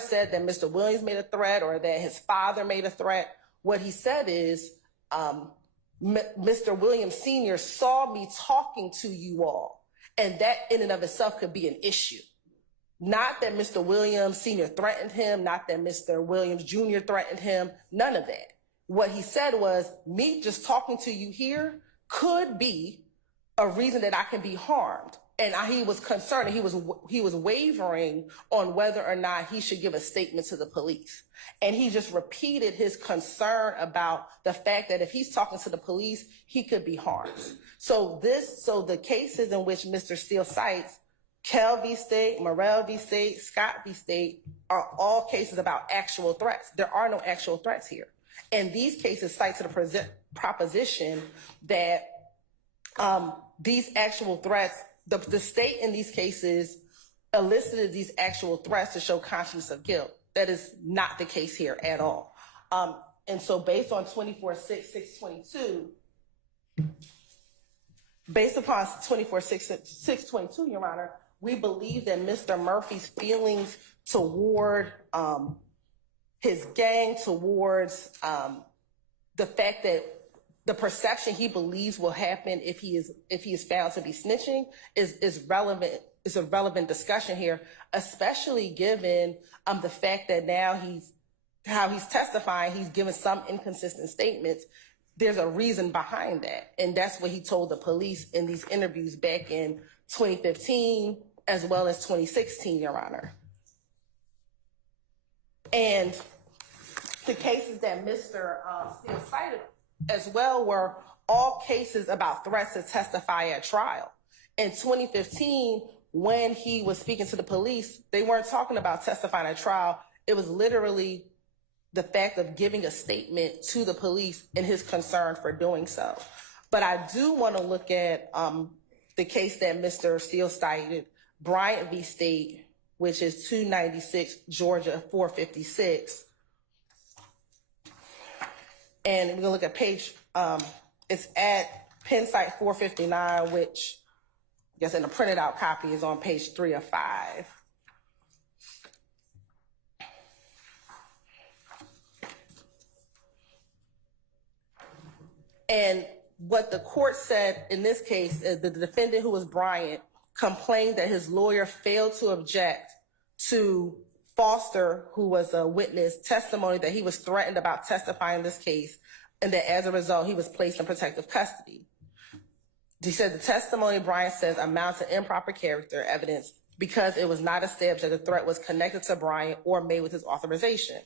said that Mr. Williams made a threat or that his father made a threat. What he said is, Mr. Williams Sr. saw me talking to you all, and that in and of itself could be an issue. Not that Mr. Williams Sr. threatened him, not that Mr. Williams Jr. threatened him, none of that. What he said was, me just talking to you here could be a reason that I can be harmed. And he was concerned, he was wavering on whether or not he should give a statement to the police. And he just repeated his concern about the fact that if he's talking to the police, he could be harmed. So the cases in which Mr. Steele cites, Kell v. State, Morrell v. State, Scott v. State, are all cases about actual threats. There are no actual threats here. And these cases cite to the proposition that these actual threats, the state in these cases elicited these actual threats to show consciousness of guilt. That is not the case here at all. And so based on 24-6-622, based upon 24-6-622, Your Honor, we believe that Mr. Murphy's feelings toward his gang, towards the fact that the perception he believes will happen if he is found to be snitching is relevant. Is a relevant discussion here, especially given the fact that now he's testifying, he's given some inconsistent statements. There's a reason behind that, and that's what he told the police in these interviews back in 2015 as well as 2016, Your Honor. And the cases that Mr. Steele cited as well were all cases about threats to testify at trial. In 2015, when he was speaking to the police, they weren't talking about testifying at trial. It was literally the fact of giving a statement to the police and his concern for doing so. But I do want to look at the case that Mr. Steele cited, Bryant v. State, which is 296 Georgia 456. And we're going to look at page, it's at Penn site 459, which I guess in the printed out copy is on page 3 of 5. And what the court said in this case is the defendant, who was Bryant, complained that his lawyer failed to object to Foster, who was a witness, testimony that he was threatened about testifying in this case, and that as a result, he was placed in protective custody. He said the testimony, Bryant says, amounts to improper character evidence because it was not established that the threat was connected to Bryant or made with his authorization.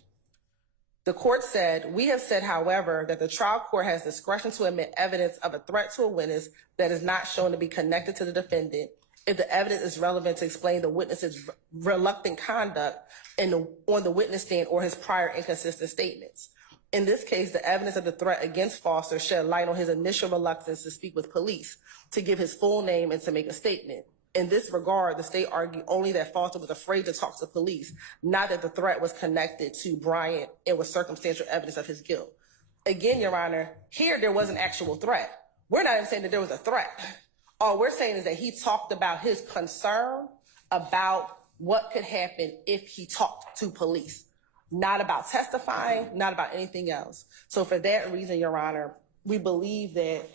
The court said, we have said, however, that the trial court has discretion to admit evidence of a threat to a witness that is not shown to be connected to the defendant if the evidence is relevant to explain the witness's reluctant conduct on the witness stand or his prior inconsistent statements. In this case, the evidence of the threat against Foster shed light on his initial reluctance to speak with police, to give his full name, and to make a statement. In this regard, the state argued only that Foster was afraid to talk to police, not that the threat was connected to Bryant and was circumstantial evidence of his guilt. Again, Your Honor, here there was an actual threat. We're not even saying that there was a threat. All we're saying is that he talked about his concern about what could happen if he talked to police. Not about testifying, not about anything else. So for that reason, Your Honor, we believe that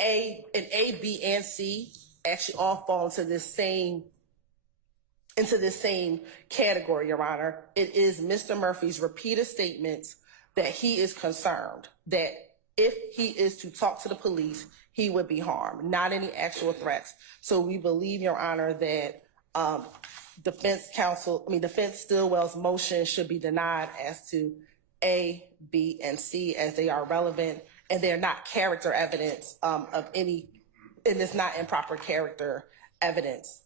A, B, and C actually all fall into this same category, Your Honor. It is Mr. Murphy's repeated statements that he is concerned that if he is to talk to the police, he would be harmed, not any actual threats. So we believe, Your Honor, that defense Stillwell's motion should be denied as to A, B, and C, as they are relevant, and they're not character evidence of any, and it's not improper character evidence.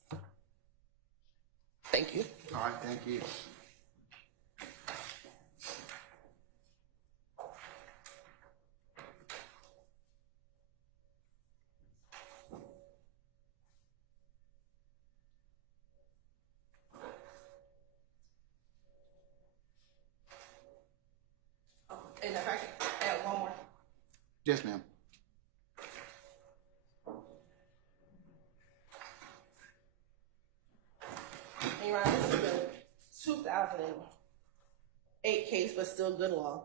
Thank you. All right, thank you. And if I can add one more. Yes, ma'am. This is the 2000. case, but still good law.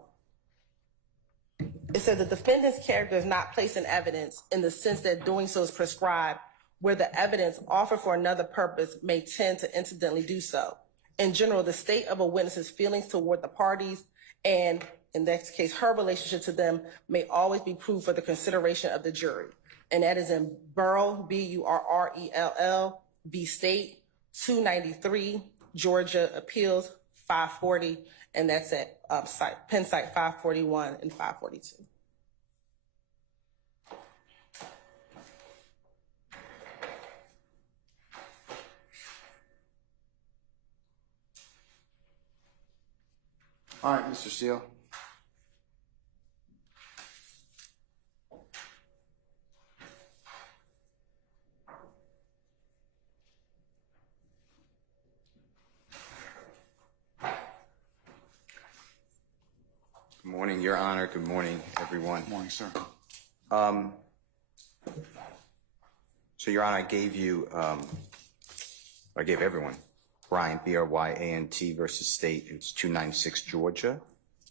It said the defendant's character is not placed in evidence in the sense that doing so is prescribed, where the evidence offered for another purpose may tend to incidentally do so. In general, the state of a witness's feelings toward the parties and, in this case, her relationship to them may always be proved for the consideration of the jury. And that is in Burrell, Burrell v. State, 293, Georgia Appeals 540, and that's at Penn Site 541 and 542. All right, Mr. Steele. Good morning, Your Honor. Good morning, everyone. Good morning, sir. So, Your Honor, I gave everyone Bryant, B-R-Y-A-N-T versus State. It's 296 Georgia,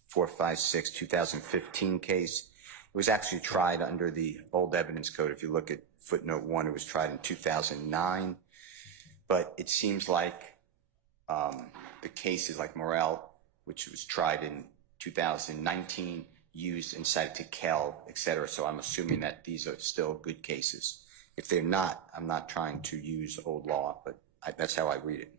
456, 2015 case. It was actually tried under the old evidence code. If you look at footnote 1, it was tried in 2009. But it seems like the cases like Morrell, which was tried in 2019, used and cited to Kell, et cetera. So I'm assuming that these are still good cases. If they're not, I'm not trying to use old law, but that's how I read it.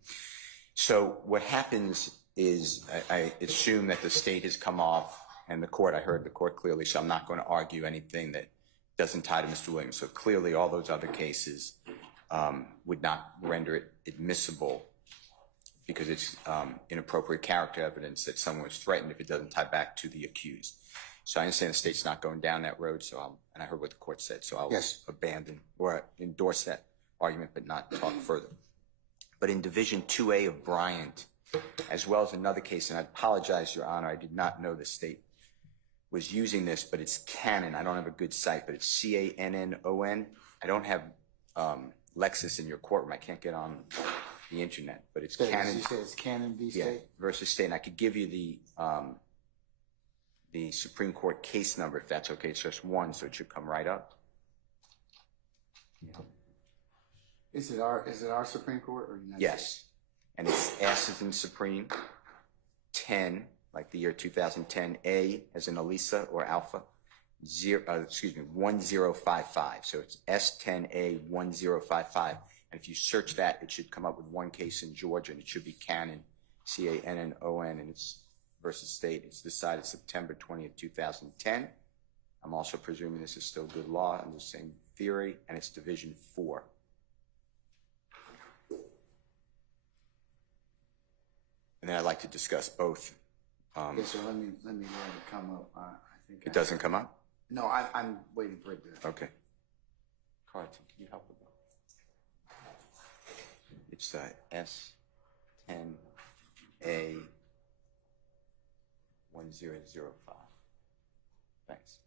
So what happens is I assume that the state has come off, and the court, I heard the court clearly, so I'm not going to argue anything that doesn't tie to Mr. Williams. So clearly all those other cases would not render it admissible because it's inappropriate character evidence that someone was threatened if it doesn't tie back to the accused. So I understand the state's not going down that road, so and I heard what the court said, so I'll abandon or endorse that argument but not talk further. But in Division 2A of Bryant, as well as another case, and I apologize, Your Honor, I did not know the state was using this, but it's Canon. I don't have a good site, but it's C-A-N-N-O-N. I don't have Lexis in your courtroom. I can't get on the internet, but it's Canon. You said it's Canon v. State? Yeah, versus State. And I could give you the Supreme Court case number if that's okay. It's just one, so it should come right up. Yeah. Is it our Supreme Court or United Yes. States? And it's S as in Supreme, 10, like the year 2010, A as in Elisa or Alpha, 1055. So it's S10A1055. And if you search that, it should come up with one case in Georgia, and it should be Canon, C-A-N-N-O-N, and it's versus State. It's decided September 20th, 2010. I'm also presuming this is still good law under the same theory, and it's Division 4. And then I'd like to discuss both. Yes, sir. Let me let it come up. I think It doesn't come up? No, I'm waiting for it to. Okay. Carlton, can you help with that? It's S10A1005. Thanks.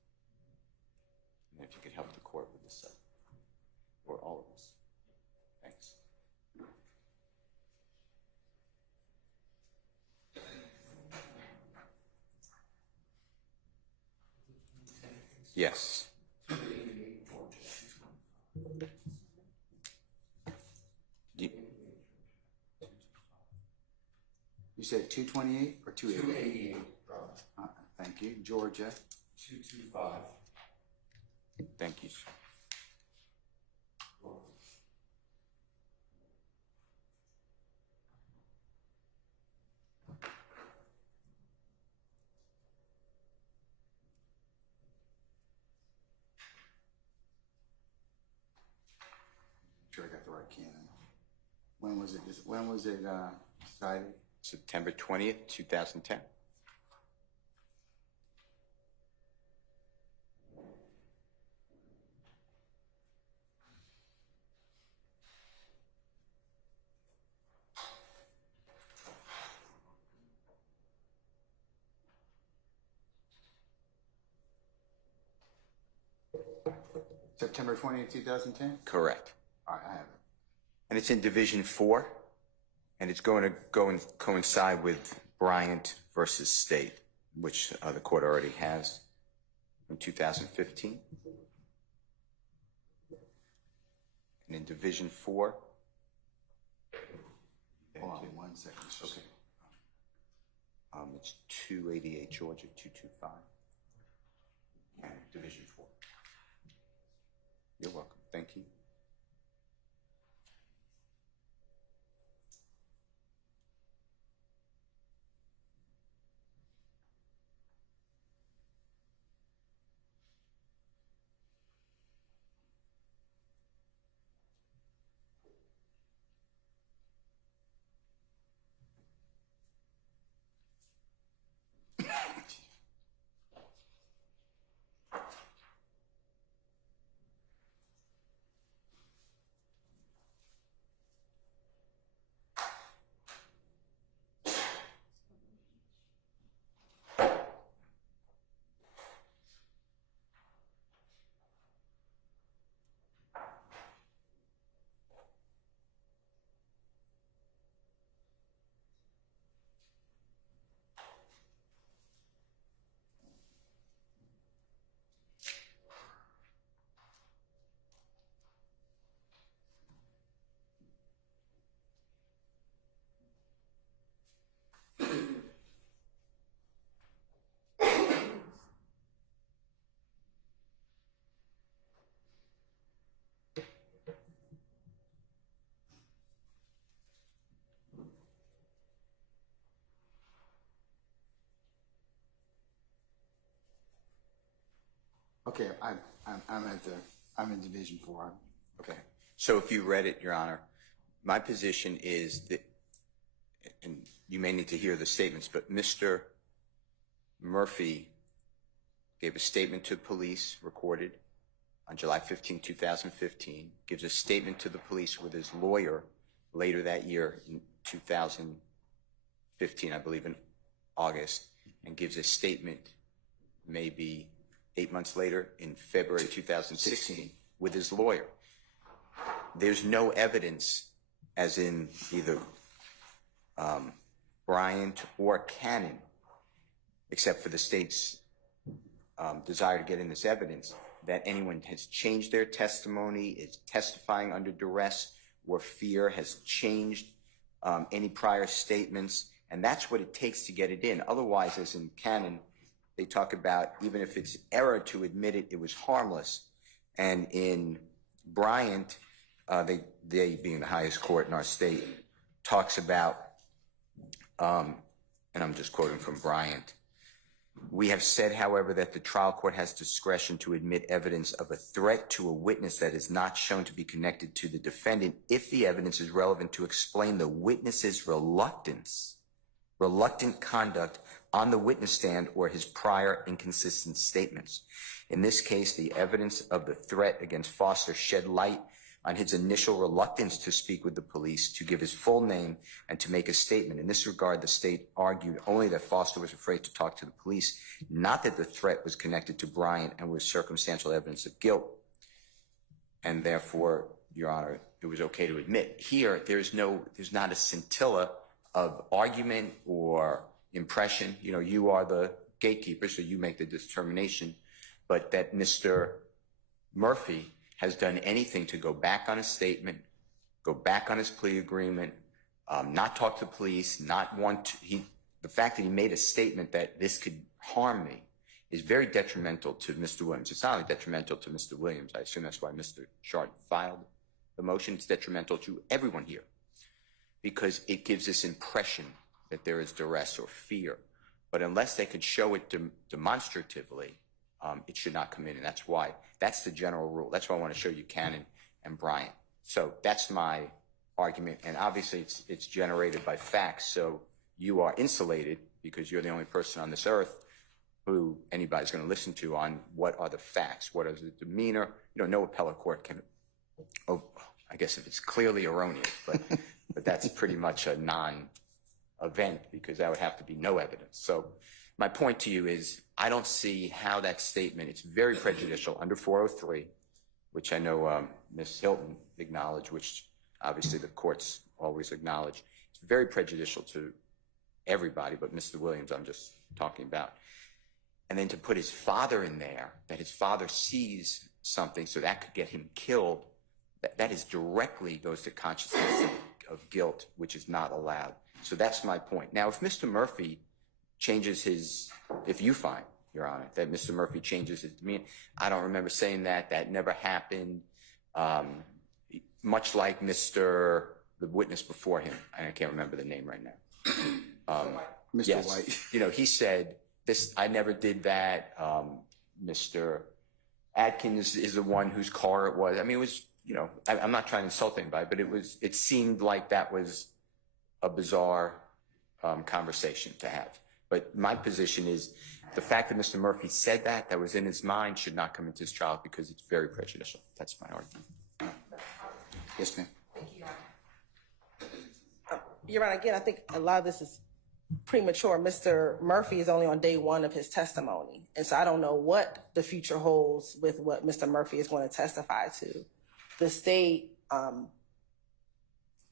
And if you could help the court with this, or all of us. Thanks. Yes. You said 228 or 288? 288. Thank you. Georgia. 225. Thank you, sir. Sure, I got the right canon. When was it decided? September 20th, 2010. September 20th, 2010? Correct. All right, I have it. And it's in Division 4, and it's going to coincide with Bryant versus State, which the court already has from 2015. And in Division 4. Hold on 1 second. Okay. It's 288 Georgia 225. And Division 4. You're welcome. Thank you. Okay, I'm in Division 4. Okay. So if you read it, Your Honor, my position is that, and you may need to hear the statements, but Mr. Murphy gave a statement to police recorded on July 15, 2015, gives a statement to the police with his lawyer later that year in 2015, I believe in August, and gives a statement maybe 8 months later in February 2016 with his lawyer. There's no evidence, as in either Bryant or Cannon, except for the state's desire to get in this evidence, that anyone has changed their testimony, is testifying under duress, or fear has changed any prior statements, and that's what it takes to get it in. Otherwise, as in Cannon, they talk about even if it's error to admit it, it was harmless. And in Bryant, they being the highest court in our state, talks about, and I'm just quoting from Bryant, we have said, however, that the trial court has discretion to admit evidence of a threat to a witness that is not shown to be connected to the defendant if the evidence is relevant to explain the witness's reluctant conduct on the witness stand or his prior inconsistent statements. In this case, the evidence of the threat against Foster shed light on his initial reluctance to speak with the police, to give his full name, and to make a statement. In this regard, the state argued only that Foster was afraid to talk to the police, not that the threat was connected to Bryant and was circumstantial evidence of guilt. And therefore, Your Honor, it was okay to admit. Here, there's not a scintilla of argument or impression. You know, you are the gatekeeper, so you make the determination, but that Mr. Murphy has done anything to go back on his statement, go back on his plea agreement, not talk to the police, not want to, the fact that he made a statement that this could harm me is very detrimental to Mr. Williams. It's not only detrimental to Mr. Williams, I assume that's why Mr. Chart filed the motion. It's detrimental to everyone here because it gives this impression that there is duress or fear. But unless they could show it demonstratively, it should not come in, and that's why. That's the general rule. That's why I want to show you Cannon and Bryant. So that's my argument, and obviously it's generated by facts, so you are insulated because you're the only person on this earth who anybody's going to listen to on what are the facts, what is the demeanor. You know, no appellate court can, I guess if it's clearly erroneous, but that's pretty much a non-event because that would have to be no evidence. So my point to you is I don't see how that statement, it's very prejudicial under 403, which I know Ms. Hilton acknowledged, which obviously the courts always acknowledge. It's very prejudicial to everybody, but Mr. Williams I'm just talking about. And then to put his father in there, that his father sees something so that could get him killed, that is directly goes to consciousness of guilt, which is not allowed. So that's my point. Now, if Mr. Murphy changes his, if you find, Your Honor, that Mr. Murphy changes his demeanor, I don't remember saying that. That never happened. Much like the witness before him, I can't remember the name right now. Mr. Yes. White. You know, he said, this, I never did that. Mr. Adkins is the one whose car it was. I mean, it was, you know, I'm not trying to insult anybody, but it seemed like that was a bizarre conversation to have. But my position is the fact that Mr. Murphy said that was in his mind should not come into his trial because it's very prejudicial. That's my argument. Yes, ma'am. Thank you, Your Honor. Your Honor, again, I think a lot of this is premature. Mr. Murphy is only on day one of his testimony. And so I don't know what the future holds with what Mr. Murphy is going to testify to. The state,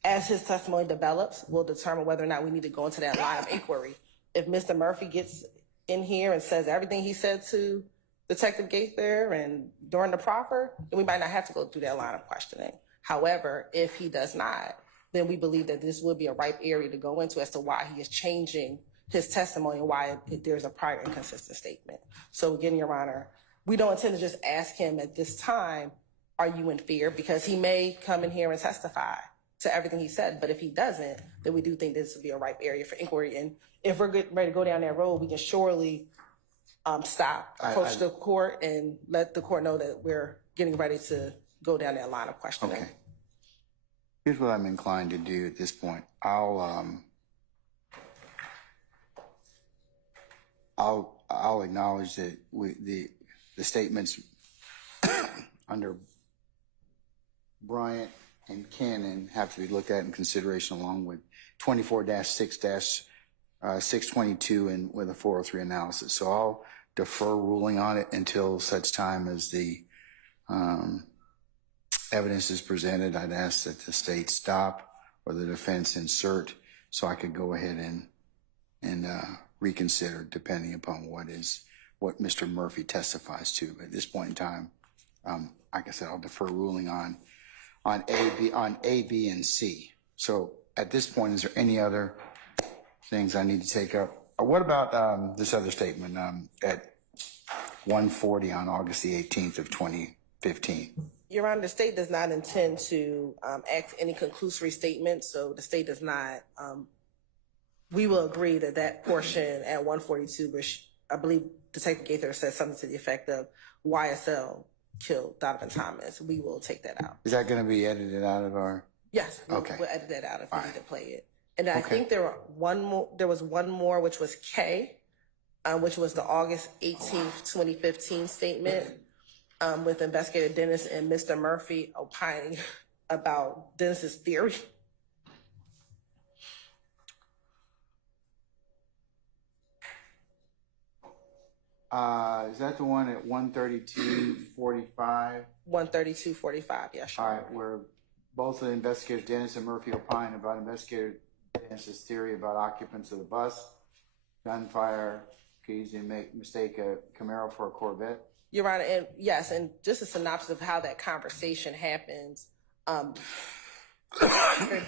as his testimony develops, will determine whether or not we need to go into that line of inquiry. If Mr. Murphy gets in here and says everything he said to Detective Gaither and during the proffer, then we might not have to go through that line of questioning. However, if he does not, then we believe that this would be a ripe area to go into as to why he is changing his testimony and why there's a prior inconsistent statement. So again, Your Honor, we don't intend to just ask him at this time, are you in fear? Because he may come in here and testify to everything he said, but if he doesn't, then we do think this would be a ripe area for inquiry. And if we're ready to go down that road, we can surely stop, approach the court, and let the court know that we're getting ready to go down that line of questioning. Okay. Here's what I'm inclined to do at this point. I'll acknowledge that the statements under Bryant and Cannon have to be looked at in consideration along with 24-6-622 and with a 403 analysis. So I'll defer ruling on it until such time as the evidence is presented. I'd ask that the state stop or the defense insert so I could go ahead and reconsider depending upon what Mr. Murphy testifies to. At this point in time, like I said, I'll defer ruling on A, B, and C. So at this point, is there any other things I need to take up? What about this other statement at 1:40 on August the 18th of 2015? Your Honor, the state does not intend to act any conclusory statement, so the state does not. We will agree that that portion at 142, which I believe Detective Gaither said something to the effect of YSL killed Donovan Thomas. We will take that out. Is that going to be edited out of our? Yes. Okay. We'll edit that out if we need to play it. And I think there was one more, which was K, which was the August 18th, 2015 statement with Investigator Dennis and Mr. Murphy opining about Dennis's theory. Is that the one at 132:45? 132:45, yes. All right, where both the investigators, Dennis and Murphy, opine about Investigator Dennis's theory about occupants of the bus, gunfire, easy to mistake a Camaro for a Corvette. Your Honor, and yes, and just a synopsis of how that conversation happens.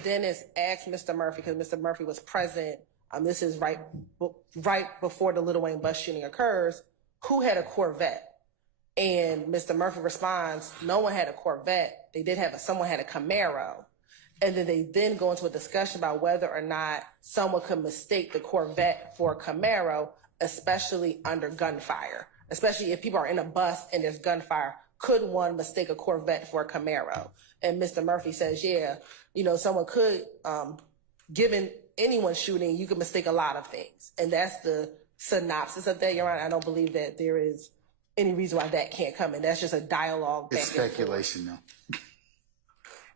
Dennis asked Mr. Murphy, because Mr. Murphy was present, this is right before the Lil Wayne bus shooting occurs, who had a Corvette? And Mr. Murphy responds, no one had a Corvette. They did have someone had a Camaro. And then they then go into a discussion about whether or not someone could mistake the Corvette for a Camaro, especially under gunfire. Especially if people are in a bus and there's gunfire, could one mistake a Corvette for a Camaro? And Mr. Murphy says, yeah, someone could, given anyone shooting, you could mistake a lot of things. And that's the synopsis of that, Your Honor. I don't believe that there is any reason why that can't come in. That's just a dialogue. It's speculation, though.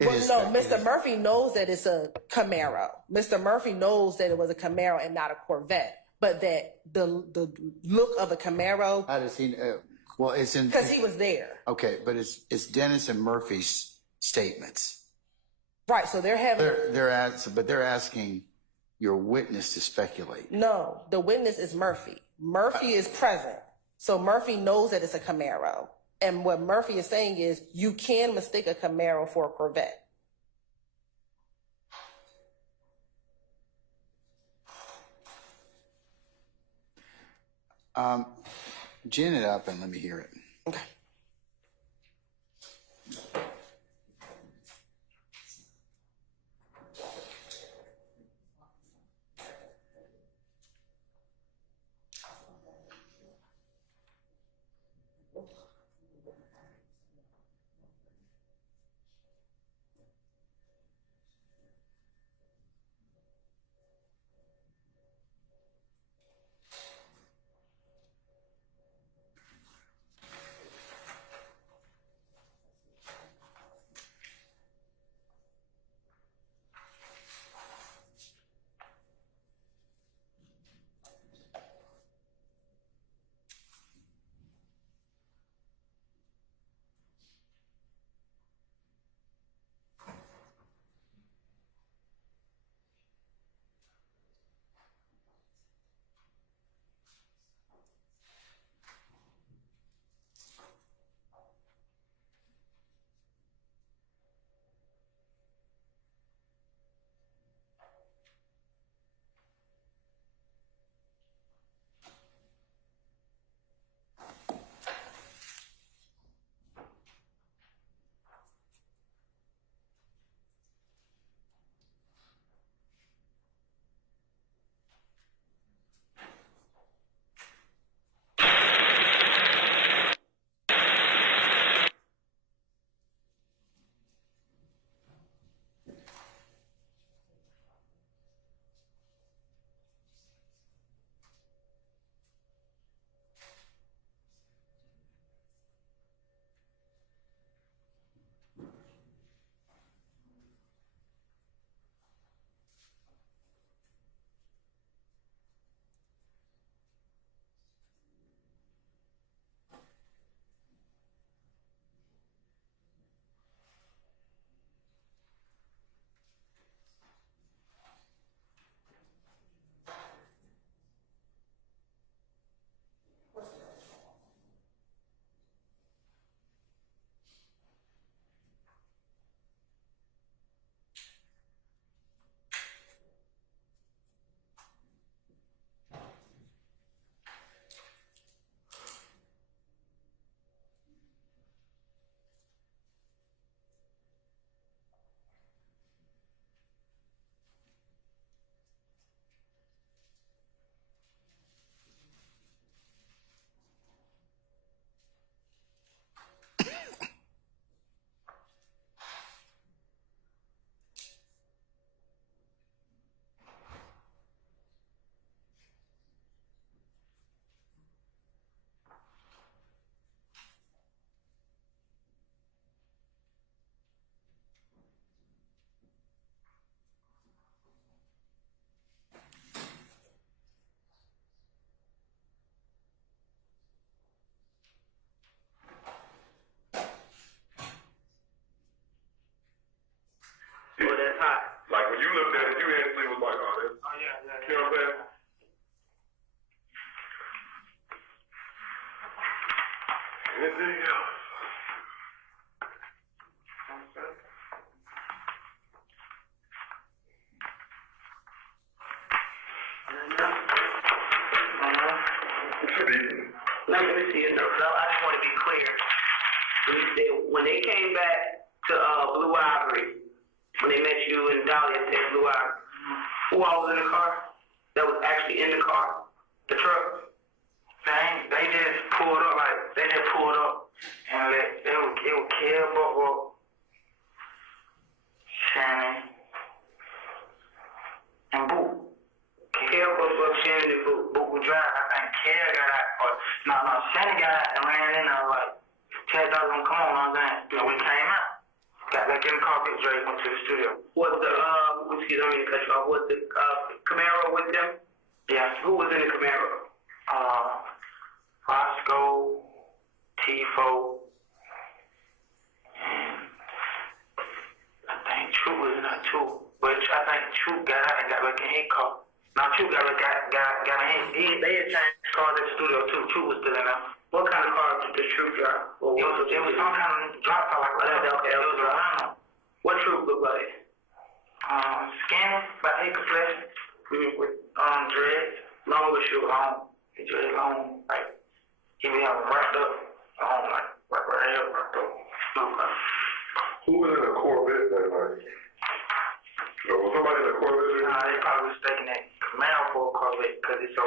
Mr. Murphy knows that it's a Camaro. Mr. Murphy knows that it was a Camaro and not a Corvette, but that the look of a Camaro. How does he know? Well, it's in because he was there. Okay, but it's Dennis and Murphy's statements. Right. So they're having. They're asking your witness to speculate. No, the witness is Murphy. Murphy is present. So Murphy knows that it's a Camaro. And what Murphy is saying is you can mistake a Camaro for a Corvette. Gin it up and let me hear it. Okay. Well, that's hot. Like when you looked at it, you actually was like, oh, that's, oh yeah. You know what I'm saying? Anything else? Let me see it. No, I just want to be clear. When they came back to Blue Ivory, when they met you and Dolly at Blue Ivory, who all was in the car? That was actually in the car? The truck? They just pulled up, and it was Kill, Shannon, and Boo. Kill, Shannon, and Boo was driving. I think Kill got out, Shannon got out and ran in. I was like, tell Dolly, come on, I was saying. So we came out. Got back in the car, Big Dre went to the studio. Was the, excuse me, to cut you off, was the Camaro with them? Yeah. Who was in the Camaro? Roscoe, Tifo, and I think True was in there too. But I think True got out and got back in his car. they had changed cars at the studio too. Troop was still in there. What kind of car did the troop drive? Or It was some kind of drop car like that. Okay. It was around. What troop looked like? Skinny, about 8 complexion. With dreads. Long or short? Long. He dread long. Like, he be having wrapped up. Long, like, right here, wrapped up. Okay. Who was in a Corvette that night? Was somebody in a Corvette? Nah, they probably mistaken that Camaro for a Corvette because it's so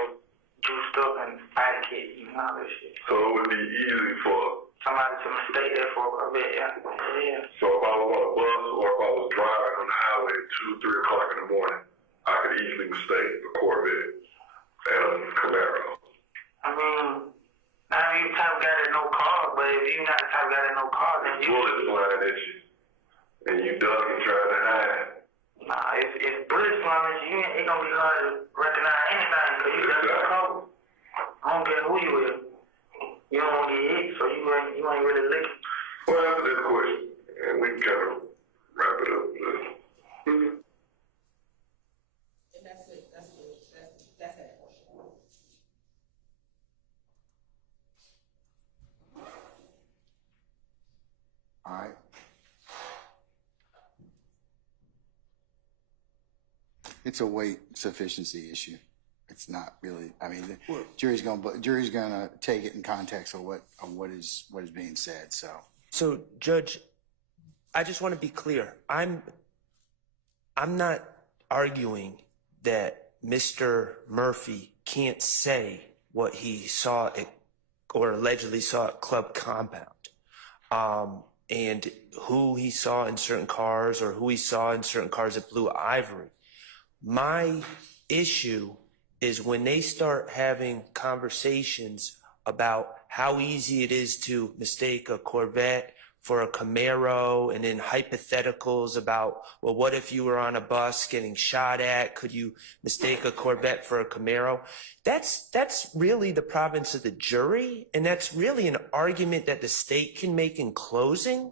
juiced up and body kit, you know, all this shit. So it would be easy for Somebody to mistake that for a Corvette, yeah. Yeah. So if I was on a bus or if I was driving on the highway at 2, 3 o'clock in the morning, I could easily mistake a Corvette and a Camaro. I mean, not if you the type of guy that know cars, but if you're not the type of guy that know cars, then you... Bullets flying at you, and you duck and trying to hide. Nah, if bullets flying at you, it's gonna be hard to recognize anything because you got the cover. I don't care who you is. You don't want to get hit, so you ain't really looking. Well, after this question, and we can kind of wrap it up. And that's it. That's that portion. All right. It's a weight sufficiency issue. It's not really. I mean, the jury's gonna take it in context of what is being said. So, Judge, I just want to be clear. I'm not arguing that Mr. Murphy can't say what he saw or allegedly saw at Club Compound, and who he saw in certain cars or who he saw in certain cars at Blue Ivory. My issue is when they start having conversations about how easy it is to mistake a Corvette for a Camaro, and then hypotheticals about, well, what if you were on a bus getting shot at? Could you mistake a Corvette for a Camaro? That's really the province of the jury, and that's really an argument that the state can make in closing.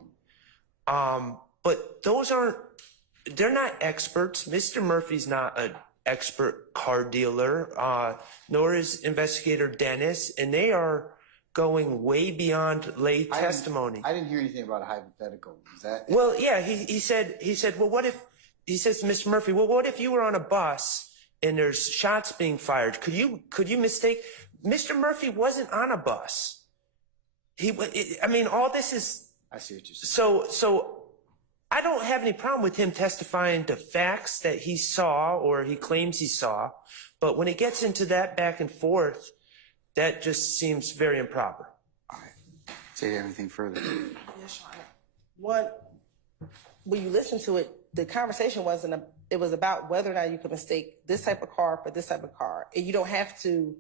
But they're not experts. Mr. Murphy's not an expert car dealer, nor is Investigator Dennis, and they are going way beyond lay testimony. I didn't hear anything about a hypothetical. Is that? Well, yeah, he said, well, what if, he says to Mr. Murphy, well, what if you were on a bus and there's shots being fired? Could you mistake? Mr. Murphy wasn't on a bus. All this is. I see what you're saying. So I don't have any problem with him testifying to facts that he saw or he claims he saw. But when it gets into that back and forth, that just seems very improper. All right. Say anything further. Yes, Your Honor. One, when you listen to it, the conversation it was about whether or not you could mistake this type of car for this type of car. And you don't have to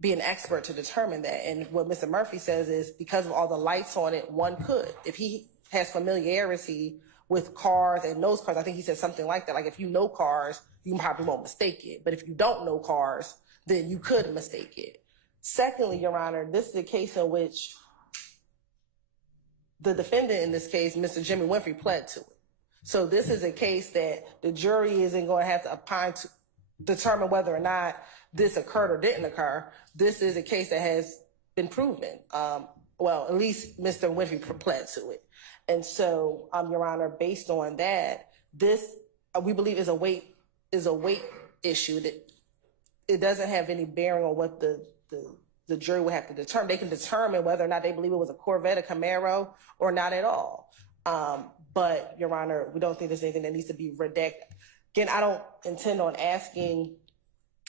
be an expert to determine that. And what Mr. Murphy says is because of all the lights on it, one could. If he has familiarity with cars and knows cars, I think he said something like that. Like if you know cars, you probably won't mistake it. But if you don't know cars, then you could mistake it. Secondly, Your Honor, this is a case in which the defendant in this case, Mr. Jimmy Winfrey, pled to it. So this is a case that the jury isn't going to have to opine to determine whether or not this occurred or didn't occur. This is a case that has been proven. Well, at least Mr. Winfrey pled to it. And so, Your Honor, based on that, this we believe is a weight issue that it doesn't have any bearing on what the jury would have to determine. They can determine whether or not they believe it was a Corvette, a Camaro, or not at all. But, Your Honor, we don't think there's anything that needs to be redacted. Again, I don't intend on asking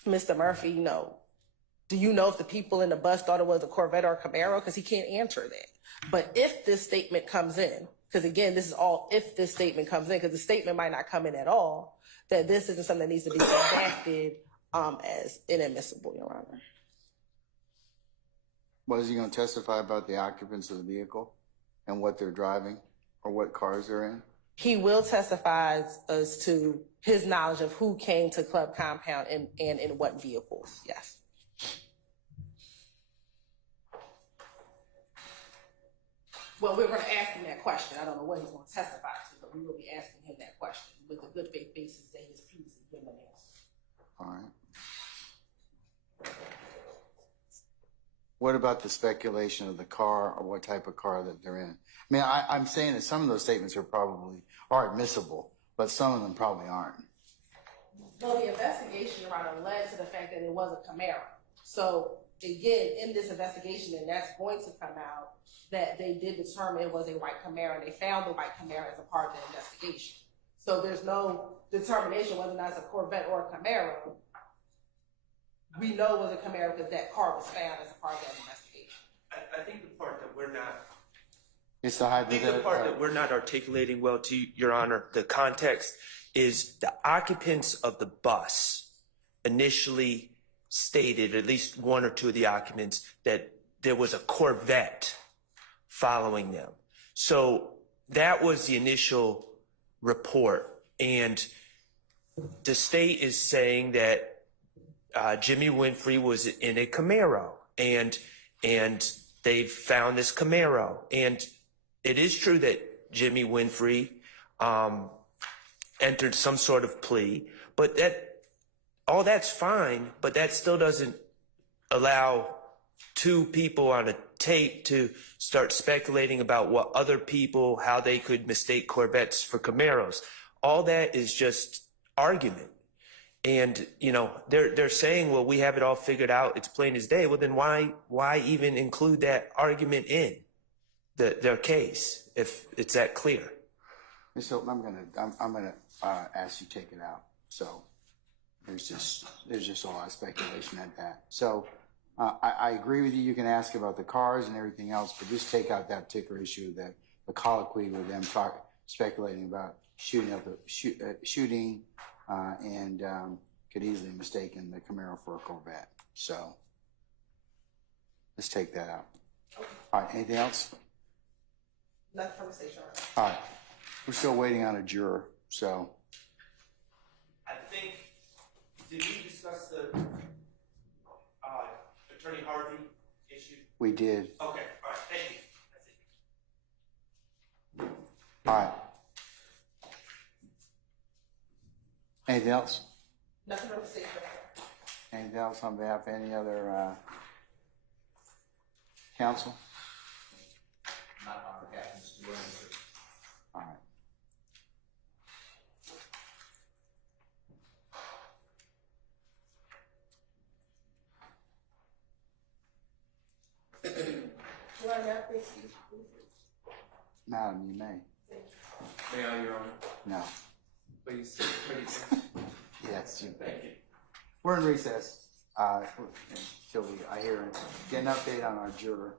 Mr. Murphy, do you know if the people in the bus thought it was a Corvette or a Camaro? Because he can't answer that. But if this statement comes in, because again, this is all if this statement comes in, because the statement might not come in at all, that this isn't something that needs to be redacted as inadmissible, Your Honor. Was he going to testify about the occupants of the vehicle and what they're driving or what cars they're in? He will testify as to his knowledge of who came to Club Compound and in what vehicles, yes. Well, we're going to ask him that question. I don't know what he's going to testify to, but we will be asking him that question with a good faith basis that he's previously given an answer. All right. What about the speculation of the car or what type of car that they're in? I mean, I'm saying that some of those statements are admissible, but some of them probably aren't. Well, the investigation around it led to the fact that it was a Camaro. So again, in this investigation, and that's going to come out, that they did determine it was a white Camaro, and they found the white Camaro as a part of the investigation. So there's no determination whether or not it's a Corvette or a Camaro. We know it was a Camaro because that car was found as a part of that investigation. I think the part that we're not It's the I think the hypothetical. part that we're not articulating well, to Your Honor, the context is the occupants of the bus initially stated, at least one or two of the occupants, that there was a Corvette following them. So that was the initial report. And the state is saying that Jimmy Winfrey was in a Camaro, and they found this Camaro. And it is true that Jimmy Winfrey entered some sort of plea, but all that's fine, but that still doesn't allow two people on a tape to start speculating about what other people, how they could mistake Corvettes for Camaros. All that is just argument. And, you know, they're saying, well, we have it all figured out, it's plain as day. Well, then why even include that argument in their case if it's that clear? So I'm gonna ask you to take it out. So there's just a lot of speculation at that. So I agree with you. You can ask about the cars and everything else, but just take out that particular issue, that the colloquy with them speculating about shooting and could easily mistaken the Camaro for a Corvette. So let's take that out. All right. Anything else? Nothing from the station. All right. We're still waiting on a juror. So I think, did we discuss the Attorney Harvey issue? we did. Okay, all right, thank you. All right. Anything else? Nothing from the station. Anything else on behalf of any other counsel? Not on behalf of Mr. Williams. All right. You want to please? Madam, you may. May I, Your Honor? No. Please, Yes, you may. Thank you. We're in recess until I hear get an update on our juror.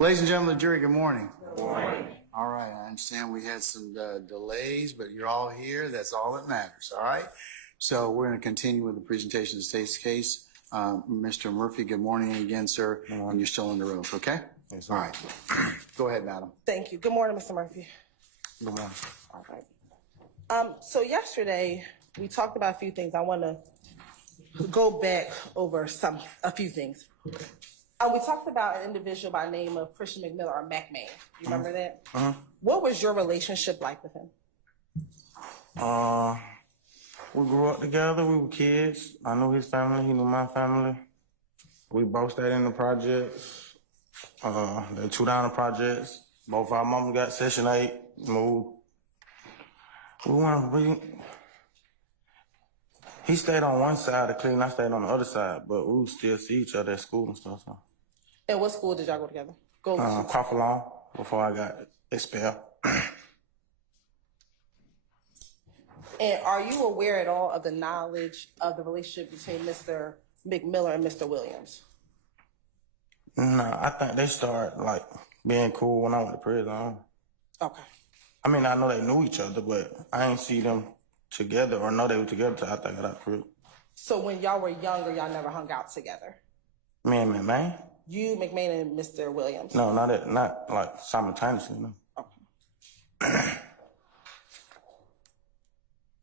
Ladies and gentlemen of the jury, good morning. Good morning. All right, I understand we had some delays, but you're all here. That's all that matters, all right? So we're going to continue with the presentation of the state's case. Mr. Murphy, good morning again, sir. And you're still on the road, okay? Yes, all right. Go ahead, madam. Thank you. Good morning, Mr. Murphy. Good morning. All right. So yesterday we talked about a few things. I want to go back over a few things. We talked about an individual by the name of Christian McMillan, or McMahon. You remember that? What was your relationship like with him? We grew up together. We were kids. I knew his family. He knew my family. We both stayed in the projects. The 2 down the projects. Both our moms got Section 8, moved. He stayed on one side of Cleveland. I stayed on the other side, but we would still see each other at school and stuff. So. And what school did y'all go together? Crawford Lawn, before I got expelled. And are you aware at all of the knowledge of the relationship between Mr. McMillan and Mr. Williams? No, I think they started like being cool when I went to prison. Okay. I mean, I know they knew each other, but I ain't see them together or know they were together till I think I got out prison. So when y'all were younger, y'all never hung out together? Me and McMahon? You, McMahon, and Mr. Williams? No, not like simultaneously, no. Okay.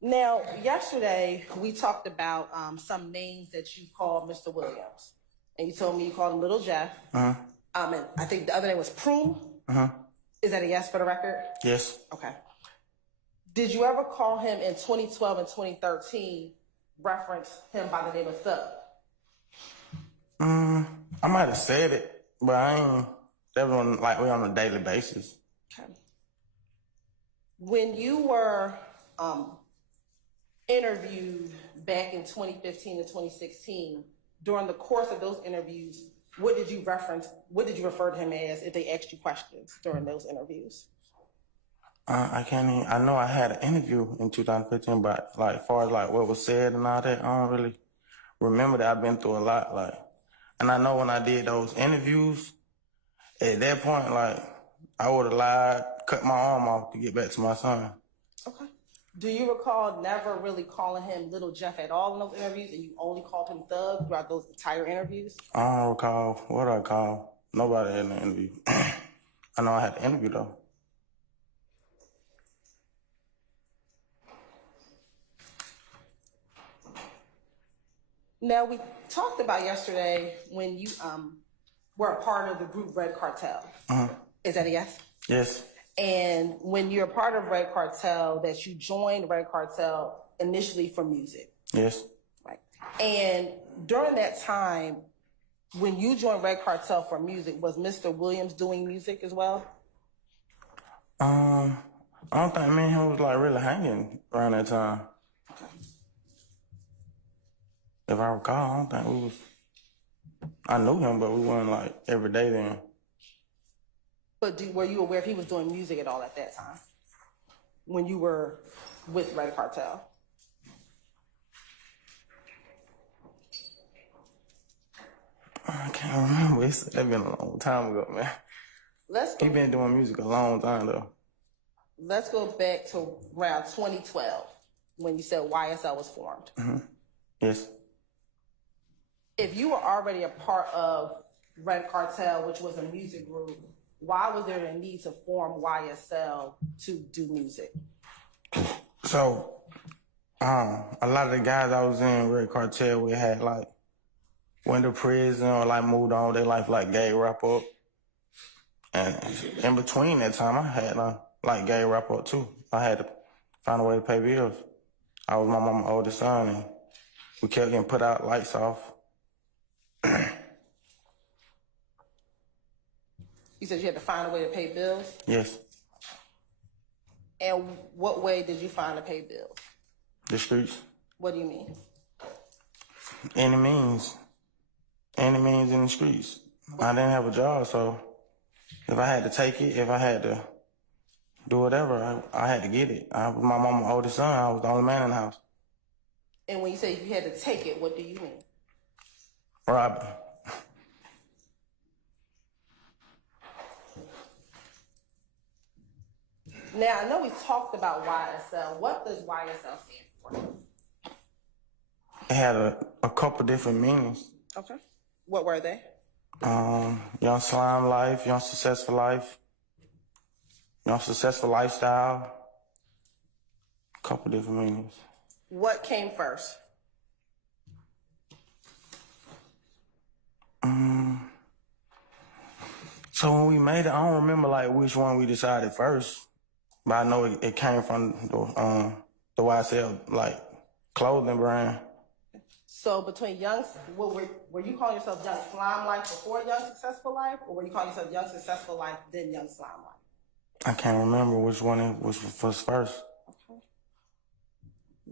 Now, yesterday, we talked about some names that you called Mr. Williams. And you told me you called him Little Jeff. And I think the other name was Prune. Is that a yes for the record? Yes. Okay. Did you ever call him in 2012 and 2013, reference him by the name of Thug? I might have said it, but I ain't, that was like we on a daily basis. Okay. When you were interviewed back in 2015 and 2016, during the course of those interviews, what did you refer to him as if they asked you questions during those interviews? I can't even, I know I had an interview in 2015, but like, as far as like what was said and all that, I don't really remember that. I've been through a lot, like, and I know when I did those interviews, at that point, like, I would have lied, cut my arm off to get back to my son. Okay. Do you recall never really calling him Little Jeff at all in those interviews, and you only called him Thug throughout those entire interviews? I don't recall. What I call? Nobody in the interview. I know I had the interview, though. Now, we talked about yesterday when you were a part of the group Red Cartel. Is that a yes? Yes. And when you're a part of Red Cartel, that you joined Red Cartel initially for music. Yes. Right. And during that time, when you joined Red Cartel for music, was Mr. Williams doing music as well? I don't think me and him was like really hanging around that time. Okay. If I recall, I don't think we was. I knew him, but we weren't like every day then. But were you aware if he was doing music at all at that time? When you were with Red Cartel? I can't remember. That's been a long time ago, man. He been doing music a long time though. Let's go back to around 2012 when you said YSL was formed. Yes. If you were already a part of Red Cartel, which was a music group, why was there a need to form YSL to do music? So, a lot of the guys I was in Red Cartel, we had like went to prison or like moved on with their life, like gay wrap up. And in between that time, I had like gay wrap up too. I had to find a way to pay bills. I was my mama's oldest son, and we kept getting put out, lights off. You said you had to find a way to pay bills? Yes. And what way did you find to pay bills? The streets. What do you mean? Any means in the streets. I didn't have a job, so if I had to take it, if I had to do whatever, I had to get it. I was my mama's oldest son. I was the only man in the house. And when you say you had to take it, what do you mean? Robbing. Now, I know we talked about YSL. What does YSL stand for? It had a couple different meanings. Okay. What were they? Young slime life, young successful life, young successful lifestyle. A couple different meanings. What came first? So when we made it, I don't remember like which one we decided first, but I know it came from the YSL like clothing brand. So between were you calling yourself Young Slime Life before Young Successful Life, or were you calling yourself Young Successful Life then Young Slime Life? I can't remember which one it was first. Okay.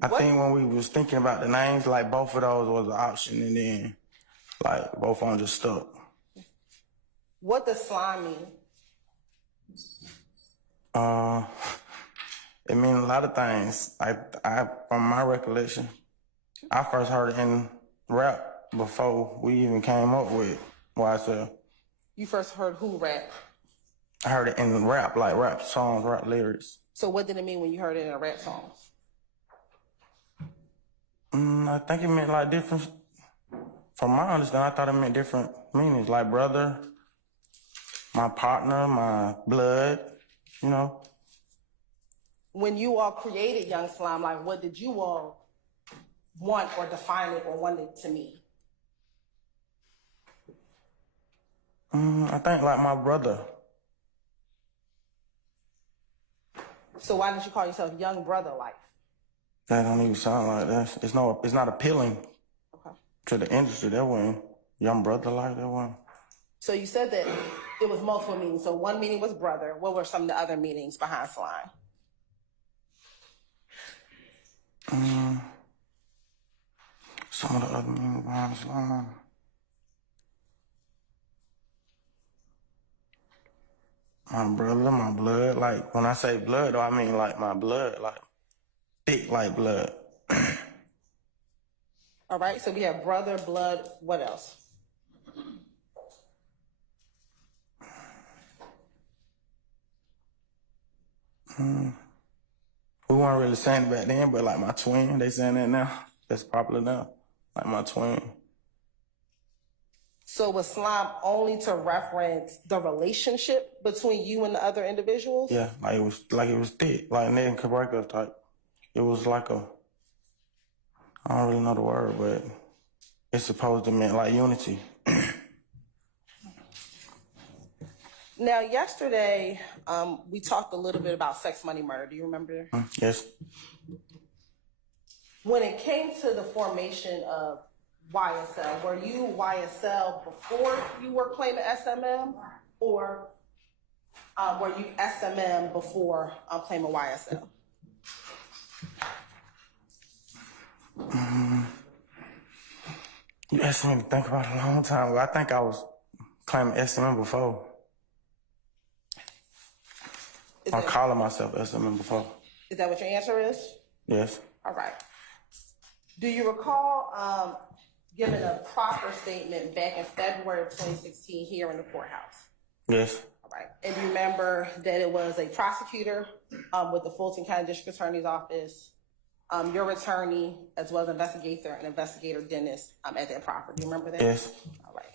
I think when we was thinking about the names, like both of those was an option, and then like both of them just stuck. What does slime mean? It means a lot of things. I from my recollection, I first heard it in rap before we even came up with YSL. You first heard who rap? I heard it in rap, like rap songs, rap lyrics. So what did it mean when you heard it in a rap song? I think it meant like different. From my understanding, I thought it meant different meanings, like brother, my partner, my blood, you know. When you all created Young Slime Life, what did you all want or define it or want it to mean? I think like my brother. So why didn't you call yourself Young Brother Life? That don't even sound like that. It's not appealing to the industry. That one, Young Brother Life, that one. So you said that it was multiple meanings. So one meaning was brother. What were some of the other meanings behind slime? Some of the other meanings behind slime. My brother, my blood. Like when I say blood, though, I mean like my blood, like thick like blood. All right. So we have brother, blood. What else? We weren't really saying it back then, but like my twin, they saying that now. That's popular now. Like my twin. So was slime only to reference the relationship between you and the other individuals? Yeah, like it was thick, like Ned and Cabrera type. It was like I don't really know the word, but it's supposed to mean like unity. Now, yesterday, we talked a little bit about sex, money, murder. Do you remember? Yes. When it came to the formation of YSL, were you YSL before you were claiming SMM, or were you SMM before claiming YSL? You asked me to think about it a long time ago. I think I was claiming SMM before. I'm calling myself SMM before. Is that what your answer is? Yes. All right. Do you recall giving a proper statement back in February of 2016 here in the courthouse? Yes. All right. And you remember that it was a prosecutor with the Fulton County District Attorney's Office, your attorney, as well as investigator Dennis at that property. Do you remember that? Yes. All right.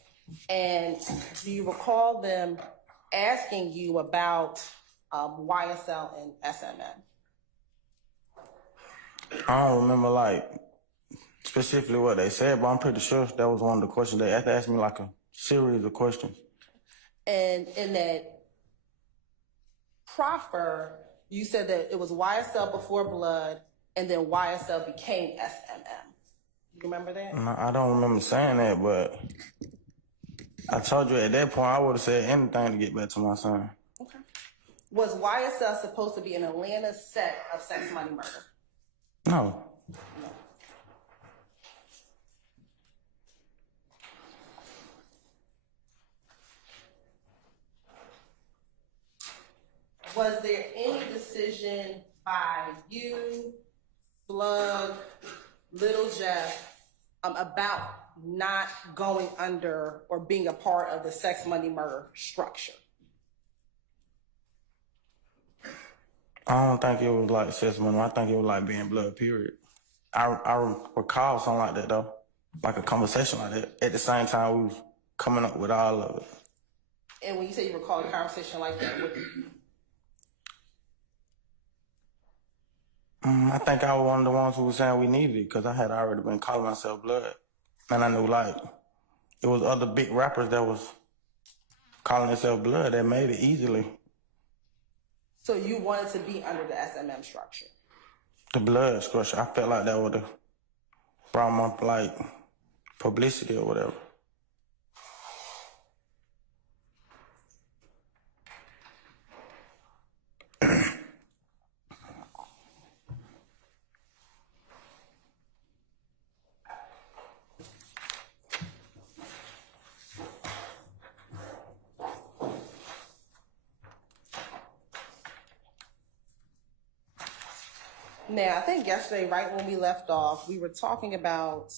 And do you recall them asking you about YSL and SMM? I don't remember like specifically what they said, but I'm pretty sure that was one of the questions. They asked me like a series of questions. And in that proffer, you said that it was YSL before blood, and then YSL became SMM. You remember that? No, I don't remember saying that, but I told you at that point I would have said anything to get back to my son. Okay. Was YSL supposed to be an Atlanta set of sex, money, murder? No. Was there any decision by you, Slug, Little Jeff, about not going under or being a part of the sex, money, murder structure? I don't think it was like assessment. I think it was like being blood, period. I recall something like that, though. Like a conversation like that. At the same time, we was coming up with all of it. And when you say you recall a conversation like that, what did you? I think I was one of the ones who was saying we needed it because I had already been calling myself blood. And I knew, like, it was other big rappers that was calling themselves blood that made it easily. So you wanted to be under the SMM structure? The blood structure. I felt like that would have brought my, like, publicity or whatever. Now, I think yesterday, right when we left off, we were talking about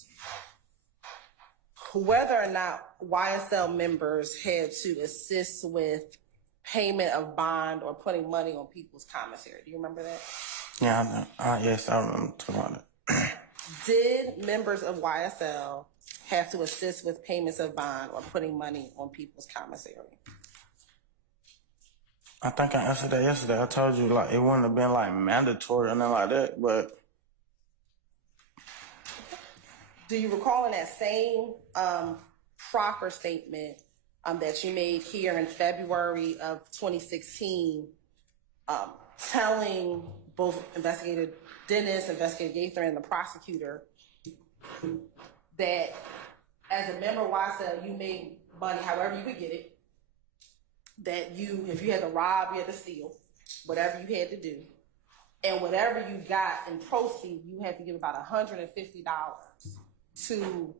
whether or not YSL members had to assist with payment of bond or putting money on people's commissary. Do you remember that? Yeah, I know. Yes, I remember talking about it. Did members of YSL have to assist with payments of bond or putting money on people's commissary? I think I answered that yesterday. I told you, like, it wouldn't have been, like, mandatory or nothing like that, but... Do you recall in that same proffer statement that you made here in February of 2016, telling both Investigator Dennis, Investigator Gaither, and the prosecutor that as a member of YSL, you made money however you could get it, that you, if you had to rob, you had to steal, whatever you had to do, and whatever you got in proceeds, you had to give about $150 to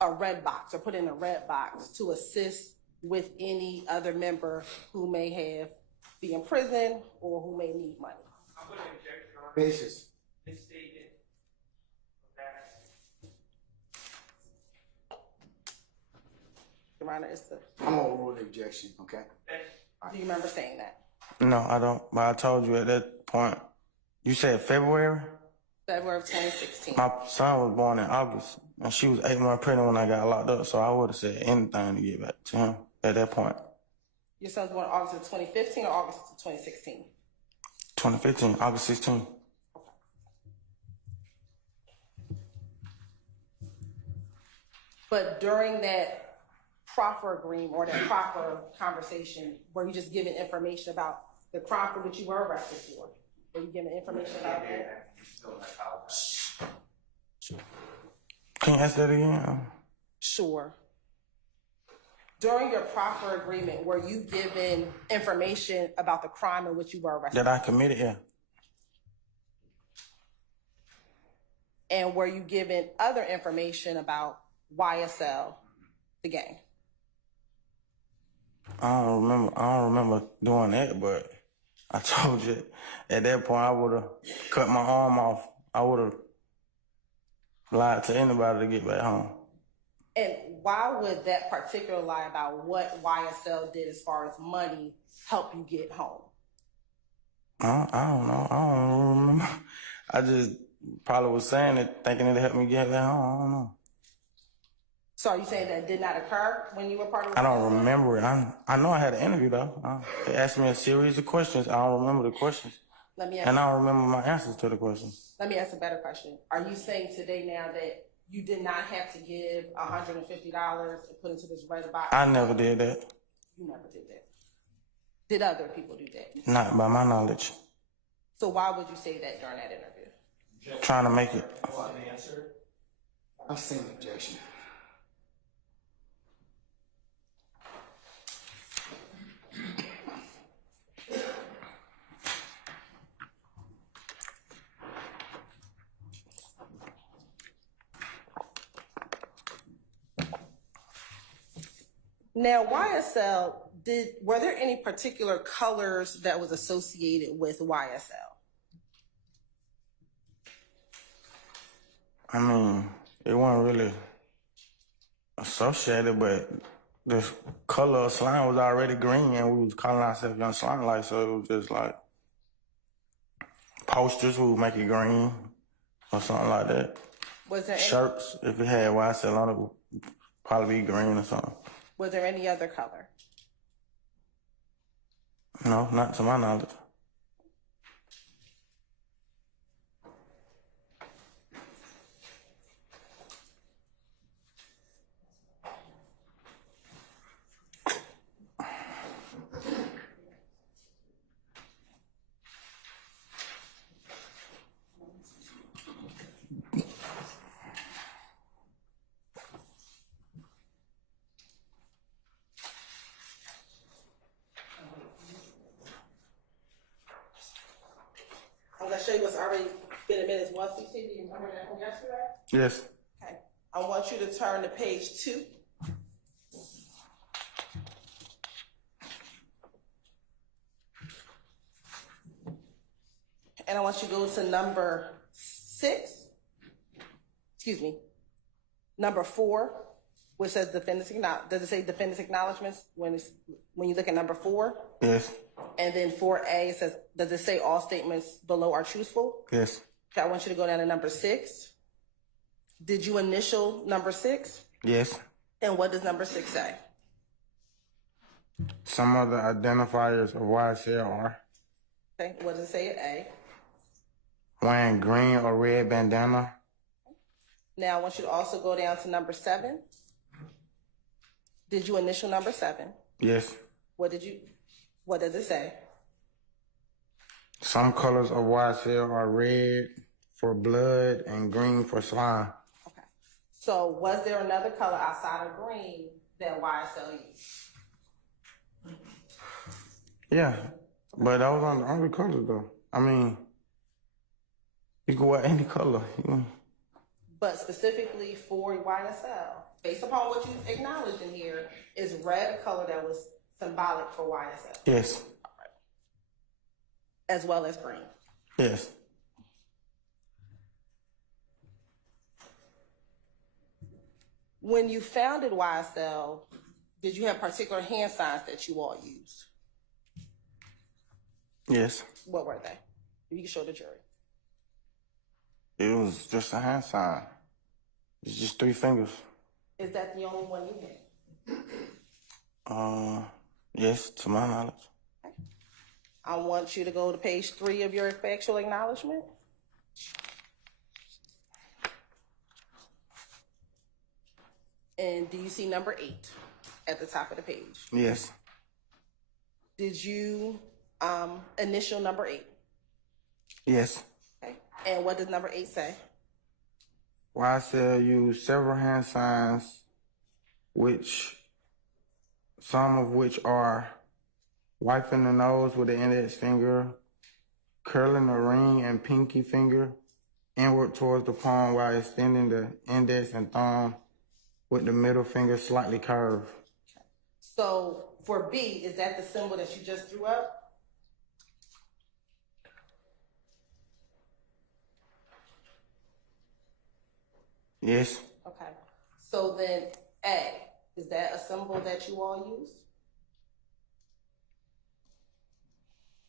a red box or put in a red box to assist with any other member who may have be in prison or who may need money. I'm going to object, Your Honor. Basis. This statement that Your Honor, it's the, I'm gonna rule the objection, okay? do you remember saying that? No, I don't. But I told you at that point. You said February? February of 2016. My son was born in August, and she was 8 months pregnant when I got locked up, so I would have said anything to get back to him at that point. Your son was born August of 2015 or August of 2016? 2015, August 16. But during that proffer agreement or that proffer conversation, were you just giving information about the crime for which you were arrested for? Were you giving information about that? Can you ask that again? Sure. During your proffer agreement, were you given information about the crime in which you were arrested? That I committed, yeah. And were you given other information about YSL, the gang? I don't remember doing that, but I told you at that point I would have cut my arm off. I would have lied to anybody to get back home. And why would that particular lie about what YSL did as far as money help you get home? I don't know. I don't remember. I just probably was saying it, thinking it'd help me get back home. I don't know. So are you saying that did not occur when you were part of I don't YSL? remember it. I know I had an interview, though. They asked me a series of questions. I don't remember the questions. Let me ask, And I don't remember my answers to the questions. let me ask a better question. Are you saying today now that you did not have to give $150 and put into this red box? I never did that. You never did that. Did other people do that? Not by my knowledge. So why would you say that during that interview? Trying to make it. I'll stand the objection. Now, YSL, were there any particular colors that was associated with YSL? I mean, it wasn't really associated, but the color of slime was already green, and we was calling ourselves Young Slime Light, so it was just like, posters, we would make it green or something like that. Was there any, Shirts, if it had YSL on it, would probably be green or something. was there any other color? No, not to my knowledge. I'm gonna show you what's already been admitted as 1CC. Do you remember that from yesterday? Yes. Okay. I want you to turn to page 2. And I want you to go to number 6. Excuse me. Number 4, which says defendants acknowledge. Does it say defendants acknowledgements when you look at number 4? Yes. And then 4A says, does it say all statements below are truthful? Yes. Okay, I want you to go down to number 6. Did you initial number 6? Yes. And what does number 6 say? Some of the identifiers of YSL are Okay, what does it say at A? wearing green or red bandana. Now I want you to also go down to number 7. Did you initial number 7? Yes. What does it say? Some colors of YSL are red for blood and green for slime. Okay. So was there another color outside of green that YSL used? Yeah, but that was on the only colors though. I mean, you can wear any color. But specifically for YSL, based upon what you acknowledged in here, is red a color that was symbolic for YSL? Yes. As well as green? Yes. When you founded YSL, did you have particular hand signs that you all used? Yes. What were they? You can show the jury. It was just a hand sign. It's just 3 fingers. Is that the only one you had? Yes, to my knowledge. Okay. I want you to go to page 3 of your factual acknowledgement. And do you see number 8 at the top of the page? Yes. Did you initial number 8? Yes. Okay. And what does number 8 say? YSL used several hand signs, some of which are wiping the nose with the index finger, curling the ring and pinky finger inward towards the palm while extending the index and thumb with the middle finger slightly curved. So for B, is that the symbol that you just threw up? Yes. Okay. So then A, is that a symbol that you all use?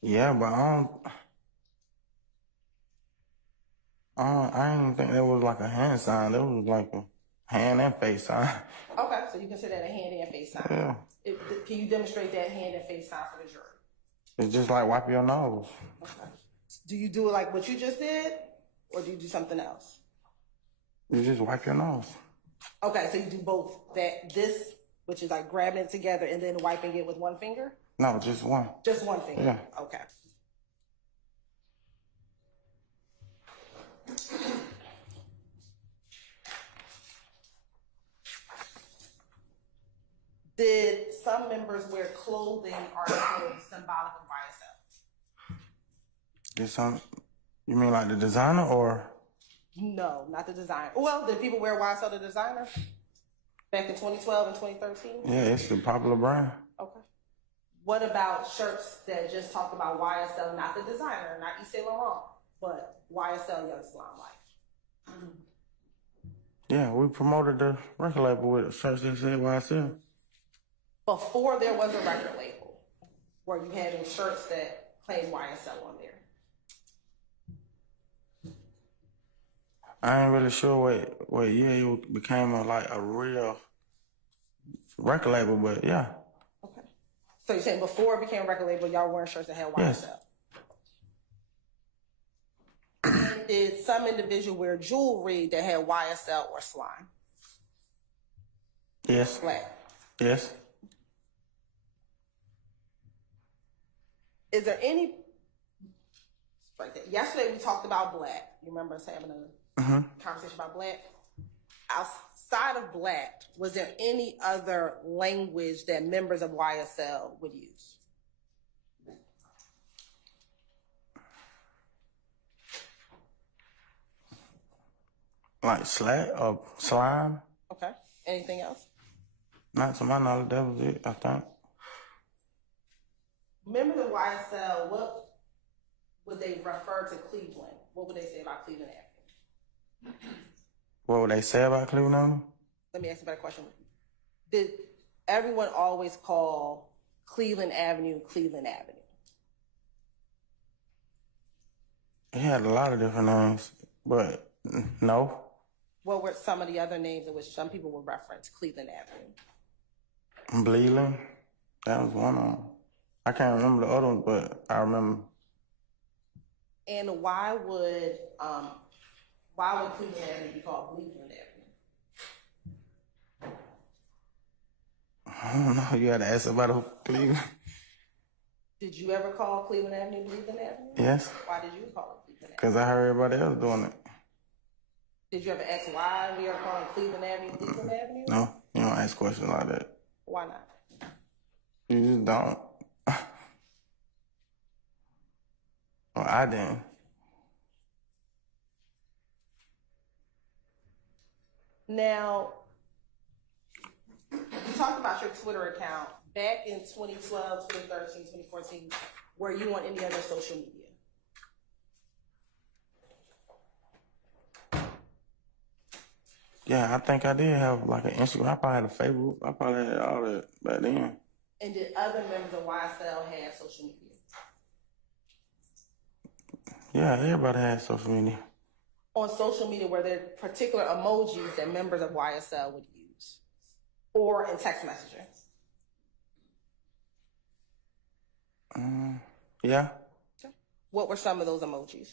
Yeah, but I didn't think that was like a hand sign. That was like a hand and face sign. Okay, so you consider that a hand and face sign. Yeah. Can you demonstrate that hand and face sign for the jury? It's just like wipe your nose. Okay. Do you do it like what you just did, or do you do something else? You just wipe your nose. Okay, so you do both. This, which is like grabbing it together and then wiping it with one finger? No, just one. Just one finger? Yeah. Okay. Did some members wear clothing articles symbolic of YSL? Did some, you mean like the designer or? No, not the designer. Well, did people wear YSL the designer back in 2012 and 2013? Yeah, it's a popular brand. Okay. What about shirts that just talk about YSL, not the designer, not Yves Saint Laurent, but YSL Young Slime Life? Yeah, we promoted the record label with shirts that said YSL. Before there was a record label, were you having shirts that claimed YSL on there? I ain't really sure what year it became a real record label, but yeah. Okay. So you're saying before it became a record label, y'all wearing shirts that had YSL? Yes. Did some individual wear jewelry that had YSL or slime? Yes. Black. Yes. Is there any? Right there. Yesterday we talked about black. You remember us having a conversation about black? Outside of black, was there any other language that members of YSL would use? Like slat or slime? Okay. Anything else? Not to my knowledge, that was it, I think. Members of YSL, what would they refer to Cleveland? What would they say about Cleveland Avenue? What would they say about Cleveland Avenue? Let me ask you a better question. Did everyone always call Cleveland Avenue Cleveland Avenue? It had a lot of different names, but no. What were some of the other names in which some people would reference Cleveland Avenue? Bleeding, that was one of them. I can't remember the other ones, but I remember. And why would Cleveland Avenue be called Cleveland Avenue? I don't know. You had to ask about Cleveland. Did you ever call Cleveland Avenue Cleveland Avenue? Yes. Why did you call it Cleveland Avenue? Because I heard everybody else doing it. Did you ever ask why we are calling Cleveland Avenue Cleveland Avenue? No, you don't ask questions like that. Why not? You just don't. Well, I didn't. Now, you talked about your Twitter account back in 2012, 2013, 2014. Were you on any other social media? Yeah, I think I did have like an Instagram. I probably had a Facebook. I probably had all that back then. And did other members of YSL have social media? Yeah, everybody had social media. On social media, were there particular emojis that members of YSL would use? Or in text messaging? Yeah. Okay. What were some of those emojis?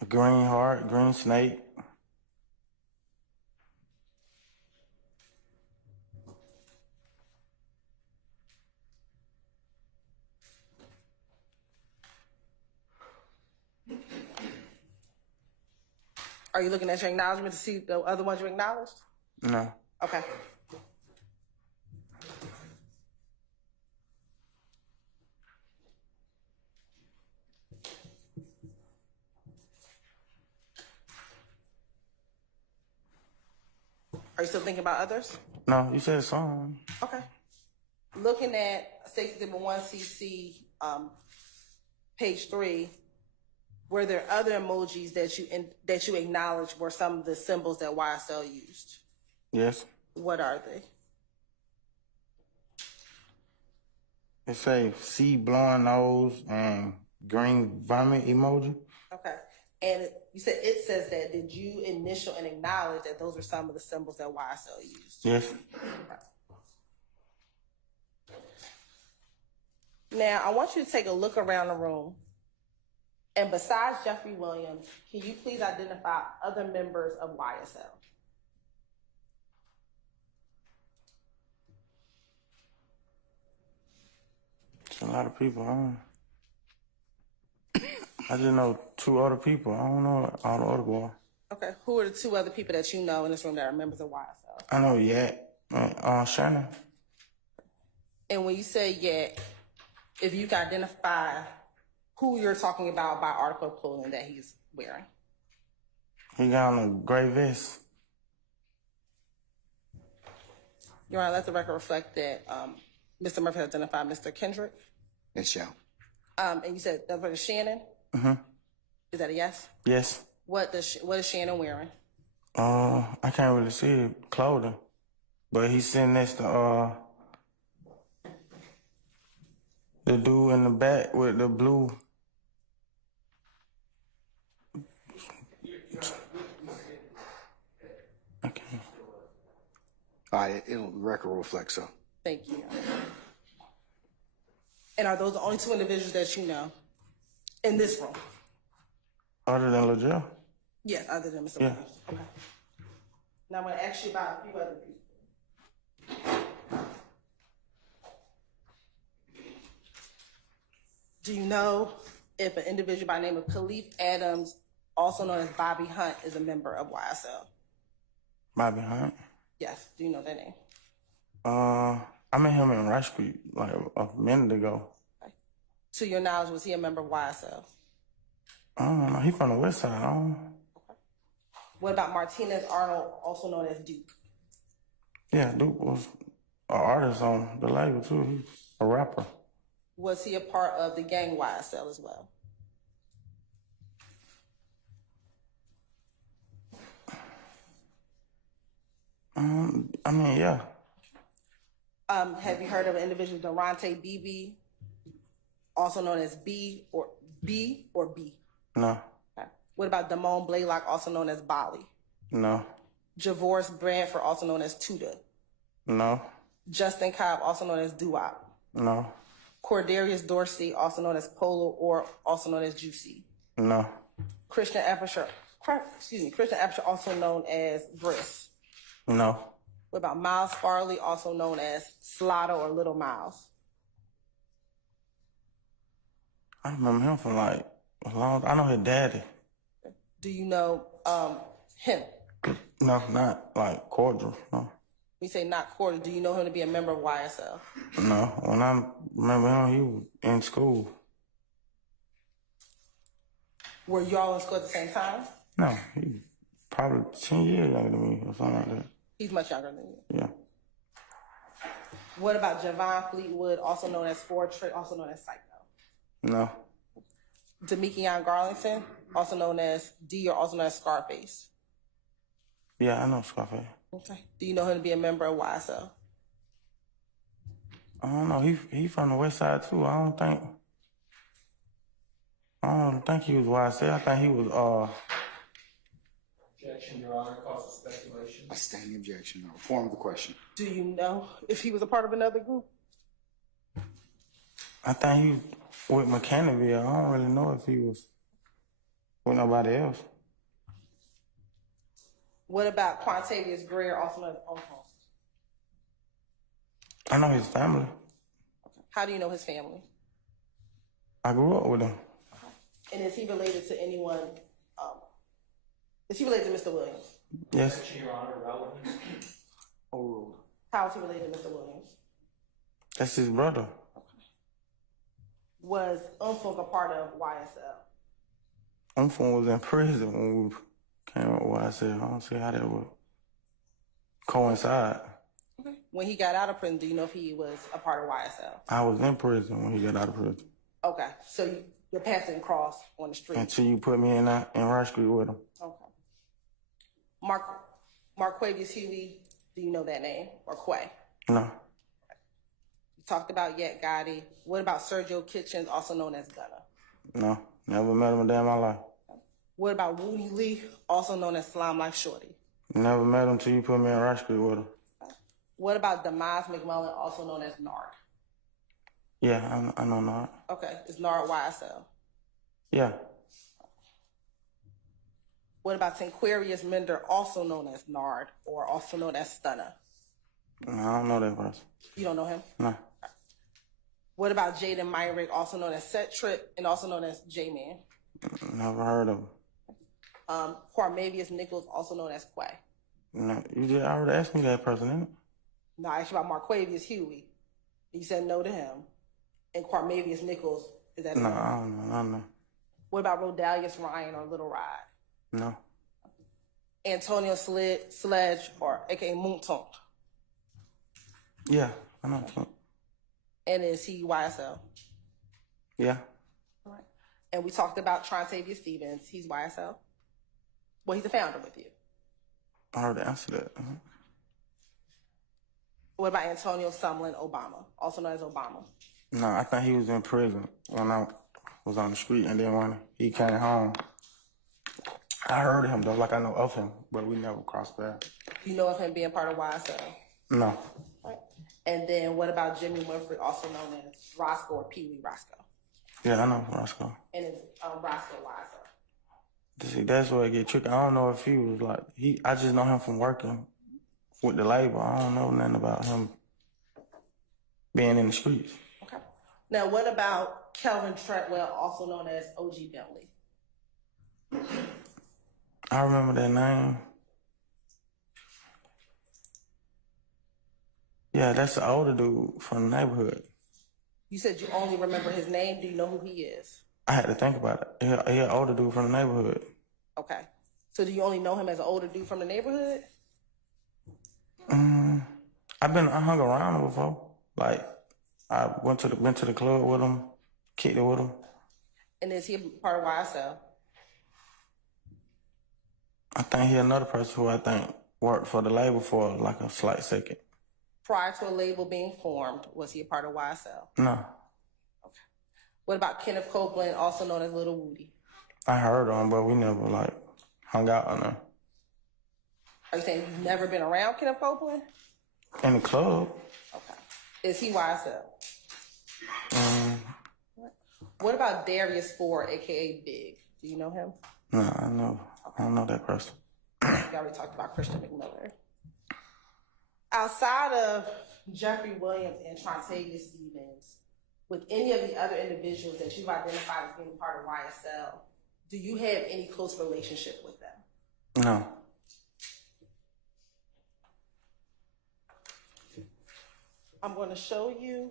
A green heart, green snake. Are you looking at your acknowledgement to see the other ones you acknowledged? No. Okay. Are you still thinking about others? No, you said song. Okay. Looking at Stacey Exhibit 1CC, page 3, were there other emojis that you acknowledged were some of the symbols that YSL used? Yes. What are they? It say sea blowing nose and green vomit emoji. Okay. And you said it says that. Did you initial and acknowledge that those are some of the symbols that YSL used? Yes. Now, I want you to take a look around the room. And besides Jeffrey Williams, can you please identify other members of YSL? It's a lot of people. I just know 2 other people. I don't know all the other boys. Okay. Who are the 2 other people that you know in this room that are members of YSL? I know Yak and Shannon. And when you say Yak, if you can identify who you're talking about by article of clothing that he's wearing. He got on a gray vest. Your Honor, let the record reflect that Mr. Murphy identified Mr. Kendrick. Yes, yeah. And you said that was Shannon? Mm-hmm. Is that a yes? Yes. What is Shannon wearing? I can't really see clothing, but he's sitting next to the dude in the back with the blue The record will reflect so. Thank you. And are those the only two individuals that you know in this room? Other than LaJell? Yes, other than Mr. Yeah. Williams. Okay. Now I'm going to ask you about a few other people. Do you know if an individual by the name of Khalif Adams, also known as Bobby Hunt, is a member of YSL? Bobby Hunt? Yes. Do you know that name? I met him in Rush Street like a minute ago. Okay. To your knowledge, was he a member of YSL? I don't know. He from the West Side. I don't know. Okay. What about Martinez Arnold, also known as Duke? Yeah, Duke was an artist on the label too. He's a rapper. Was he a part of the gang YSL as well? I mean, yeah. Have you heard of an individual, Durante Beebe, also known as B or B? No. Okay. What about Damone Blaylock, also known as Bolly? No. Javoris Bradford, also known as Tuda? No. Justin Cobb, also known as Doo-Wop? No. Cordarius Dorsey, also known as Polo, or also known as Juicy? No. Christian Eppinger, also known as Briss? No. What about Miles Farley, also known as Slaughter or Little Miles? I remember him from like a long. I know his daddy. Do you know him? No, not like cordial. No. We say not quarter. Do you know him to be a member of YSL? No. When I remember him, he was in school. Were y'all in school at the same time? No, he probably 10 years younger than me or something like that. He's much younger than you. Yeah. What about Javon Fleetwood, also known as Fortray, also known as Psycho? No. Demekion Garlington, also known as D or also known as Scarface? Yeah, I know Scarface. Okay. Do you know him to be a member of YSL? I don't know. He from the West Side too. I don't think he was YSL. I think he was Objection, Your Honor, causes speculation. I stand the objection. I'll form the question. Do you know if he was a part of another group? I think he was with McCannaville. I don't really know if he was with nobody else. What about Quantavious Greer, also known as Uncle? I know his family. How do you know his family? I grew up with him. And is he related to anyone? Is he related to Mr. Williams? Yes. Objection, Your Honor, relevance. Overruled. How is he related to Mr. Williams? That's his brother. Was Unfunk a part of YSL? Umfung was in prison when we came up with YSL. I don't see how that would coincide. Okay. When he got out of prison, do you know if he was a part of YSL? I was in prison when he got out of prison. Okay, so your paths didn't cross on the street. Until you put me in Rush Street with him. Okay. Marquavius Huey, do you know that name? Or Quay? No. You talked about Yet Gotti. What about Sergio Kitchens, also known as Gunna? No. Never met him a day in my life. What about Woody Lee, also known as Slime Life Shorty? Never met him until you put me in Rush Street with him. What about Demise McMullen, also known as Nard? Yeah, I know Nard. Okay, is Nard YSL? Yeah. What about Tinquarius Mender, also known as Nard, or also known as Stunner? No, I don't know that person. You don't know him? No. What about Jaden Myrick, also known as Set Trip, and also known as J-Man? Never heard of him. Quarmavius Nichols, also known as Quay. No, you just already asked me that person, didn't it? No, I asked you about Marquavius Huey. You said no to him. And Quarmavius Nichols, is that No, him? I don't know. What about Rodalius Ryan or Little Ride? No. Antonio Sledge, or aka Moontonk? Yeah, I know. And is he YSL? Yeah. All right. And we talked about Trontavious Stevens. He's YSL? Well, he's the founder with you. I already answered that. What about Antonio Sumlin Obama, also known as Obama? No, I think he was in prison when I was on the street, and then when he came home, I heard him though, like I know of him, but we never crossed paths. You know of him being part of YSL? No. Right. And then what about Jimmy Winfrey, also known as Roscoe or Pee Wee Roscoe? Yeah, I know Roscoe. And it's Roscoe YSL. See, that's where it get tricky. I don't know if he was like I just know him from working with the label. I don't know nothing about him being in the streets. Okay. Now, what about Kelvin Treadwell, also known as OG Bentley? I remember that name. Yeah, that's the older dude from the neighborhood. You said you only remember his name. Do you know who he is? I had to think about it. He an older dude from the neighborhood. Okay. So do you only know him as an older dude from the neighborhood? I hung around him before. Like, I went to the club with him, kicked it with him. And is he a part of YSL? I think he another person who I think worked for the label for like a slight second. Prior to a label being formed, was he a part of YSL? No. Okay. What about Kenneth Copeland, also known as Little Woody? I heard of him, but we never like hung out on him. Are you saying you've never been around Kenneth Copeland? In the club. Okay. Is he YSL? What about Darius Ford, aka Big? Do you know him? No, I don't know that person. We already talked about Christian McMiller. Outside of Jeffrey Williams and Trontavia Stevens, with any of the other individuals that you've identified as being part of YSL, do you have any close relationship with them? No. I'm going to show you.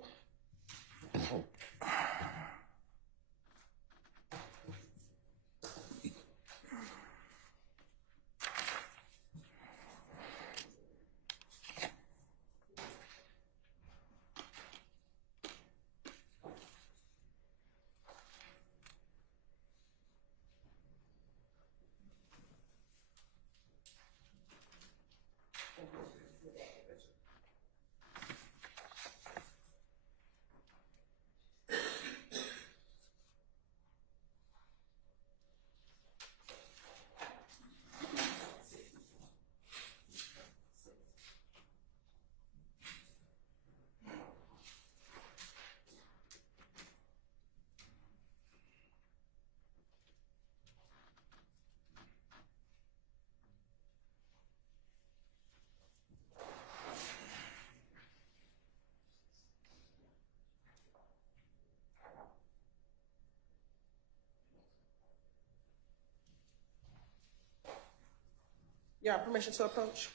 You have permission to approach?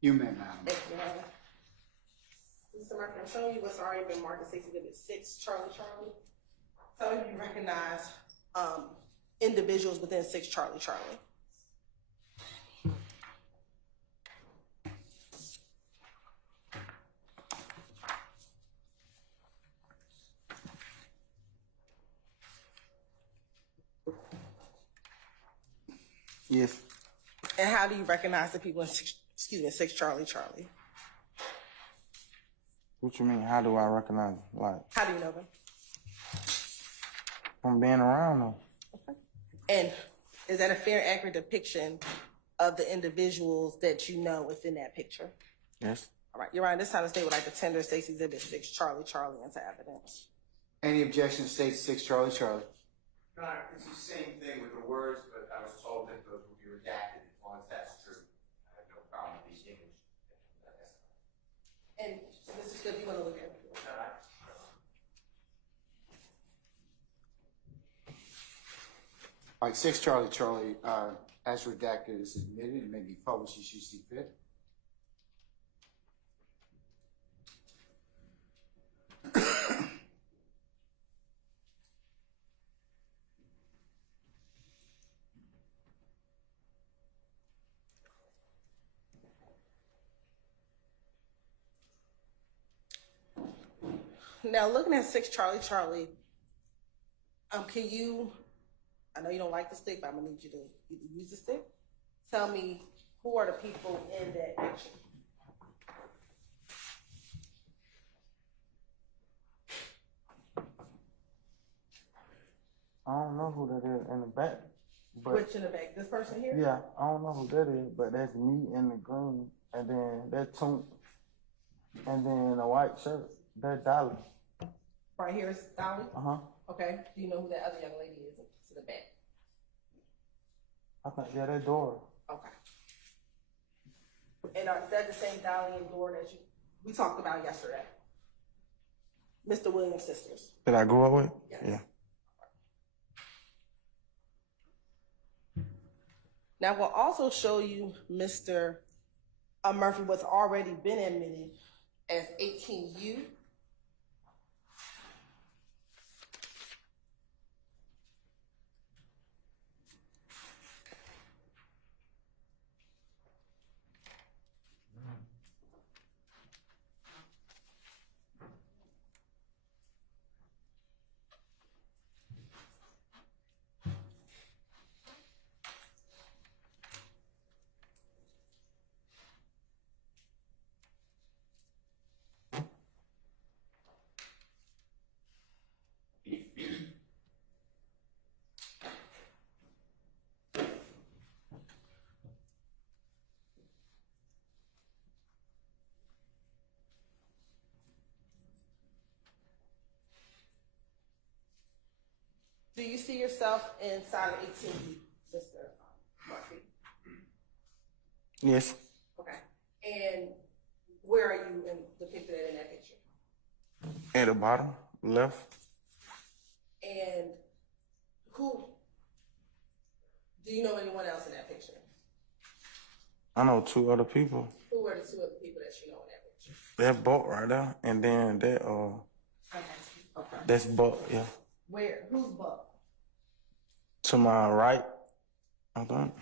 You may, madam. Thank you, Your Honor. Mr. Murphy, I'm showing you what's already been marked as 6 Exhibit 6, Charlie. Tell me if you recognize individuals within 6 Charlie. Yes. And how do you recognize the people in 6 Charlie? What you mean? How do I recognize them? Like, How do you know them? from being around them. Okay. And is that a fair, accurate depiction of the individuals that you know within that picture? Yes. All right, Your Honor, this time to state would like to tender 6 Exhibit 6, Charlie into evidence. Any objection to state 6 Charlie? Your Honor, it's the same thing with the words, but I was told that those would be redacted as long as that's true. I have no problem with these images. And Mr. Smith, you want to look at it? All right, 6 Charlie, as redacted is admitted and may be published as you see fit. Now, looking at 6 Charlie, can you, I know you don't like the stick, but I'm gonna need you to either use the stick. Tell me who are the people in that picture? I don't know who that is in the back. But Which in the back? This person here? yeah, I don't know who that is, but that's me in the green, and then that And then a white shirt. That's Dolly. Right here is Dolly? Uh-huh. Okay. Do you know who that other young lady is to the back? I think, yeah, that's Dora. Okay. And is that the same Dolly and Dora that we talked about yesterday? Mr. Williams' sisters. That I grew up with? Yes. Yeah. Now we'll also show you Mr. Murphy what's already been admitted as 18U. Do you see yourself inside of 18U, Mr. Murphy? Yes. Okay. And where are you depicted in that picture? At the bottom, left. And do you know anyone else in that picture? I know 2 other people. Who are the 2 other people that you know in that picture? That Buck right there, and then that Okay. that's Buck, yeah. Where? Who's Buck? To my right, I think.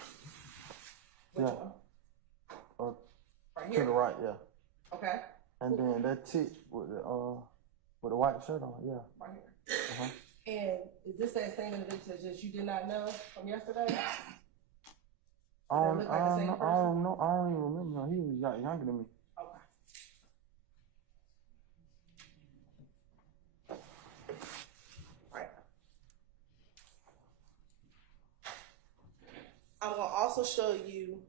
Which Yeah. one? Right To here. the right, yeah. Okay. And then that tick with the white shirt on, yeah. Right here. Uh-huh. And is this that same individual that you did not know from yesterday? I don't look like the same person? know. I don't even remember him. He was younger than me. Okay. Right. I'm going to also show you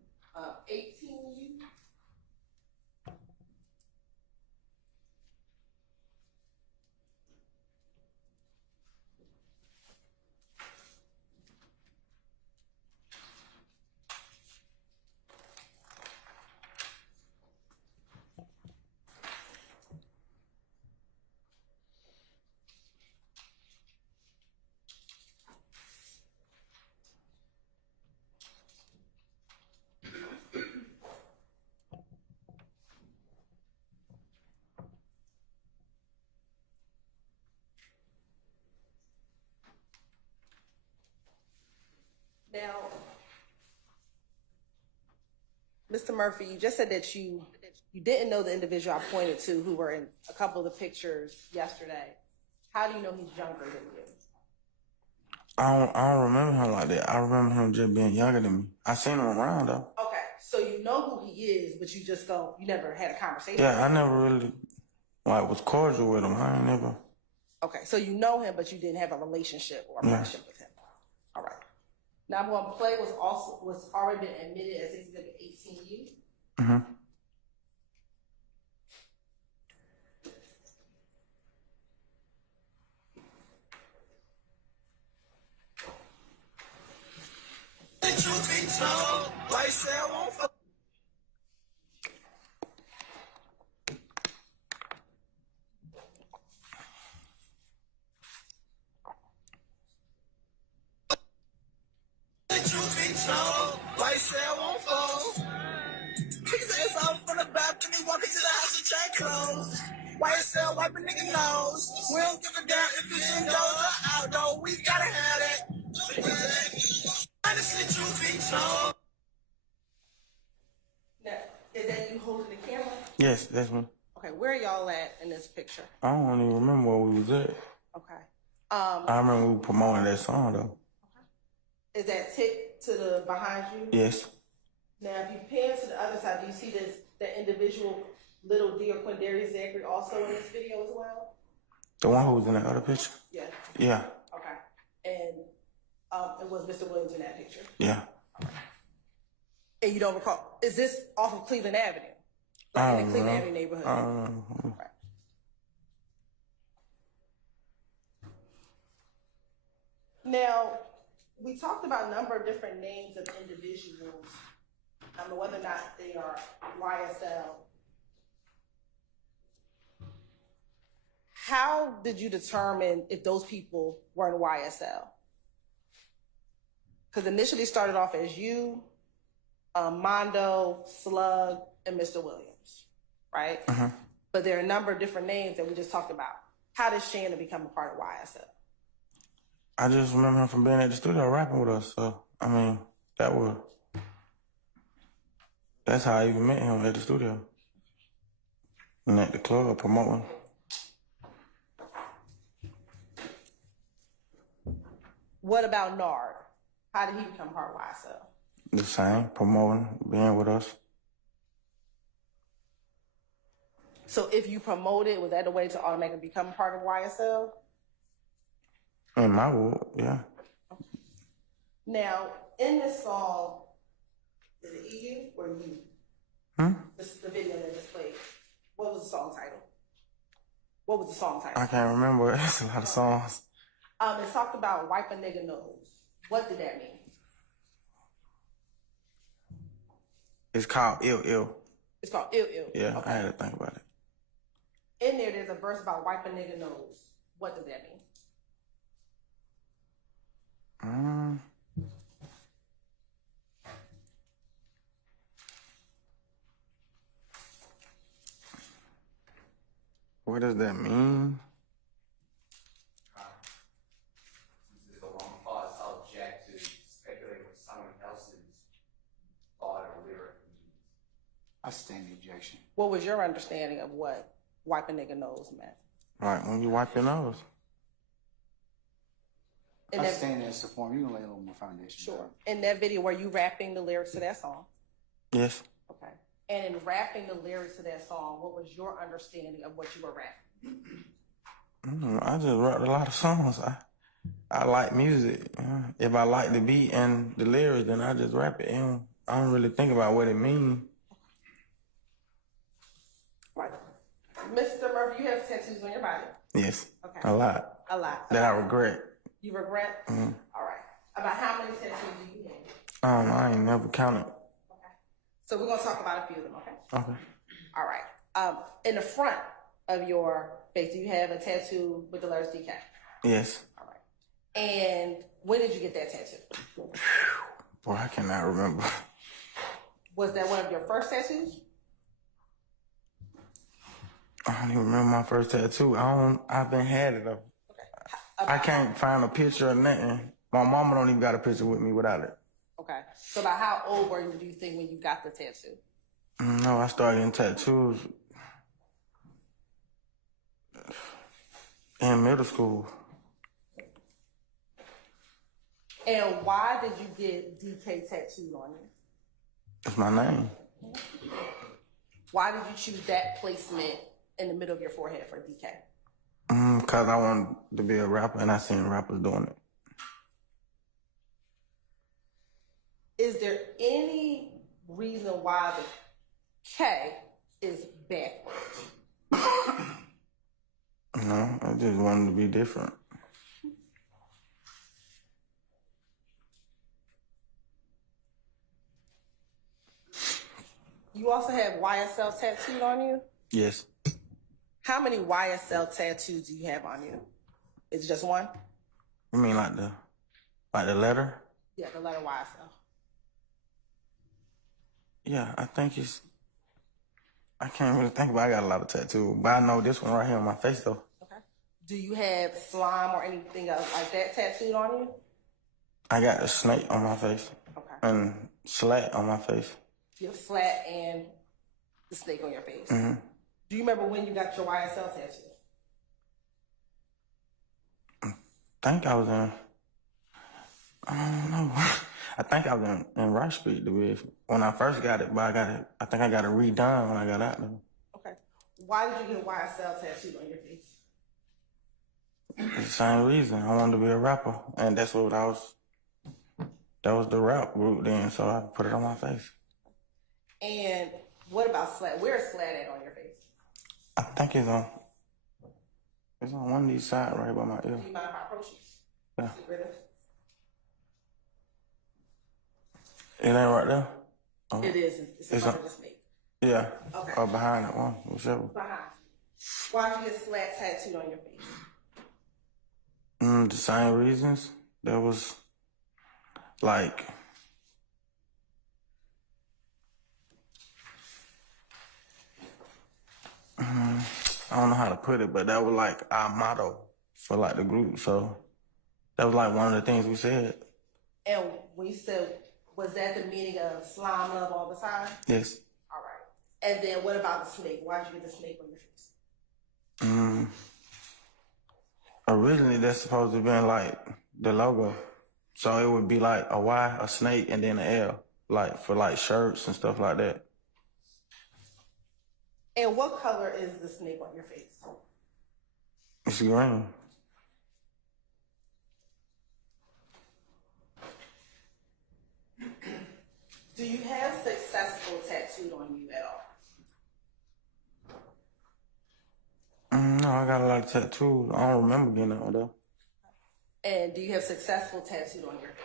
18U. Now, Mr. Murphy, you just said that you didn't know the individual I pointed to who were in a couple of the pictures yesterday. How do you know he's younger than you? I don't remember him like that. I remember him just being younger than me. I seen him around though. Okay, so you know who he is, but you just you never had a conversation. Yeah, I never really was cordial with him. I ain't never. Okay, so you know him, but you didn't have a relationship or a friendship with him. All right. Now I'm going to play was already been admitted as exhibit 18U. Mm-hmm. YSL won't fuck. YSL won't fall. Pick his ass off from the balcony, walk into the house and change clothes. YSL wipe a nigga nose. We don't give a damn if it's indoors or outdoor. We gotta have that. Honestly, truth be told. Now, is that you holding the camera? Yes, that's me. Okay, where are y'all at in this picture? I don't even remember where we was at. Okay. I remember we were promoting that song though. Is that tick to the behind you? Yes. Now, if you pan to the other side, do you see the individual little dear Quindarius Zachary also in this video as well? The one who was in the other picture? Yeah. Yeah. Okay. And it was Mr. Williams in that picture? Yeah. And you don't recall, is this off of Cleveland Avenue? Like in the Cleveland Avenue neighborhood. Right. Now, we talked about a number of different names of individuals, whether or not they are YSL. How did you determine if those people were in YSL? Because initially it started off as you, Mondo, Slug, and Mr. Williams, right? But there are a number of different names that we just talked about. How did Shannon become a part of YSL? I just remember him from being at the studio rapping with us. So, I mean, that's how I even met him, at the studio. And at the club promoting. What about Nard? How did he become part of YSL? The same, promoting, being with us. So if you promoted, was that a way to automatically become part of YSL? In my world, yeah. Now, in this song, is it EU or you? This is the video that just played. What was the song title? What was the song title? I can't remember. It's a lot of songs. It talked about wipe a nigga nose. What did that mean? It's called Ill Ill. It's called Ill Ill. Yeah, okay. I had to think about it. In there's a verse about wipe a nigga nose. What does that mean? What does that mean? This is a long pause. I'll object to speculate what someone else's thought or lyric means. I stand the objection. What was your understanding of what wipe a nigga nose meant? Right, when you wipe your nose. In I that, stand as the form. You can lay a little more foundation. sure. In that video, were you rapping the lyrics to that song? Yes. Okay. And in rapping the lyrics to that song, what was your understanding of what you were rapping? I just wrote a lot of songs. I like music. If I like the beat and the lyrics, then I just rap it. I don't really think about what it means. Right. Mr. Murphy, you have tattoos on your body? Yes. Okay. A lot. A lot. That I regret. You regret? All right. About how many tattoos do you have? I ain't never counted. Okay. So we're going to talk about a few of them, okay? Okay. All right. In the front of your face, do you have a tattoo with the letters DK? Yes. All right. And when did you get that tattoo? Boy, I cannot remember. Was that one of your first tattoos? I don't even remember my first tattoo. I've been had it though. Okay. I can't find a picture or nothing. My mama don't even got a picture with me without it. Okay. So about how old were you, do you think, when you got the tattoo? No, I started getting tattoos in middle school. And why did you get DK tattooed on you? That's my name. Why did you choose that placement in the middle of your forehead for DK? Because I wanted to be a rapper and I seen rappers doing it. Is there any reason why the K is backwards? No, I just wanted to be different. You also have YSL tattooed on you? Yes. How many YSL tattoos do you have on you? Is it just one? You mean like the letter? Yeah, the letter YSL. Yeah, I think it's... I can't really think about it. I got a lot of tattoos, but I know this one right here on my face, though. Okay. Do you have slime or anything else like that tattooed on you? I got a snake on my face. Okay. And slat on my face. You have flat and the snake on your face. Mm-hmm. Do you remember when you got your YSL tattoo? I think I was in... I don't know. I think I was in Rush Street when I first got it, but I think I got it redone when I got out there. Okay. Why did you get a YSL tattooed on your face? It's the same reason. I wanted to be a rapper, and that's what that was the rap group then, so I put it on my face. And What about slat? Where's slat at on your face? I think it's on one of these sides right by my ear. Do you mind if I approach you? Yeah. See where It ain't right there? Oh. it is. It's in front of the snake. Yeah. Okay. Or behind it, one, whichever. Behind. Why'd you get slat tattooed on your face? The same reasons. There was like I don't know how to put it, but that was like our motto for like the group. So that was like one of the things we said. And when you said, was that the meaning of slime love all the time? Yes. All right. And then what about the snake? Why'd you get the snake on your face? Originally that's supposed to have been like the logo. So it would be like a Y, a snake, and then an L, like for like shirts and stuff like that. And what color is the snake on your face? It's green. Do you have successful tattooed on you at all? No, I got a lot of tattoos. I don't remember getting that one though. And do you have successful tattooed on your face?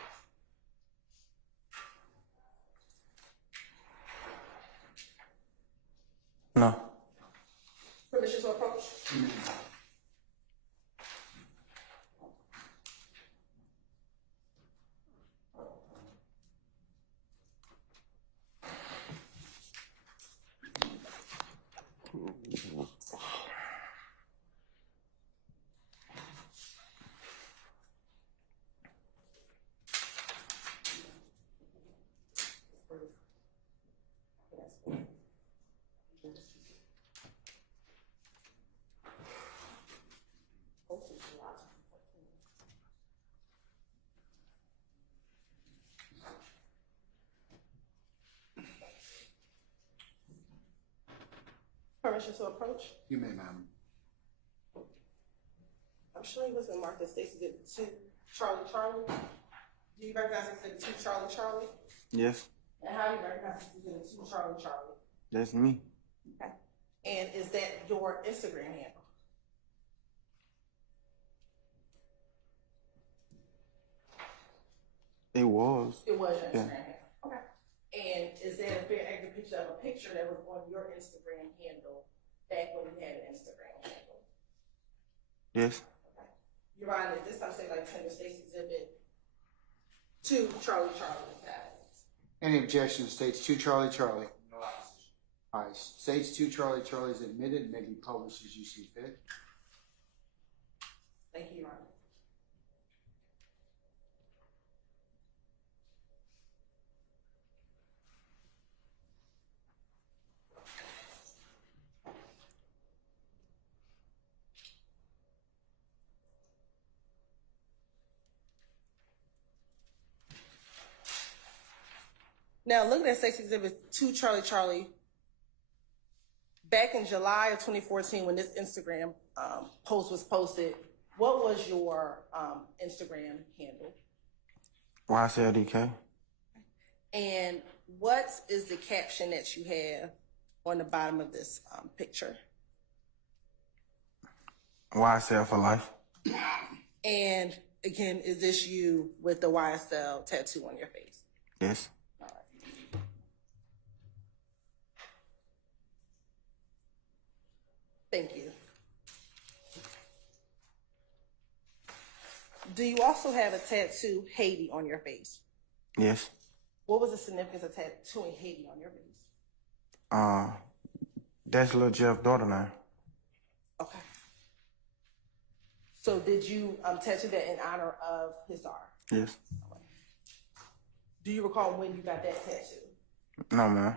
No. Permission to approach? Permission to approach? You may, ma'am. I'm sure he was going to mark this Stacy did 2 Charlie. Do you recognize Exhibit 2 Charlie? Yes. And how do you recognize Exhibit 2 Charlie? That's me. Okay. And is that your Instagram handle? It was. It was your Yeah. Instagram handle. Okay. And is there a fair accurate picture of a picture that was on your Instagram handle back when you had an Instagram handle? Yes. Okay. Your Honor, this time say like Tender States Exhibit 2 Charlie. Any objection to states 2 Charlie? No opposition. All right, states 2 Charlie is admitted and may be published as you see fit. Thank you, Your Honor. Now, looking at State's Exhibit 2 Charlie, back in July of 2014, when this Instagram post was posted, what was your Instagram handle? YSL DK. And what is the caption that you have on the bottom of this picture? YSL for life. And again, is this you with the YSL tattoo on your face? Yes. All right. Thank you. Do you also have a tattoo, Haiti, on your face? Yes. What was the significance of tattooing Haiti on your face? That's Lil Jeff's daughter name. Okay. So did you tattoo that in honor of his daughter? Yes. Do you recall when you got that tattoo? No, man.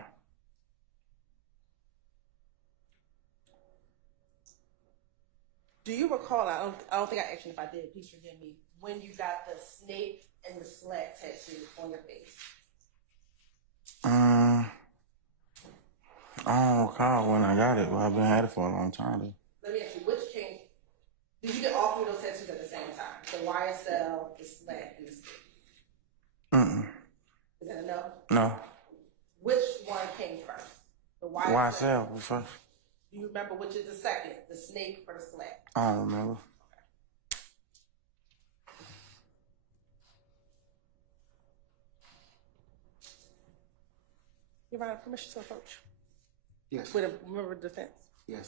Do you recall, I don't think I asked you if I did, please forgive me, when you got the snake and the slat tattoo on your face? I don't recall when I got it, but I've been had it for a long time though. Let me ask you, which came, did you get all 3 of those tattoos at the same time? The YSL, the slat, and the snake? Is that a no? No. Which one came first? The YSL was first. Do you remember which is the second, the snake or the slap? I don't remember. Your Honor, permission to approach Yes. with a member of defense. Yes.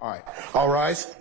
All right. All rise.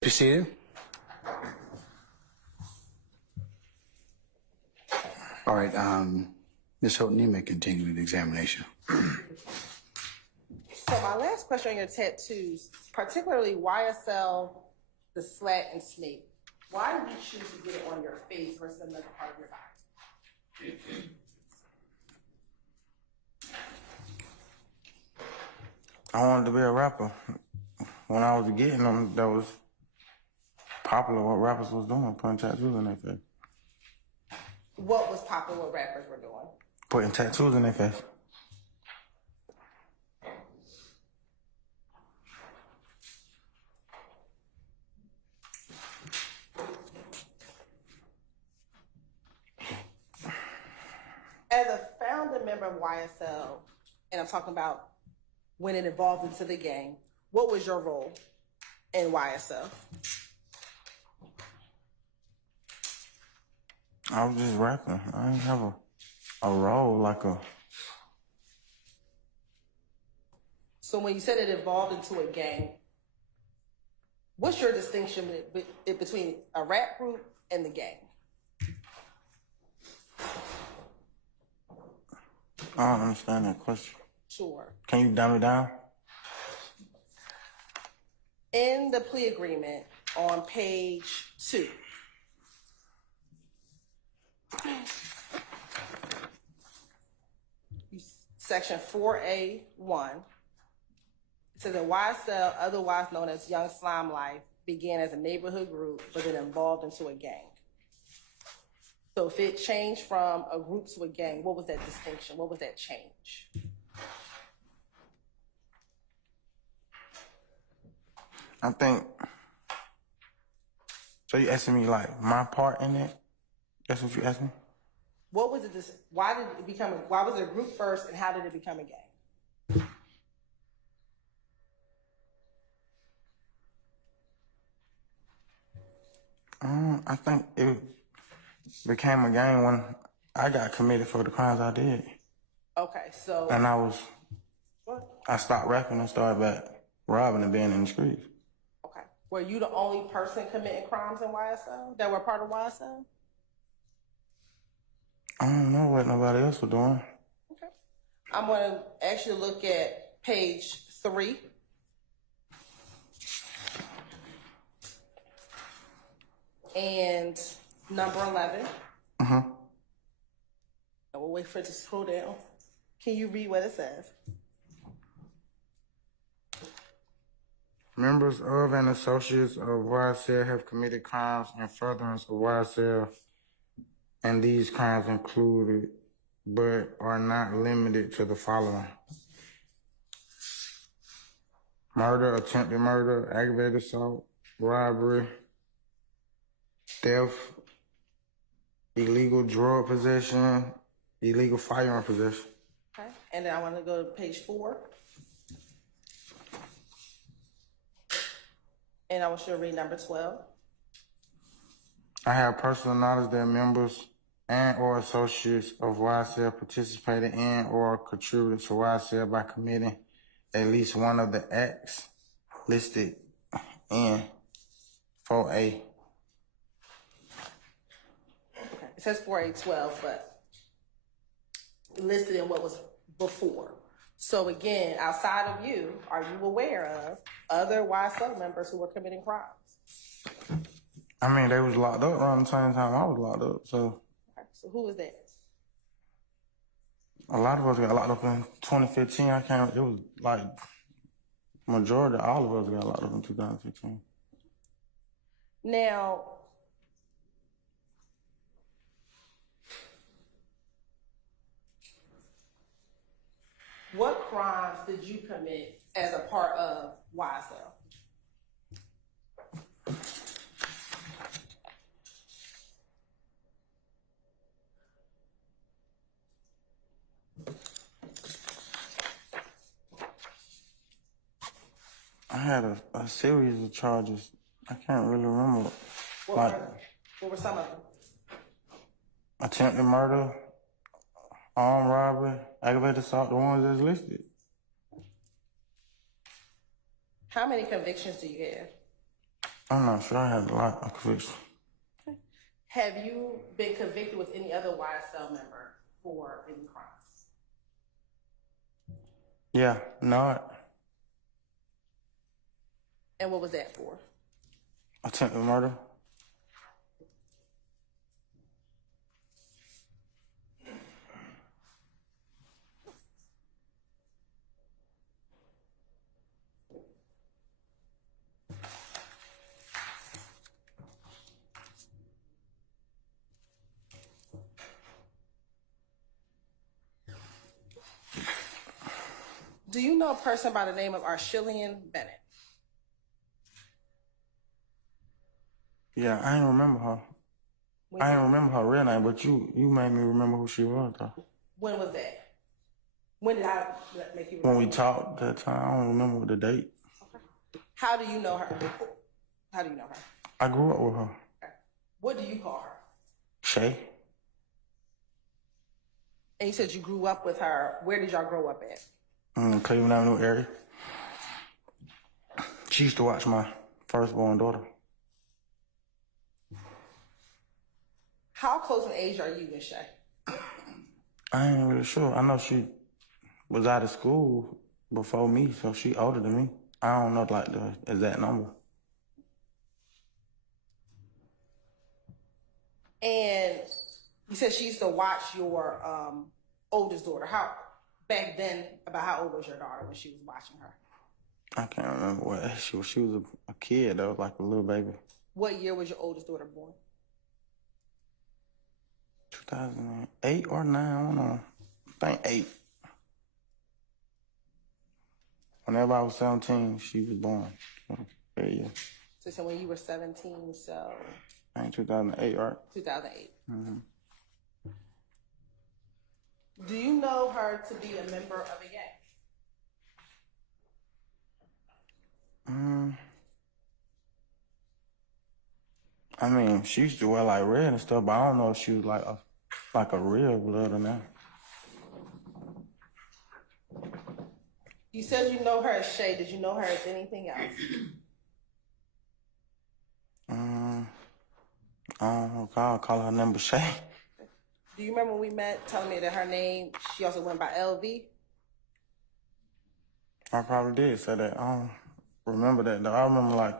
Be seated. All right, Ms. Hilton, you may continue the examination. So my last question on your tattoos, particularly YSL, the slat, and snake. Why did you choose to get it on your face versus another part of your body? I wanted to be a rapper. When I was getting them, that was popular what rappers was doing, putting tattoos in their face. What was popular what rappers were doing? Putting tattoos in their face. As a founding member of YSL, and I'm talking about when it evolved into the gang, what was your role in YSL? I was just rapping. I didn't have a role like a... So when you said it evolved into a gang, what's your distinction between a rap group and the gang? I don't understand that question. Sure. Can you dumb it down? In the plea agreement on page 2, section 4A1, it says that YSL, otherwise known as Young Slime Life, began as a neighborhood group, but then evolved into a gang. So if it changed from a group to a gang, what was that distinction? What was that change? I think... So you asking me, like, my part in it? That's what you asked me? What was it? Why did it become? Why was it a group first, and how did it become a gang? I think it became a gang when I got committed for the crimes I did. Okay, so. And What? I stopped rapping and started back robbing and being in the streets. Okay. Were you the only person committing crimes in YSL that were part of YSL? I don't know what nobody else was doing. Okay. I'm going to actually look at page 3. And number 11. And we'll wait for it to scroll down. Can you read what it says? Members of and associates of YSL have committed crimes in furtherance of YSL, and these crimes included, but are not limited to the following: murder, attempted murder, aggravated assault, robbery, theft, illegal drug possession, illegal firearm possession. Okay. And then I want to go to page 4. And I want you to read number 12. I have personal knowledge that members and or associates of YSL participated in or contributed to YSL by committing at least one of the acts listed in 4A. Okay. It says 4A12, but listed in what was before. So again, outside of you, are you aware of other YSL members who were committing crimes? I mean, they was locked up around the same time I was locked up, so. Okay. So who was that? A lot of us got locked up in 2015. It was like, majority, all of us got locked up in 2015. Now, what crimes did you commit as a part of YSL? I had a series of charges. I can't really remember. What were some of them? Attempted murder, armed robbery, aggravated assault, the ones that's listed. How many convictions do you have? I'm not sure. I had a lot of convictions. Have you been convicted with any other YSL member for any crimes? Yeah, not. And what was that for? Attempted murder. Do you know a person by the name of Arshillian Bennett? Yeah, I ain't remember her. I ain't remember her real name, but you made me remember who she was, though. When was that? When did I make you remember? When we talked that time, I don't remember the date. Okay. How do you know her? How do you know her? I grew up with her. Okay. What do you call her? Shay. And you said you grew up with her. Where did y'all grow up at? Cleveland Avenue area. She used to watch my firstborn daughter. How close in age are you and Shay? I ain't really sure. I know she was out of school before me, so she older than me. I don't know like the exact number. And you said she used to watch your oldest daughter. How back then? About how old was your daughter when she was watching her? I can't remember what age she was. She was a kid though, like a little baby. What year was your oldest daughter born? 2008 or 9, I don't know. I think 8. Whenever I was 17, she was born. Yeah. So when you were 17, so... I think 2008, right? 2008. Mm-hmm. Do you know her to be a member of a gang? I mean, she used to wear like red and stuff, but I don't know if she was like a real blood or not. You said you know her as Shay. Did you know her as anything else? I don't know. I'll call her number Shay. Do you remember when we met telling me that her name, she also went by LV? I probably did say that. I don't remember that though. I remember like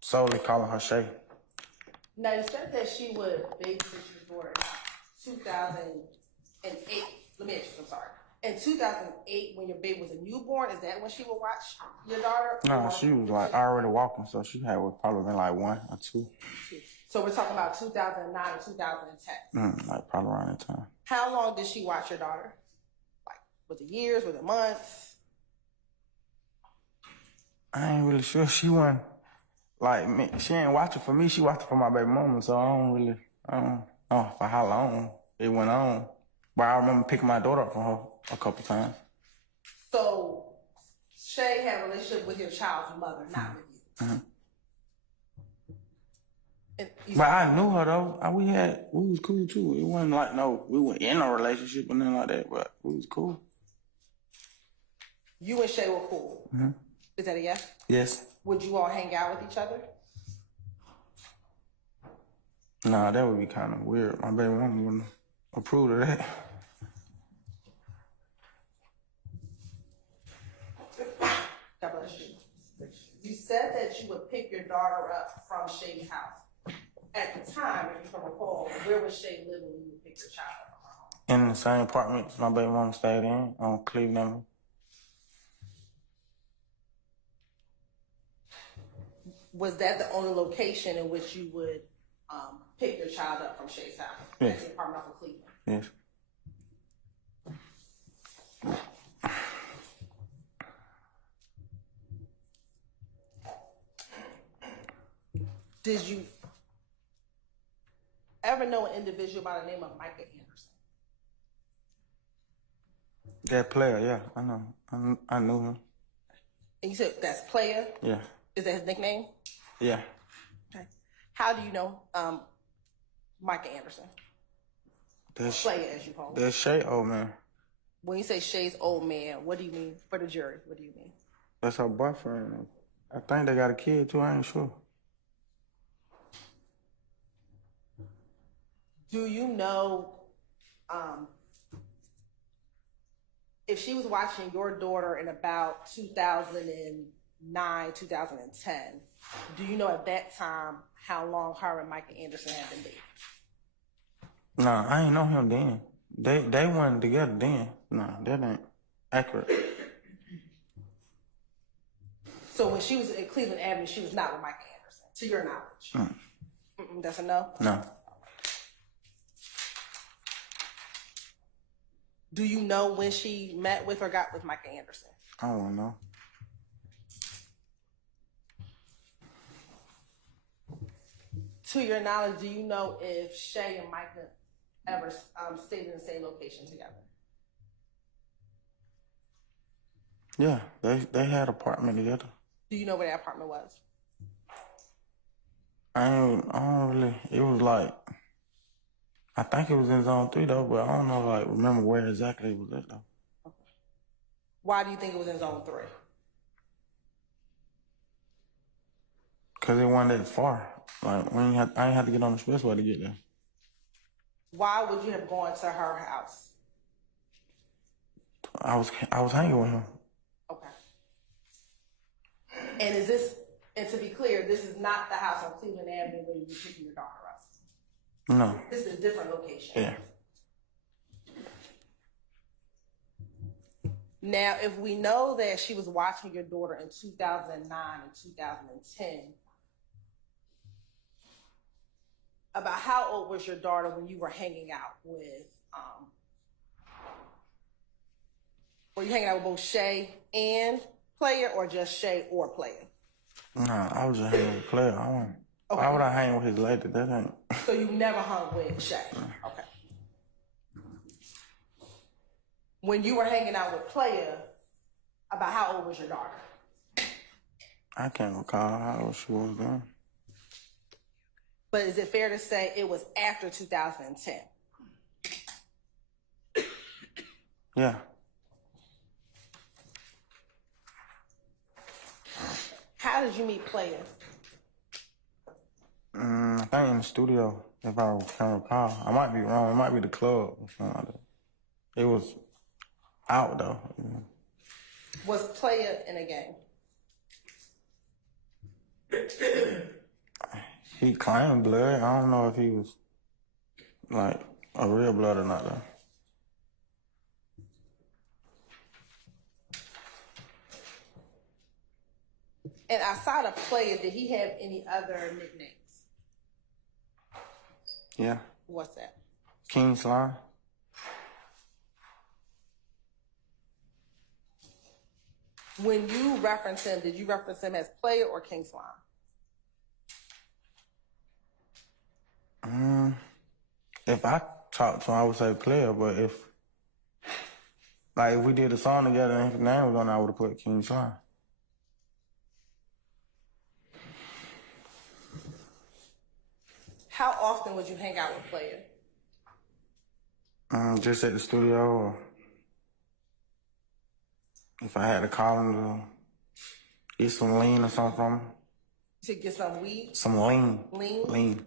solely calling her Shay. Now, you said that she would babysit your daughter in 2008. Let me ask you, I'm sorry. In 2008, when your baby was a newborn, is that when she would watch your daughter? No, she was like already walking, so she had probably been like 1 or 2. So we're talking about 2009 or 2010? Like probably around that time. How long did she watch your daughter? Like, was it years? Was it months? I ain't really sure. She wasn't like me. She ain't watching for me. She watching for my baby mama. So I don't know for how long it went on. But I remember picking my daughter up from her a couple times. So Shay had a relationship with your child's mother, not with you. Mm-hmm. And you But said- I knew her though. We was cool too. It wasn't like we were in a relationship or nothing like that, but we was cool. You and Shay were cool. Mm-hmm. Is that a yes? Yes. Would you all hang out with each other? Nah, that would be kind of weird. My baby mama wouldn't approve of that. God bless you. You said that you would pick your daughter up from Shay's house. At the time, if you can recall, where was Shay living when you picked your child up from her home? In the same apartment my baby mama stayed in on Cleveland. Was that the only location in which you would pick your child up from Shay's house? Yes. At the apartment off of Cleveland? Yes. Did you ever know an individual by the name of Micah Anderson? That player, yeah, I know. I knew him. And you said that's Player? Yeah. Is that his nickname? Yeah. Okay. How do you know Micah Anderson? Player, as you call him. That's Shay, old man. When you say Shay's old man, what do you mean? For the jury, what do you mean? That's her boyfriend. I think they got a kid too, I ain't sure. Do you know if she was watching your daughter in about 2009, 2010, do you know at that time how long her and Micah Anderson had been dating? Nah, I ain't know him then. They weren't together then. Nah, that ain't accurate. So when she was at Cleveland Avenue, she was not with Micah Anderson, to your knowledge? That's a no? No. Do you know when she met with or got with Micah Anderson? I don't know. To your knowledge, do you know if Shay and Micah ever stayed in the same location together? Yeah, they had an apartment together. Do you know where that apartment was? I don't really, it was like, I think it was in zone 3 though, but I don't know, remember where exactly it was at though. Okay. Why do you think it was in zone 3? Cause it wasn't that far. I ain't have to get on the expressway to get there. Why would you have gone to her house? I was hanging with him. Okay. And to be clear, this is not the house on Cleveland Avenue where you were picking your daughter up. No. This is a different location. Yeah. Now, if we know that she was watching your daughter in 2009 and 2010, about how old was your daughter when you were hanging out with, were you hanging out with both Shay and Player, or just Shay or Player? Nah, I was just hanging with Player. Why would I hang with his lady? That ain't. So you never hung with Shay? Okay. When you were hanging out with Player, about how old was your daughter? I can't recall how old she was then. But is it fair to say it was after 2010? Yeah. How did you meet Player? I think in the studio, if I can recall. I might be wrong. It might be the club or something like that. It was out though. Was Player in a gang? He claimed blood. I don't know if he was like a real blood or not though. And outside of Player, did he have any other nicknames? Yeah. What's that? King Slime. When you reference him, did you reference him as Player or King Slime? If I talked to him, I would say player, but if we did a song together and his name was on it, I would have put King Slime. How often would you hang out with Player? Just at the studio, or if I had to call him to get some lean or something from him. To get some weed? Some lean. Lean? Lean.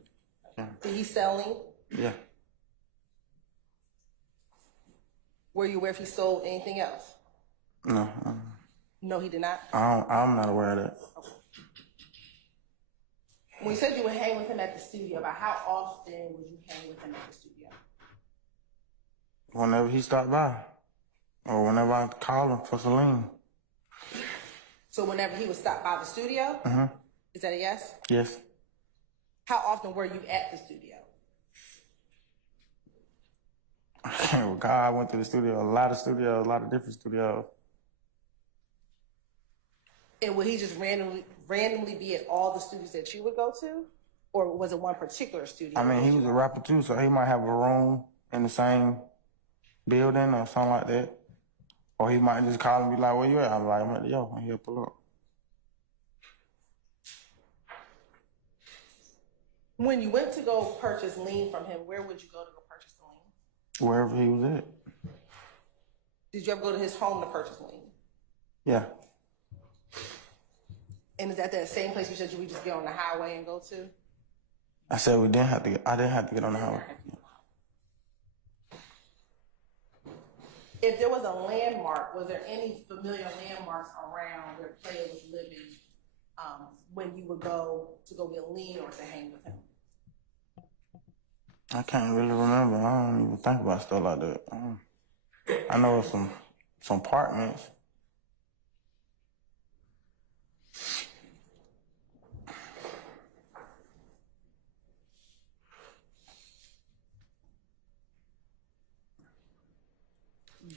Yeah. Did he sell lean? Yeah. Were you aware if he sold anything else? No. No, he did not? I'm not aware of that. Okay. When you said you would hang with him at the studio, about how often would you hang with him at the studio? Whenever he stopped by, or whenever I call him for some lean. So whenever he would stop by the studio? Mm-hmm. Is that a yes? Yes. How often were you at the studio? I can't recall. I went to the studio, a lot of different studios. And would he just randomly be at all the studios that you would go to? Or was it one particular studio? I mean, he was a rapper too, so he might have a room in the same building or something like that. Or he might just call and be like, where you at? I'm like, I'm at the yo, I'm here, pull up. When you went to go purchase lean from him, where would you go to go purchase the lean? Wherever he was at. Did you ever go to his home to purchase lean? Yeah. And is that the same place you said you would just get on the highway and go to? I said I didn't have to get on the highway. If there was a landmark, was there any familiar landmarks around where Player was living when you would go to get lean or to hang with him? I can't really remember. I don't even think about stuff like that. I know some apartments.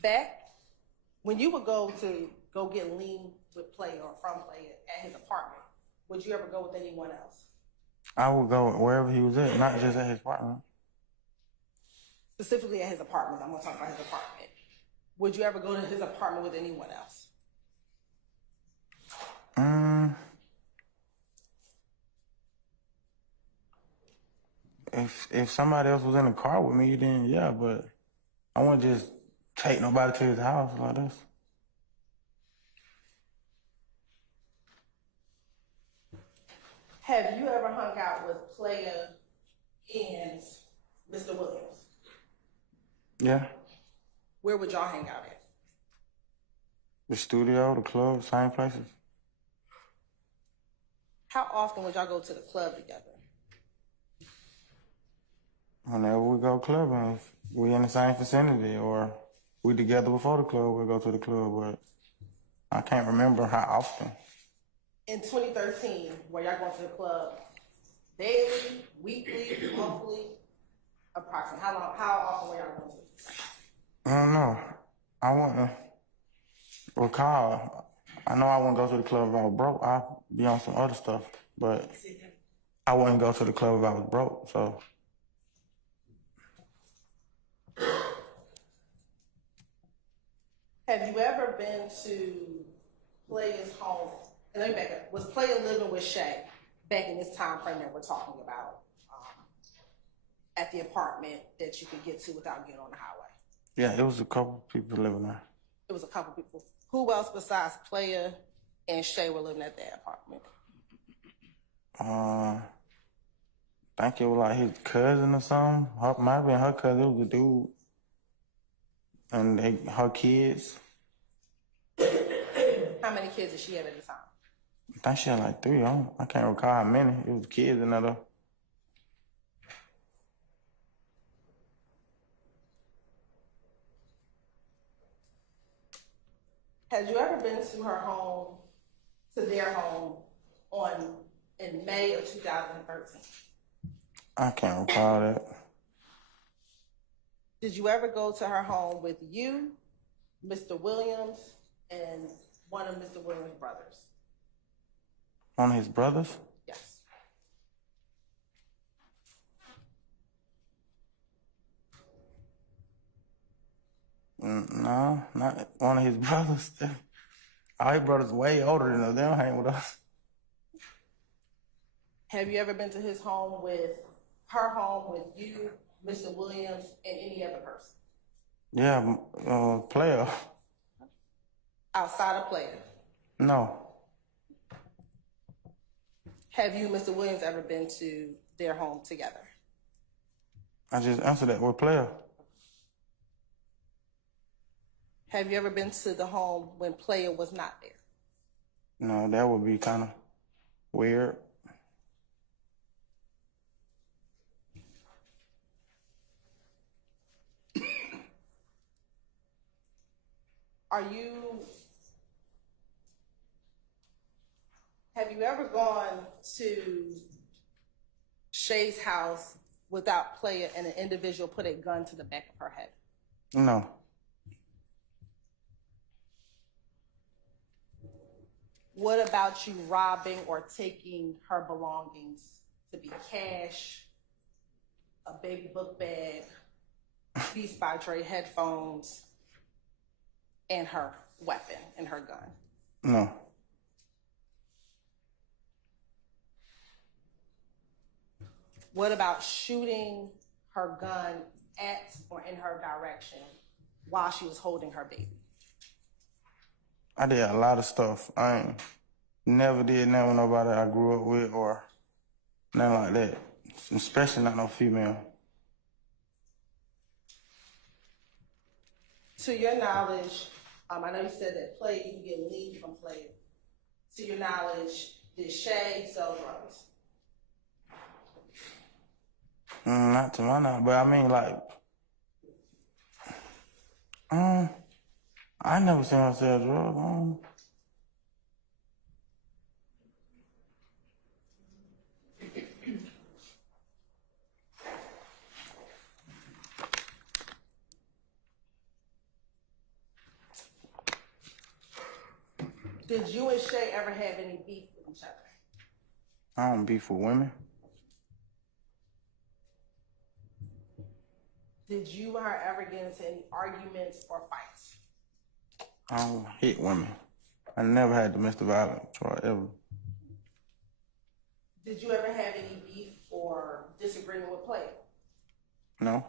Back when you would go get lean with Player or from Player at his apartment, would you ever go with anyone else? I would go wherever he was at, not just at his apartment. Specifically at his apartment. I'm going to talk about his apartment. Would you ever go to his apartment with anyone else? If somebody else was in the car with me, then yeah, but I wouldn't just take nobody to his house like this. Have you ever hung out with Player and Mr. Williams? Yeah. Where would y'all hang out at? The studio, the club, same places. How often would y'all go to the club together? Whenever we go clubbing, if we in the same vicinity or we together before the club, we'll go to the club, but I can't remember how often. In 2013, were y'all going to the club daily, weekly, monthly, approximately? How often were y'all going to? I don't know. I wouldn't recall. I know I wouldn't go to the club if I was broke. I'd be on some other stuff, but I wouldn't go to the club if I was broke, so. Have you ever been to Player's home? And let me back up. Was Player living with Shay back in this time frame that we're talking about at the apartment that you could get to without getting on the highway? Yeah, it was a couple people living there. It was a couple people. Who else besides Player and Shay were living at that apartment? I think it was like his cousin or something. Might have been her cousin. It was a dude. And her kids. How many kids did she have at the time? I think she had like 3. I can't recall how many. It was kids in there though. Had you ever been to her home, to their home, in May of 2013? I can't recall that. Did you ever go to her home with you, Mr. Williams, and one of Mr. Williams' brothers? One of his brothers? Yes. No, not one of his brothers. All his brothers way older than us. They don't hang with us. Have you ever been to his home with her home with you, Mr. Williams, and any other person? Yeah, player. Outside of player. No. Have you, Mr. Williams, ever been to their home together? I just answered that with player. Have you ever been to the home when player was not there? No, that would be kind of weird. Have you ever gone to Shay's house without player and an individual put a gun to the back of her head? No. What about you robbing or taking her belongings to be cash, a baby book bag, Beats by Dre headphones, and her weapon and her gun? No. What about shooting her gun at or in her direction while she was holding her baby? I did a lot of stuff. I ain't never did nothing with nobody I grew up with or nothing like that. Especially not no female. To your knowledge, I know you said that play, you can get lean from play. To your knowledge, did Shay sell drugs? Not to my knowledge, but I mean, like, I never seen her sell drugs. Did you and Shay ever have any beef with each other? I don't beef with women. Did you and her ever get into any arguments or fights? I don't hit women. I never had domestic violence or ever. Did you ever have any beef or disagreement with play? No.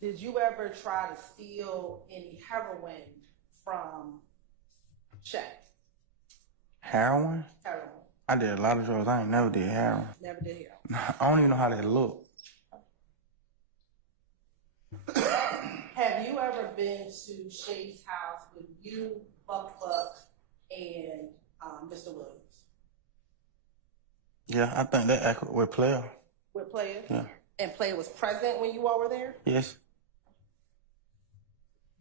Did you ever try to steal any heroin from Shay? Heroin? Heroin. I did a lot of drugs. I ain't never did heroin. Never did heroin. I don't even know how they look. Have you ever been to Shay's house with you, Buck, and Mr. Williams? Yeah, I think that accurate with player. With player? Yeah. And player was present when you all were there? Yes.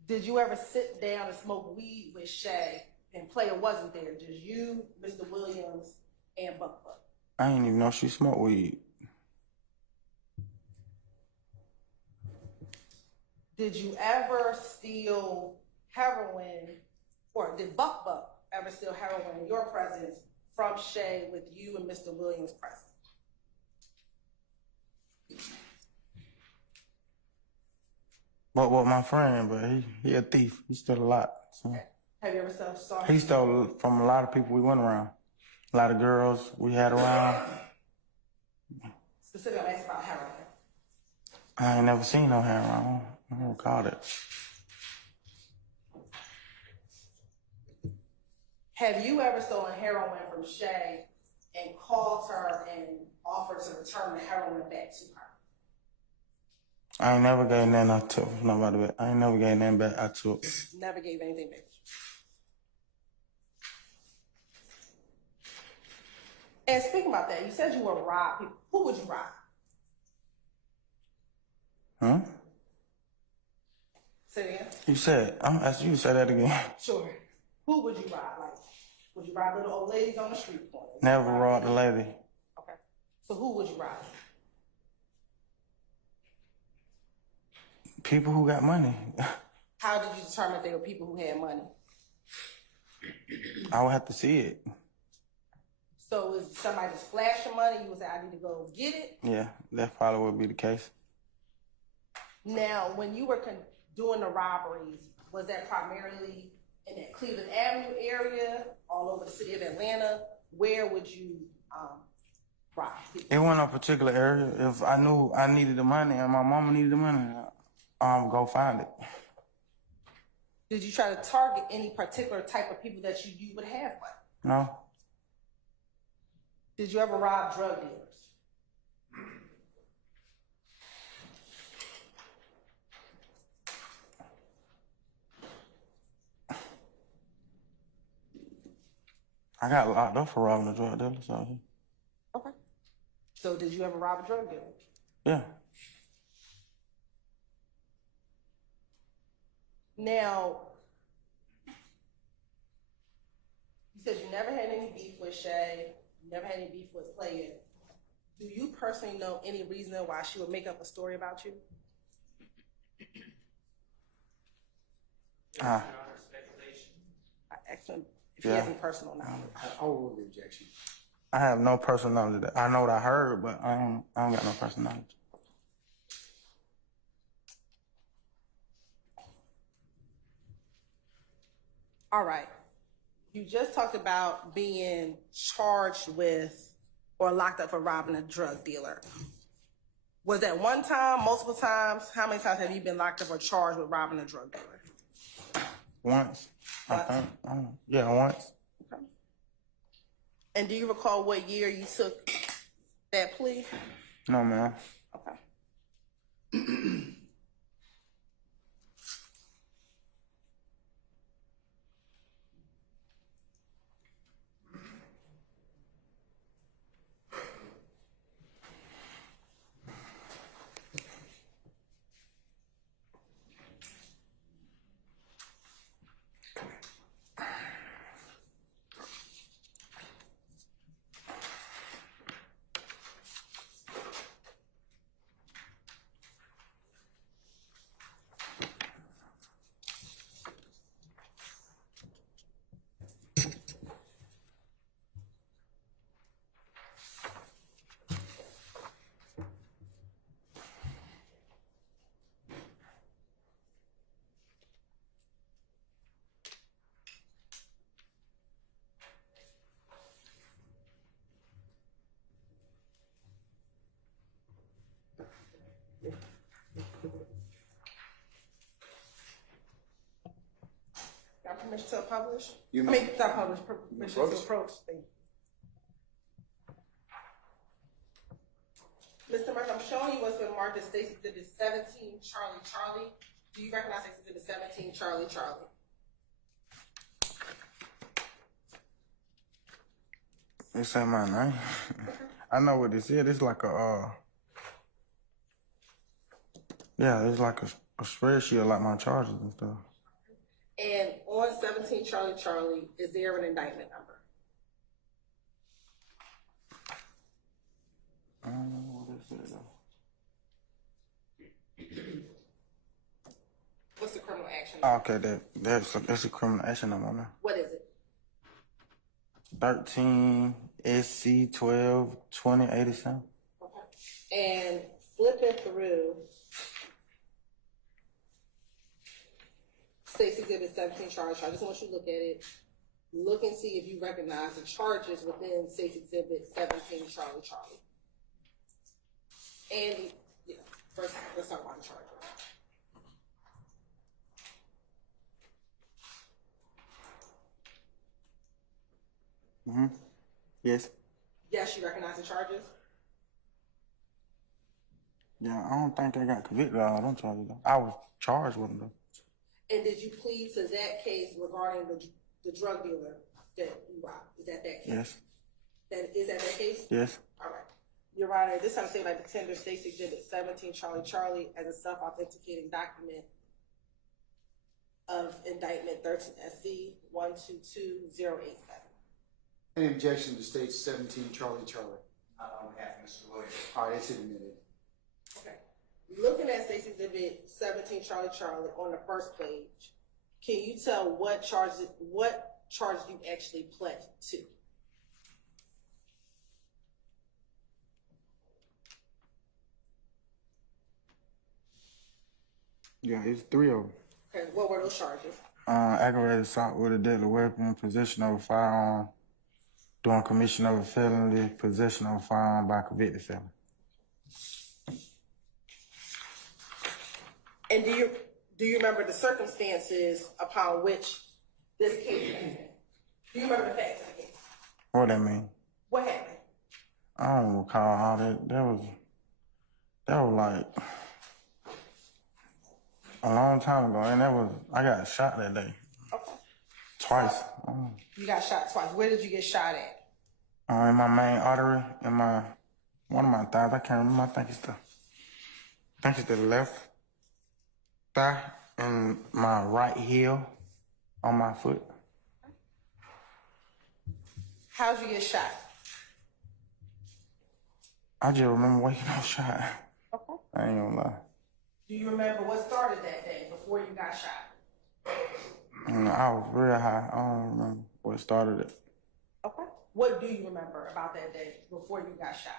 Did you ever sit down and smoke weed with Shay and player wasn't there? Just you, Mr. Williams, and Buck? I didn't even know she smoked weed. Did you ever steal heroin, or did Buck ever steal heroin in your presence from Shay with you and Mr. Williams present? But with my friend, but he a thief. He stole a lot. So. Okay. Have you ever saw He stole from a lot of people we went around. A lot of girls we had around. Specifically, I'm asking about heroin. I ain't never seen no heroin. I don't recall it. Have you ever stolen heroin from Shay and called her and offered to return the heroin back to her? I ain't never gave nothing I took from nobody back. I ain't never gave nothing back I took. Never gave anything back. And speaking about that, you said you would rob people. Who would you rob? Huh? Say it again. You said, I'm asking you to say that again. Sure. Who would you rob? Like, would you rob little old ladies on the street corner? Never robbed a lady. Okay. So who would you rob? People who got money. How did you determine they were people who had money? I would have to see it. So is somebody just flashing money? You would say, I need to go get it? Yeah, that probably would be the case. Now, when you were doing the robberies, was that primarily in that Cleveland Avenue area, all over the city of Atlanta? Where would you rob people? It wasn't a particular area. If I knew I needed the money and my mama needed the money, go find it. Did you try to target any particular type of people that you knew would have money? No. Did you ever rob drug dealers? I got locked up for robbing a drug dealer, so. Okay. So did you ever rob a drug dealer? Yeah. Now, you said you never had any beef with Shay, you never had any beef with Playa. Do you personally know any reason why she would make up a story about you? Excellent. If you have any personal knowledge. I will rule the objection. I have no personal knowledge of that. I know what I heard, but I don't got no personal knowledge. All right. You just talked about being charged with or locked up for robbing a drug dealer. Was that one time, multiple times? How many times have you been locked up or charged with robbing a drug dealer? Once. I think. Yeah, once. Okay. And do you recall what year you took that plea? No, ma'am. Okay. Got permission to publish? Not publish, permission to approach. Mr. Murphy, I'm showing you what's been marked as Stacy Exhibit 17, Charlie. Do you recognize Exhibit 17, Charlie? This ain't my name. I know what this is. It's like a, it's like a spreadsheet of like my charges and stuff. And on 17, Charlie, is there an indictment number? I don't know what this is though. What's the criminal action number? Okay, that's a criminal action number now. What is it? 13 SC 12 20 87. Okay. And flipping through State's Exhibit 17, Charlie. I just want you to look at it. Look and see if you recognize the charges within State's Exhibit 17, Charlie. And first let's talk about the charges. Yes. Yes, you recognize the charges? Yeah, I don't think they got convicted of all them charges though. I was charged with them though. And did you plead to that case regarding the drug dealer that you robbed? Is that case? Yes. Is that case? Yes. All right. Your Honor, this time say like the tender States Exhibit 17, Charlie, as a self-authenticating document of indictment 13 SC 122087. Any objection to state 17, Charlie? On behalf of Mr. Lawyer. All right, it's admitted. Okay. Looking at State's Exhibit 17, Charlie, on the first page, can you tell what charges you actually pled to? Yeah, it's 3 of them. Okay, what were those charges? Aggravated assault with a deadly weapon, possession of a firearm, doing commission of a felony, possession of a firearm by a convicted felon. And do you remember the circumstances upon which this case happened? Do you remember the facts of the case? What that mean? What happened? I don't recall all that. That was like a long time ago, and I got shot that day. Okay. Twice. You got shot twice. Where did you get shot at? In my main artery, in one of my thighs. I can't remember. I think it's the left thigh and my right heel on my foot. How'd you get shot? I just remember waking up shot. Okay. I ain't gonna lie. Do you remember what started that day before you got shot? I was real high. I don't remember what started it. Okay. What do you remember about that day before you got shot?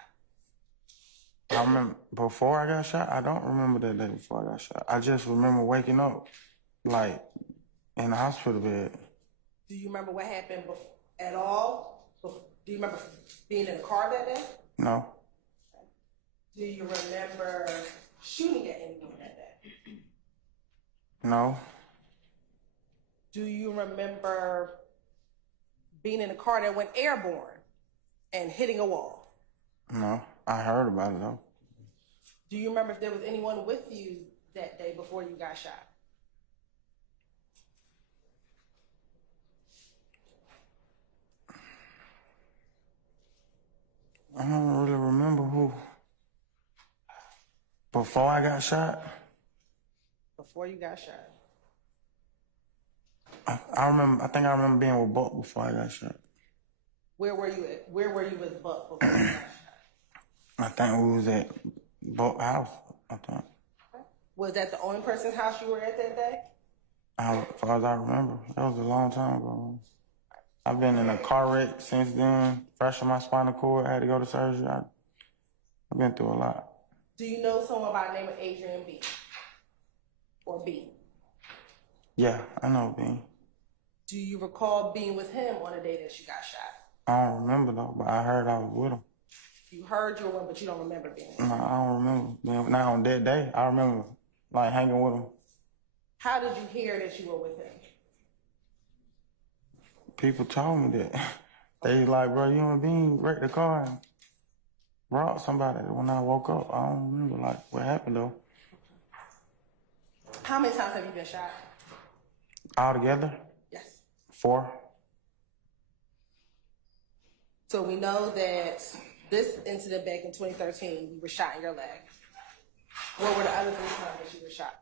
I remember before I got shot. I don't remember that day before I got shot. I just remember waking up, like, in the hospital bed. Do you remember what happened at all? Do you remember being in the car that day? No. Do you remember shooting at anyone that day? No. Do you remember being in a car that went airborne and hitting a wall? No. I heard about it though. Do you remember if there was anyone with you that day before you got shot? I don't really remember who. Before I got shot? Before you got shot. I think I remember being with Buck before I got shot. Where were you at? Where were you with Buck before you got shot? I think we was at Buck's house, I think. Was that the only person's house you were at that day? As far as I remember. That was a long time ago. I've been in a car wreck since then. Fractured my spinal cord. I had to go to surgery. I've been through a lot. Do you know someone by the name of Adrian B? Or B? Yeah, I know B. Do you recall being with him on the day that you got shot? I don't remember though, but I heard I was with him. You heard you were with him, but you don't remember being with him. No, I don't remember. Not on that day. I remember like hanging with him. How did you hear that you were with him? People told me that. They like, bro, you and Bean wrecked the car and robbed somebody. When I woke up, I don't remember like what happened though. How many times have you been shot? All together? Yes. 4. So we know that this incident back in 2013, you were shot in your leg. What were the other 3 times that you were shot?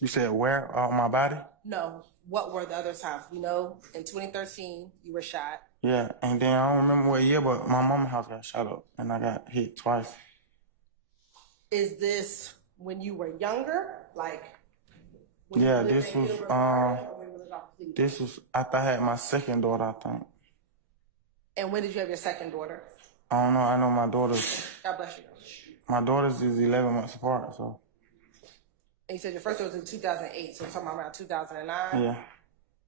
You said where? On my body? No. What were the other times? We know in 2013, you were shot. Yeah, and then I don't remember what year, but my mama's house got shot up and I got hit twice. Is this when you were younger? Like, when Yeah, you lived this in was, Gilbert Park, or when you lived off Cleveland? This was after I had my second daughter, I think. And when did you have your second daughter? I don't know. I know my daughters. God bless you. My daughters is 11 months apart, so. And you said your first one was in 2008, so we're talking about around 2009? Yeah.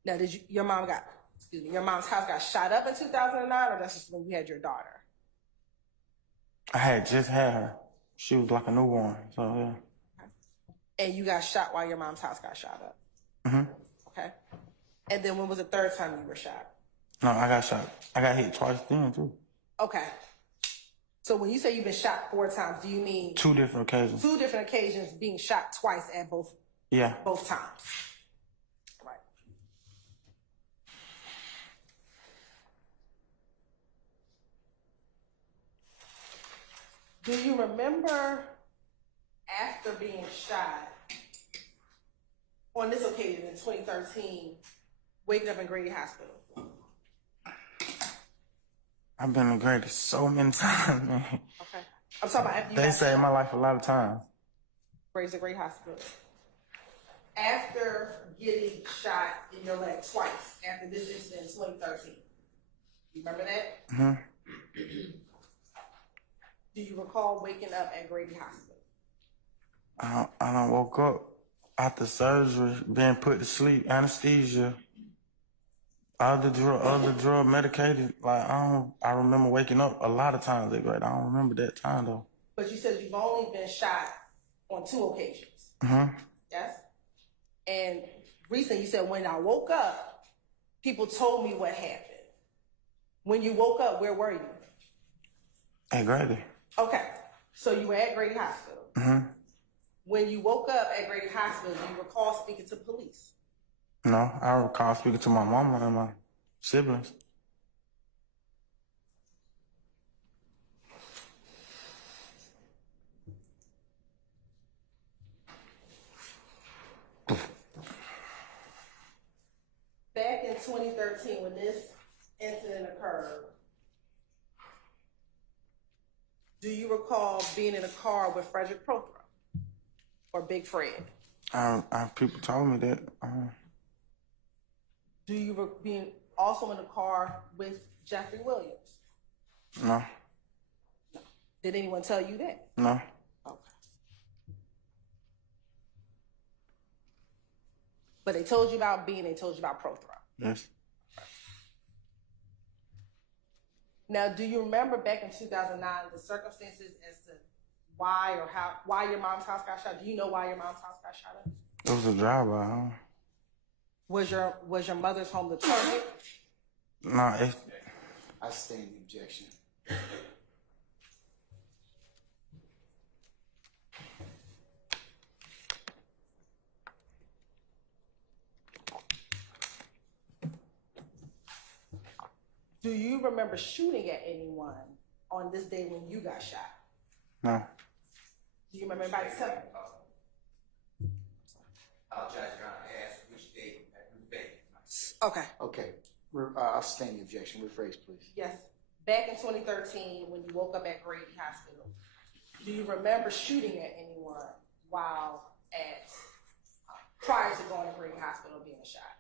Now, your mom's house got shot up in 2009, or that's just when you had your daughter? I had just had her. She was like a newborn, so yeah. And you got shot while your mom's house got shot up? Mm-hmm. Okay. And then when was the third time you were shot? No, I got shot. I got hit twice then, too. Okay. So when you say you've been shot 4 times, do you mean 2 different occasions? 2 different occasions being shot twice at both times? Right. Do you remember after being shot on this occasion in 2013, waking up in Grady Hospital? I've been in Grady so many times, man. Okay. I'm talking about after you They got saved shot. my life a lot of times. Grady's a great hospital. After getting shot in your leg twice, after this incident in 2013, you remember that? Mm-hmm. Do you recall waking up at Grady Hospital? I done woke up after surgery, being put to sleep, anesthesia, other drug medicated. Like I remember waking up a lot of times that grade. I don't remember that time though. But you said you've only been shot on 2 occasions. Mm-hmm. Yes? And recently you said, when I woke up, people told me what happened. When you woke up, where were you? At Grady. Okay. So you were at Grady Hospital. Mm-hmm. When you woke up at Grady Hospital, do you recall speaking to police? No, I recall speaking to my mama and my siblings. Back in 2013, when this incident occurred, do you recall being in a car with Frederick Prothero or Big Fred? People told me that. Do you being also in a car with Jeffrey Williams? No. Did anyone tell you that? No. Okay. But they told you about they told you about Prothero. Yes. Now, do you remember back in 2009 the circumstances as to why your mom's house got shot? Do you know why your mom's house got shot up? It was a drive-by. Huh? Was your mother's home the target? No, I stand the objection. Do you remember shooting at anyone on this day when you got shot? No. Do you remember anybody telling? Apologize, Your Honor. I asked which date at whose date. Okay. Okay. I'll stand the objection. Rephrase, please. Yes. Back in 2013, when you woke up at Grady Hospital, do you remember shooting at anyone while prior to going to Grady Hospital being shot?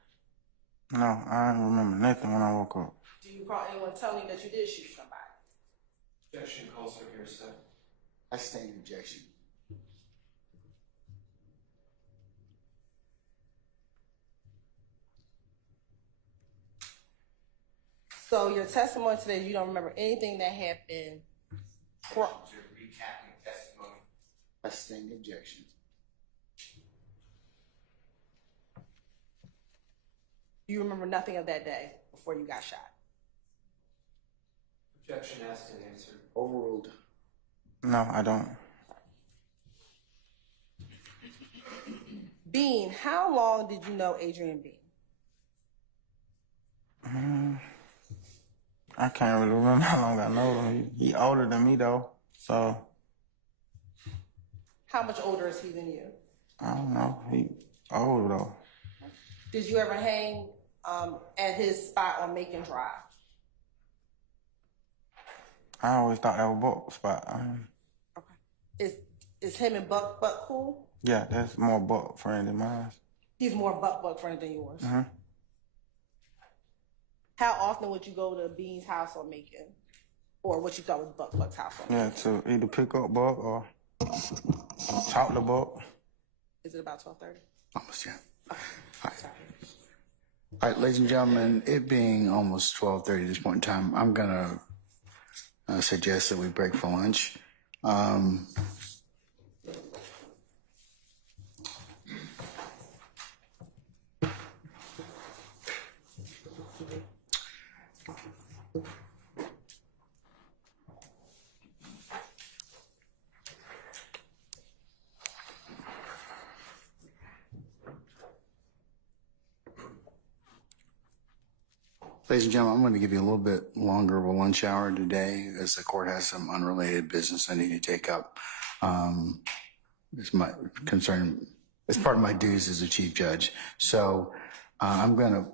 No, I don't remember nothing when I woke up. Do you recall anyone telling you that you did shoot somebody? Objection calls for hearsay. I stand the objection. So your testimony today, you don't remember anything that happened. To recap your testimony. I stand the objection. You remember nothing of that day before you got shot? Objection asked and answered. Overruled. No, I don't. Bean, how long did you know Adrian Bean? I can't really remember how long I know him. He older than me though, so. How much older is he than you? I don't know. He old though. Did you ever hang at his spot on Macon Drive? I always thought that was Buck spot. Okay. Is him and Buck cool? Yeah, that's more Buck friend than mine. He's more Buck friend than yours. Mm-hmm. How often would you go to Bean's house on Macon? Or what you thought was Buck's house on Macon? Yeah, to either pick up Buck or talk to Buck. Is it about 12:30? Almost, yeah. All right, ladies and gentlemen, it being almost 12:30 at this point in time, I'm going to suggest that we break for lunch. Ladies and gentlemen, I'm going to give you a little bit longer of a lunch hour today as the court has some unrelated business I need to take up. It's my concern. It's part of my duties as a chief judge. So I'm going to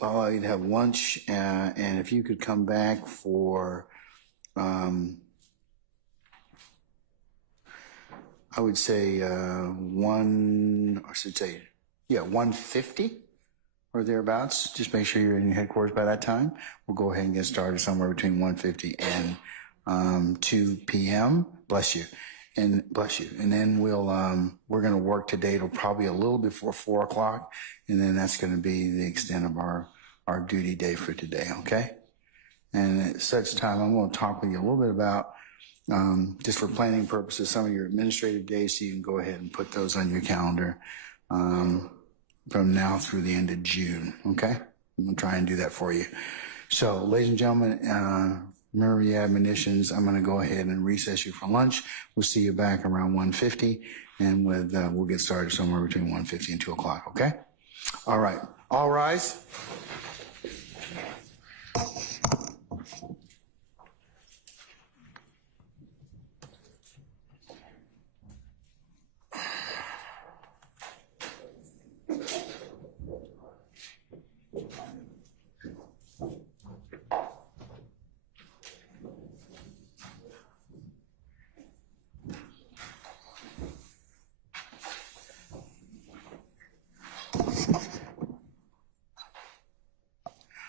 allow you to have lunch, and if you could come back for, I would say 1:50. Or thereabouts. Just make sure you're in your headquarters by that time. We'll go ahead and get started somewhere between 1:50 and 2 p.m. Bless you. And bless you. And then we're going to work today till probably a little before 4 o'clock. And then that's going to be the extent of our duty day for today. Okay. And at such time, I'm going to talk with you a little bit about, just for planning purposes, some of your administrative days, so you can go ahead and put those on your calendar, from now through the end of June. Okay. I'm going to try and do that for you. So, ladies and gentlemen, remember your admonitions. I'm going to go ahead and recess you for lunch. We'll see you back around 1:50, and we'll get started somewhere between 1:50 and 2 o'clock, okay? All right. All rise.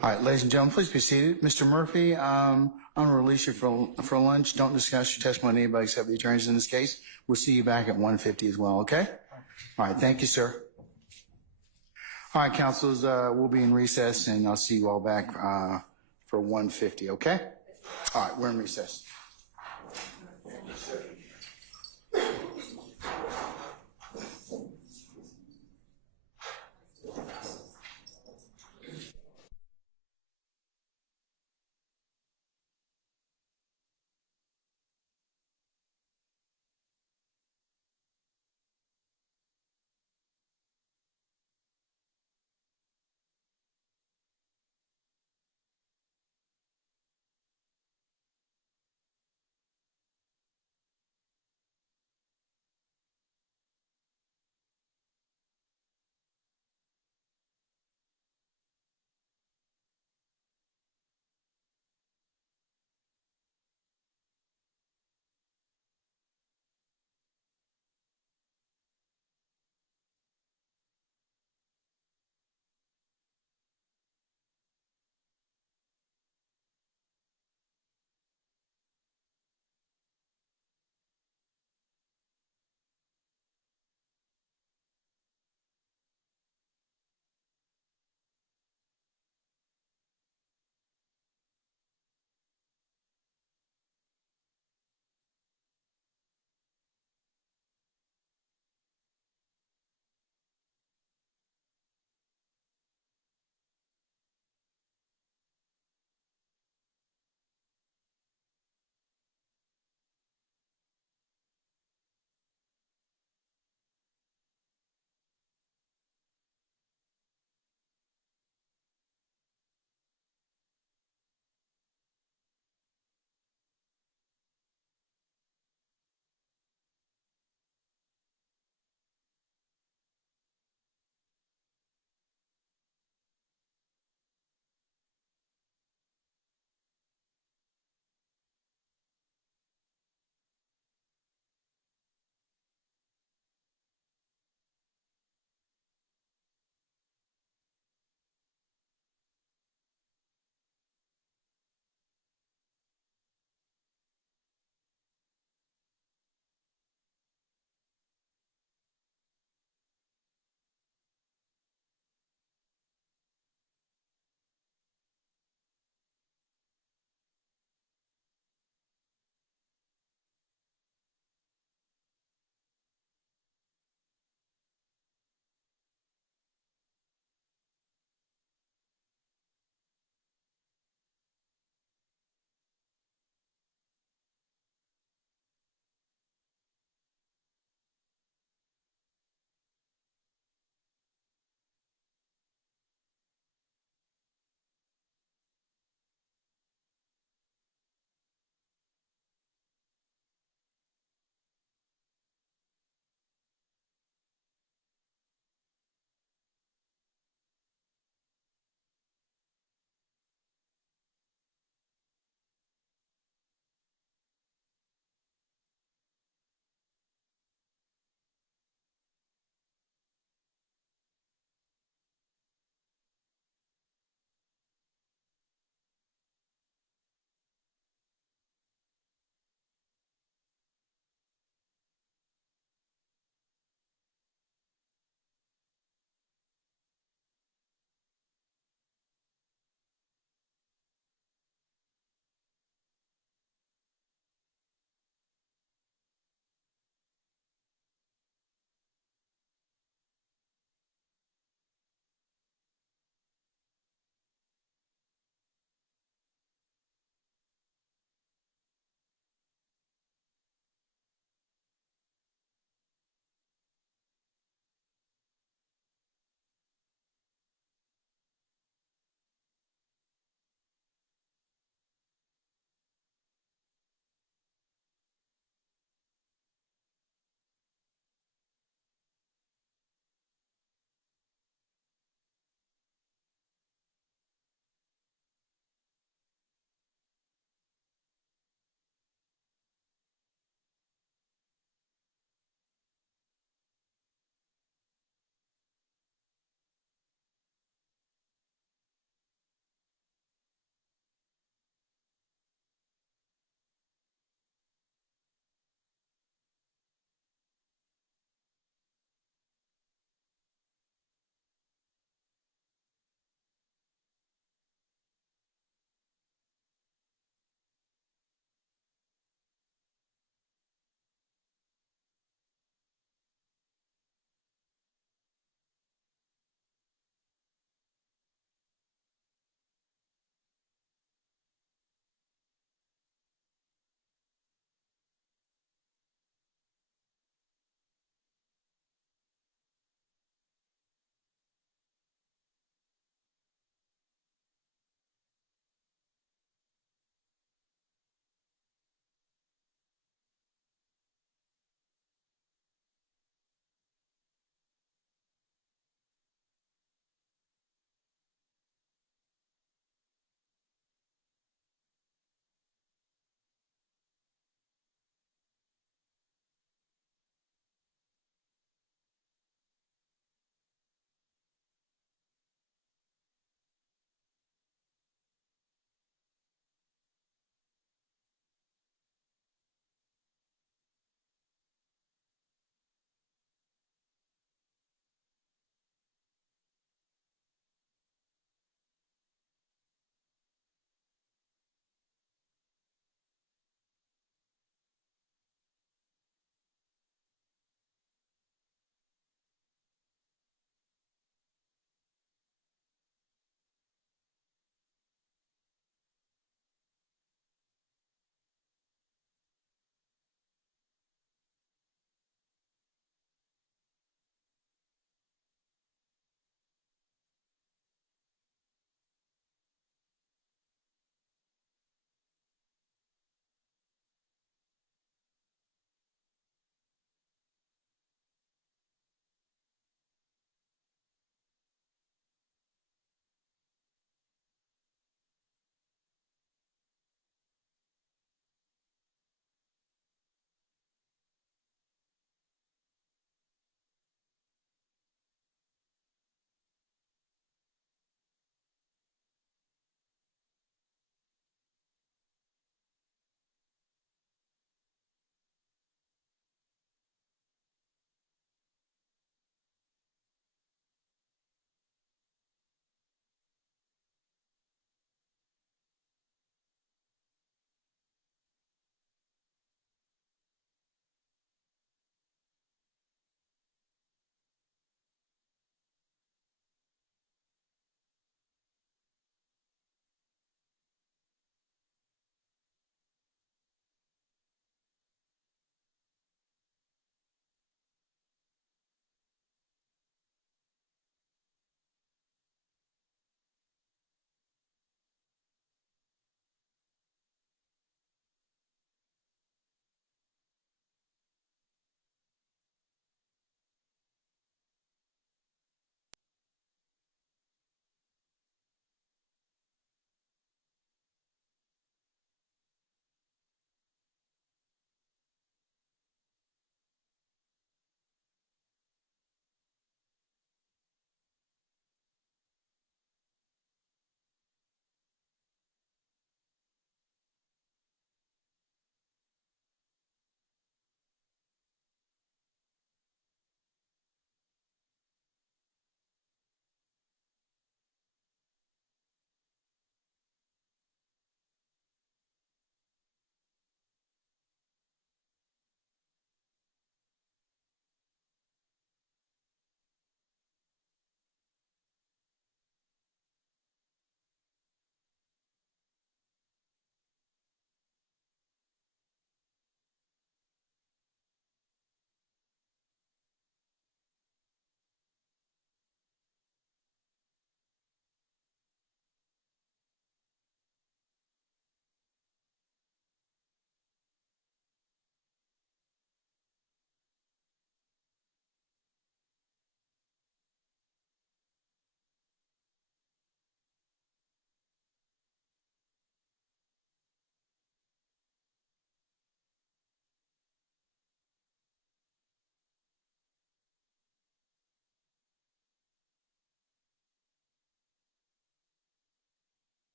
All right, ladies and gentlemen, please be seated. Mr. Murphy, I'm going to release you for lunch. Don't discuss your testimony with anybody except the attorneys in this case. We'll see you back at 1:50 as well, okay? All right, thank you, sir. All right, councilors, we'll be in recess, and I'll see you all back for 1:50, okay? All right, we're in recess.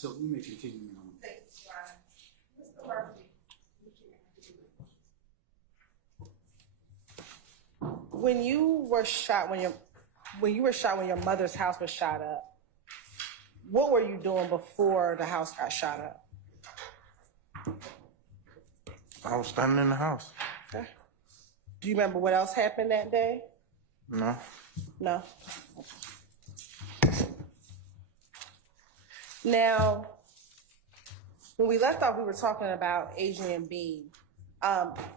so you may continue. Thanks, Mr. Murphy. When you were shot, when your mother's house was shot up, what were you doing before the house got shot up? I was standing in the house. Okay. Do you remember what else happened that day? No. No. Now, when we left off, we were talking about Adrian Bean.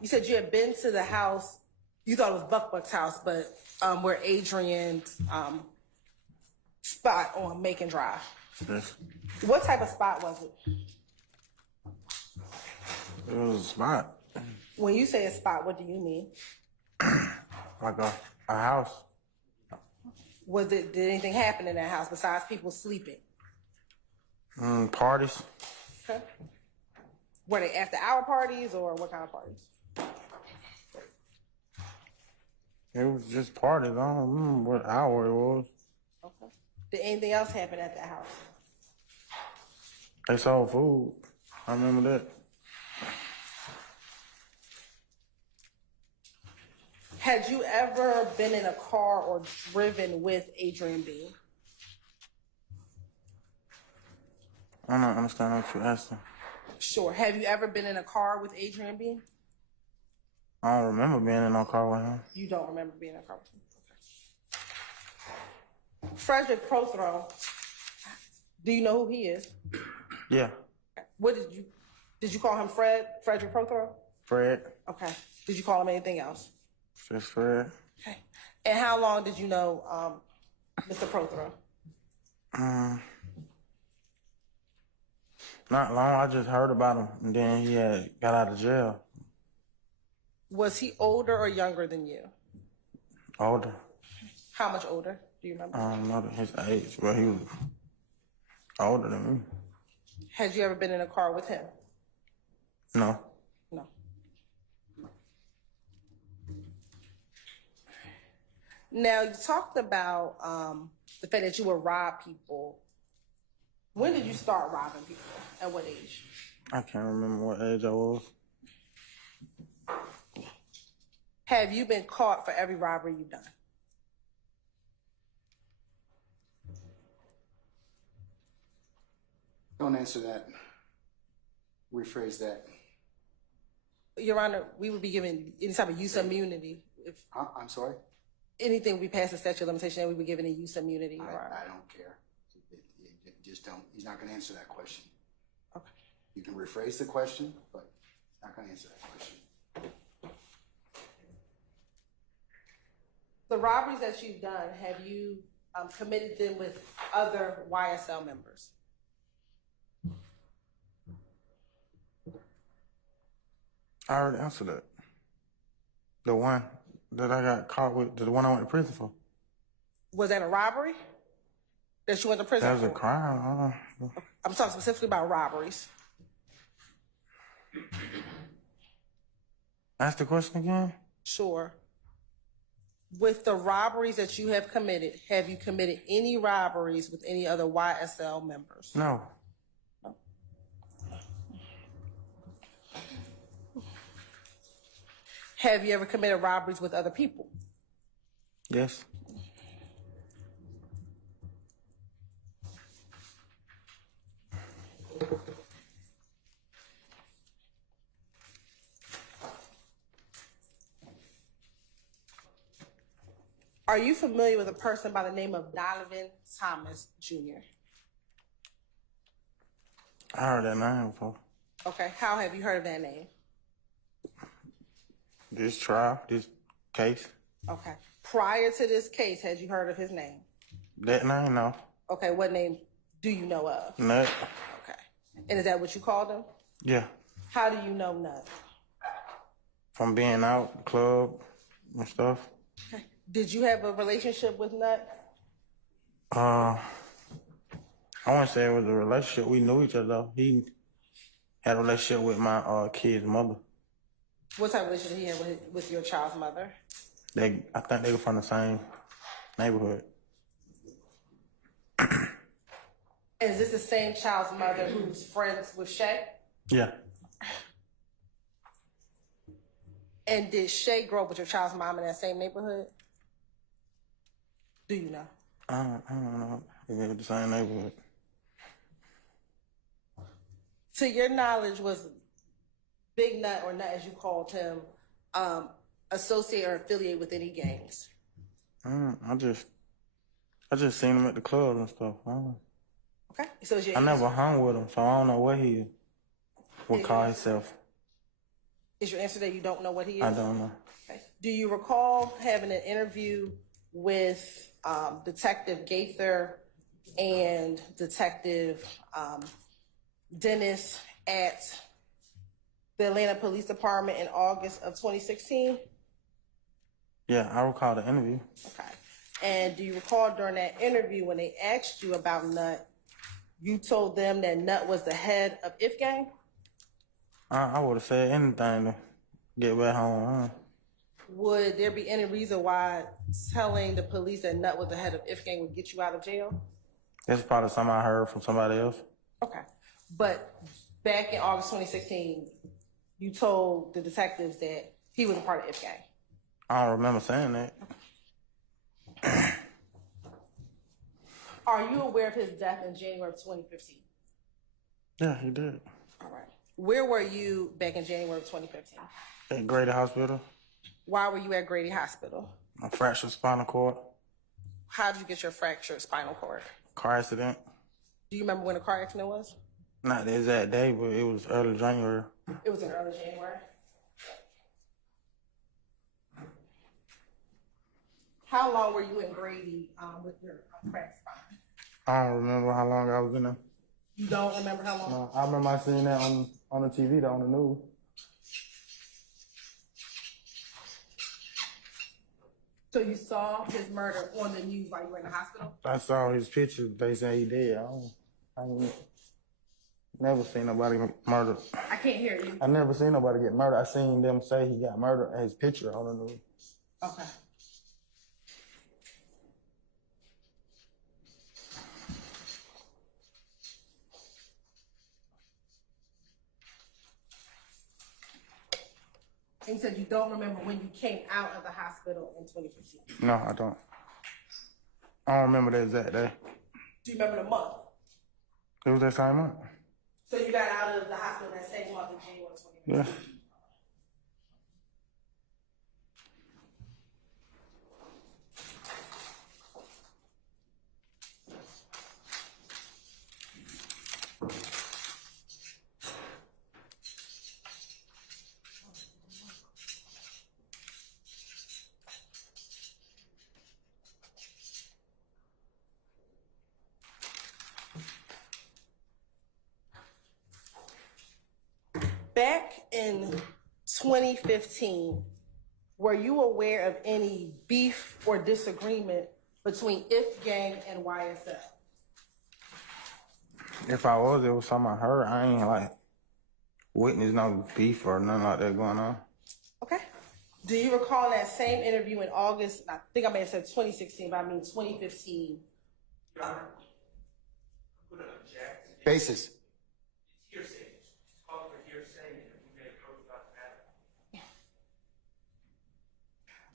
You said you had been to the house. You thought it was Buck's house, but where Adrian's spot on Macon Drive. Yes. What type of spot was it? It was a spot. When you say a spot, what do you mean? Like a house. Did anything happen in that house besides people sleeping? Parties. Okay. Were they after hour parties or what kind of parties? It was just parties. I don't remember what hour it was. Okay. Did anything else happen at that house? They sold food. I remember that. Had you ever been in a car or driven with Adrian Bean? I don't understand what you're asking. Sure. Have you ever been in a car with Adrian Bean? I don't remember being in no car with him. You don't remember being in a car with him? Okay. Frederick Prothero, do you know who he is? Yeah. What did you call him Frederick Prothero? Fred. Okay. Did you call him anything else? Just Fred. Okay. And how long did you know Mr. Prothero? Not long. I just heard about him, and then he had got out of jail. Was he older or younger than you? Older. How much older? Do you remember? I don't know his age, but he was older than me. Had you ever been in a car with him? No. No. Now, you talked about the fact that you would rob people. When did you start robbing people? At what age? I can't remember what age I was. Have you been caught for every robbery you've done? Don't answer that. Rephrase that. Your Honor, we would be given any type of use immunity. If I'm sorry? anything we pass the statute of limitation, we would be given a use immunity. I don't care. Just don't. He's not going to answer that question. Okay. You can rephrase the question, but he's not going to answer that question. The robberies that you've done, have you committed them with other YSL members? I already answered that. The one that I got caught with, the one I went to prison for. Was that a robbery that you went to prison for? That was a crime. I'm talking specifically about robberies. Ask the question again? Sure. With the robberies that you have committed, have you committed any robberies with any other YSL members? No. Have you ever committed robberies with other people? Yes. Are you familiar with a person by the name of Donovan Thomas Jr.? I heard that name before. Okay, how have you heard of that name? This trial, this case. Okay. Prior to this case, had you heard of his name? That name, no. Okay, what name do you know of? Nut. Okay. And is that what you called him? Yeah. How do you know Nut? From being out, the club and stuff. Okay. Did you have a relationship with Nut? I wouldn't say it was a relationship. We knew each other though. He had a relationship with my kid's mother. What type of relationship he had with your child's mother? I think they were from the same neighborhood. And is this the same child's mother who's friends with Shay? Yeah. And did Shay grow up with your child's mom in that same neighborhood? Do you know? I don't know. If it was the same neighborhood. To your knowledge, was Big Nut, or Nut as you called him, associate or affiliate with any gangs? I just seen him at the club and stuff. Okay. So I never hung with him, so I don't know what he would call himself. Is your answer that you don't know what he is? I don't know. Okay. Do you recall having an interview with Detective Gaither and Detective Dennis at the Atlanta Police Department in August of 2016? Yeah, I recall the interview. Okay. And do you recall during that interview when they asked you about Nut, you told them that Nut was the head of If Gang? I would have said anything to get back home. Would there be any reason why telling the police that Nut was the head of If Gang would get you out of jail? That's probably something I heard from somebody else. Okay. But back in August 2016, you told the detectives that he was a part of If Gang. I don't remember saying that. Are you aware of his death in January of 2015? Yeah, he did. All right. Where were you back in January of 2015? At Grady Hospital. Why were you at Grady Hospital? A fractured spinal cord. How did you get your fractured spinal cord? Car accident. Do you remember when the car accident was? Not the exact day, but it was early January. It was in early January. How long were you in Grady with your cracked spine? I don't remember how long I was in there. You don't remember how long? No, I remember I seen that on the TV, though, on the news. So you saw his murder on the news while you were in the hospital? I saw his picture. They say he did. I ain't never seen nobody get murdered. I can't hear you. I never seen nobody get murdered. I seen them say he got murdered. His picture on the news. Okay. And you said you don't remember when you came out of the hospital in 2015. No, I don't. I don't remember the exact day. Do you remember the month? It was that same month. So you got out of the hospital that same month in January 2015? Yeah. Back in 2015, were you aware of any beef or disagreement between If Gang and YSL? If I was, it was something I heard. I ain't like witness no beef or nothing like that going on. Okay. Do you recall that same interview in August? I think I may have said 2016, but I mean 2015. Basis.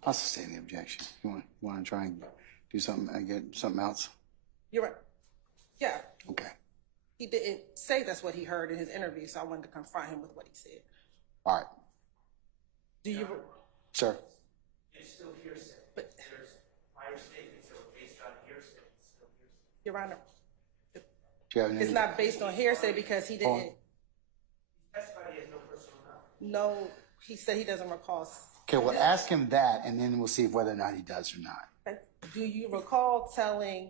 I'll sustain the objection. You want to try and do something and get something else? You're right. Yeah. Okay. He didn't say that's what he heard in his interview, so I wanted to confront him with what he said. All right. Do you? Sir. It's still hearsay. But there's prior statements that were based on hearsay. It's still hearsay. Your Honor, Do you have any? it's not based on hearsay because he didn't. He testified he has no personal knowledge. No, he said he doesn't recall. Okay, well, ask him that, and then we'll see whether or not he does or not. Okay. Do you recall telling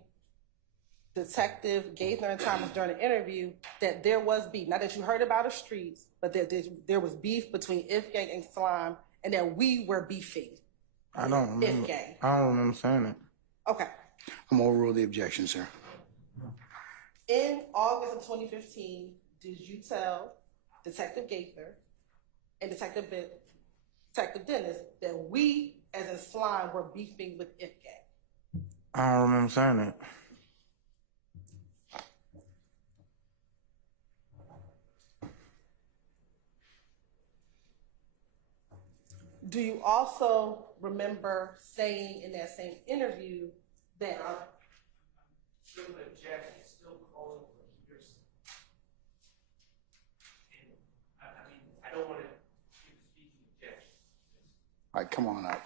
Detective Gaither and Thomas during the interview that there was beef? Not that you heard about the streets, but that there was beef between If Gang and Slime, and that we were beefing. I don't remember. If Gang. I don't remember saying it. Okay. I'm gonna overrule the objection, sir. In August of 2015, did you tell Detective Gaither and Detective Dennis that we, as in Slime, were beefing with If Gang? I don't remember saying it. Do you also remember saying in that same interview that Still object, still calling for hearsay. And I mean, I don't want to keep speaking objection. All right, come on up.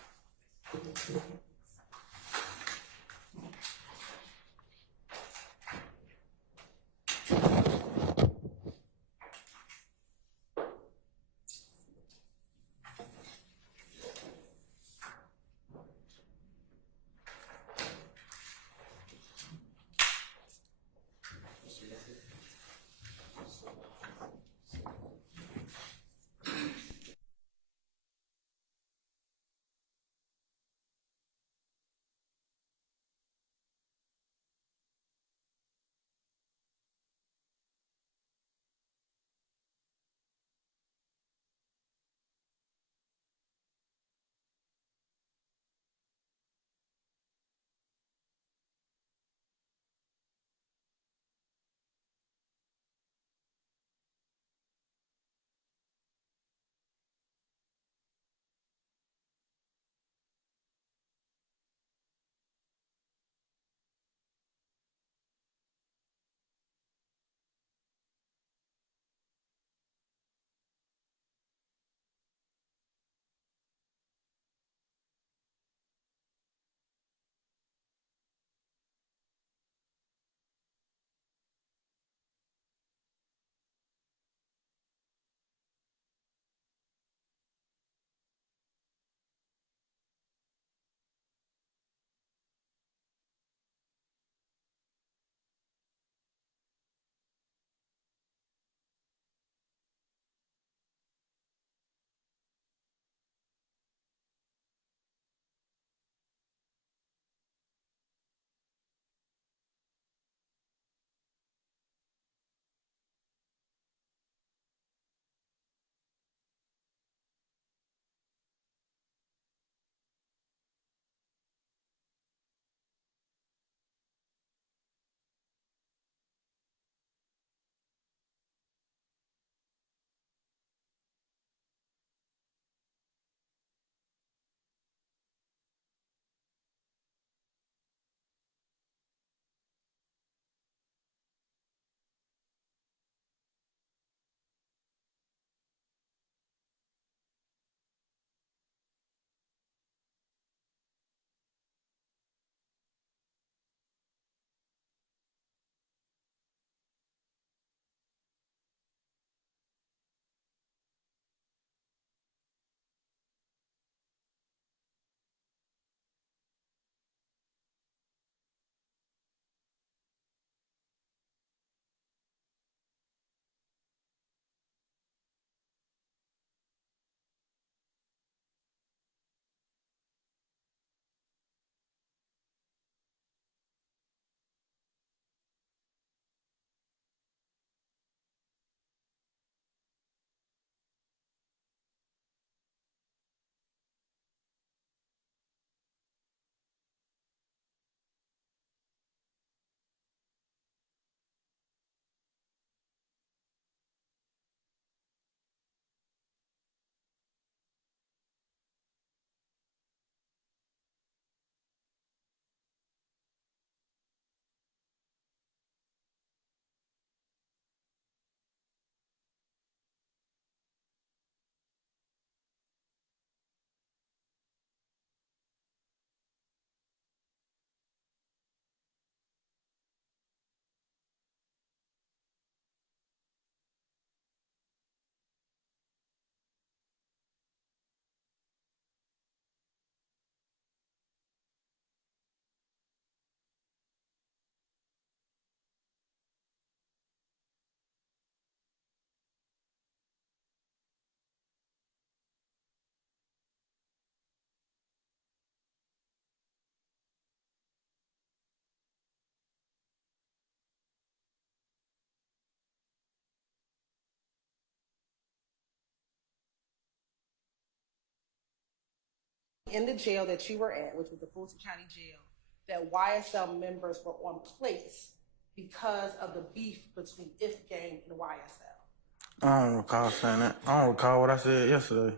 in the jail that you were at, which was the Fulton County Jail, that YSL members were on place because of the beef between If Gang and YSL? I don't recall saying that. I don't recall what I said yesterday.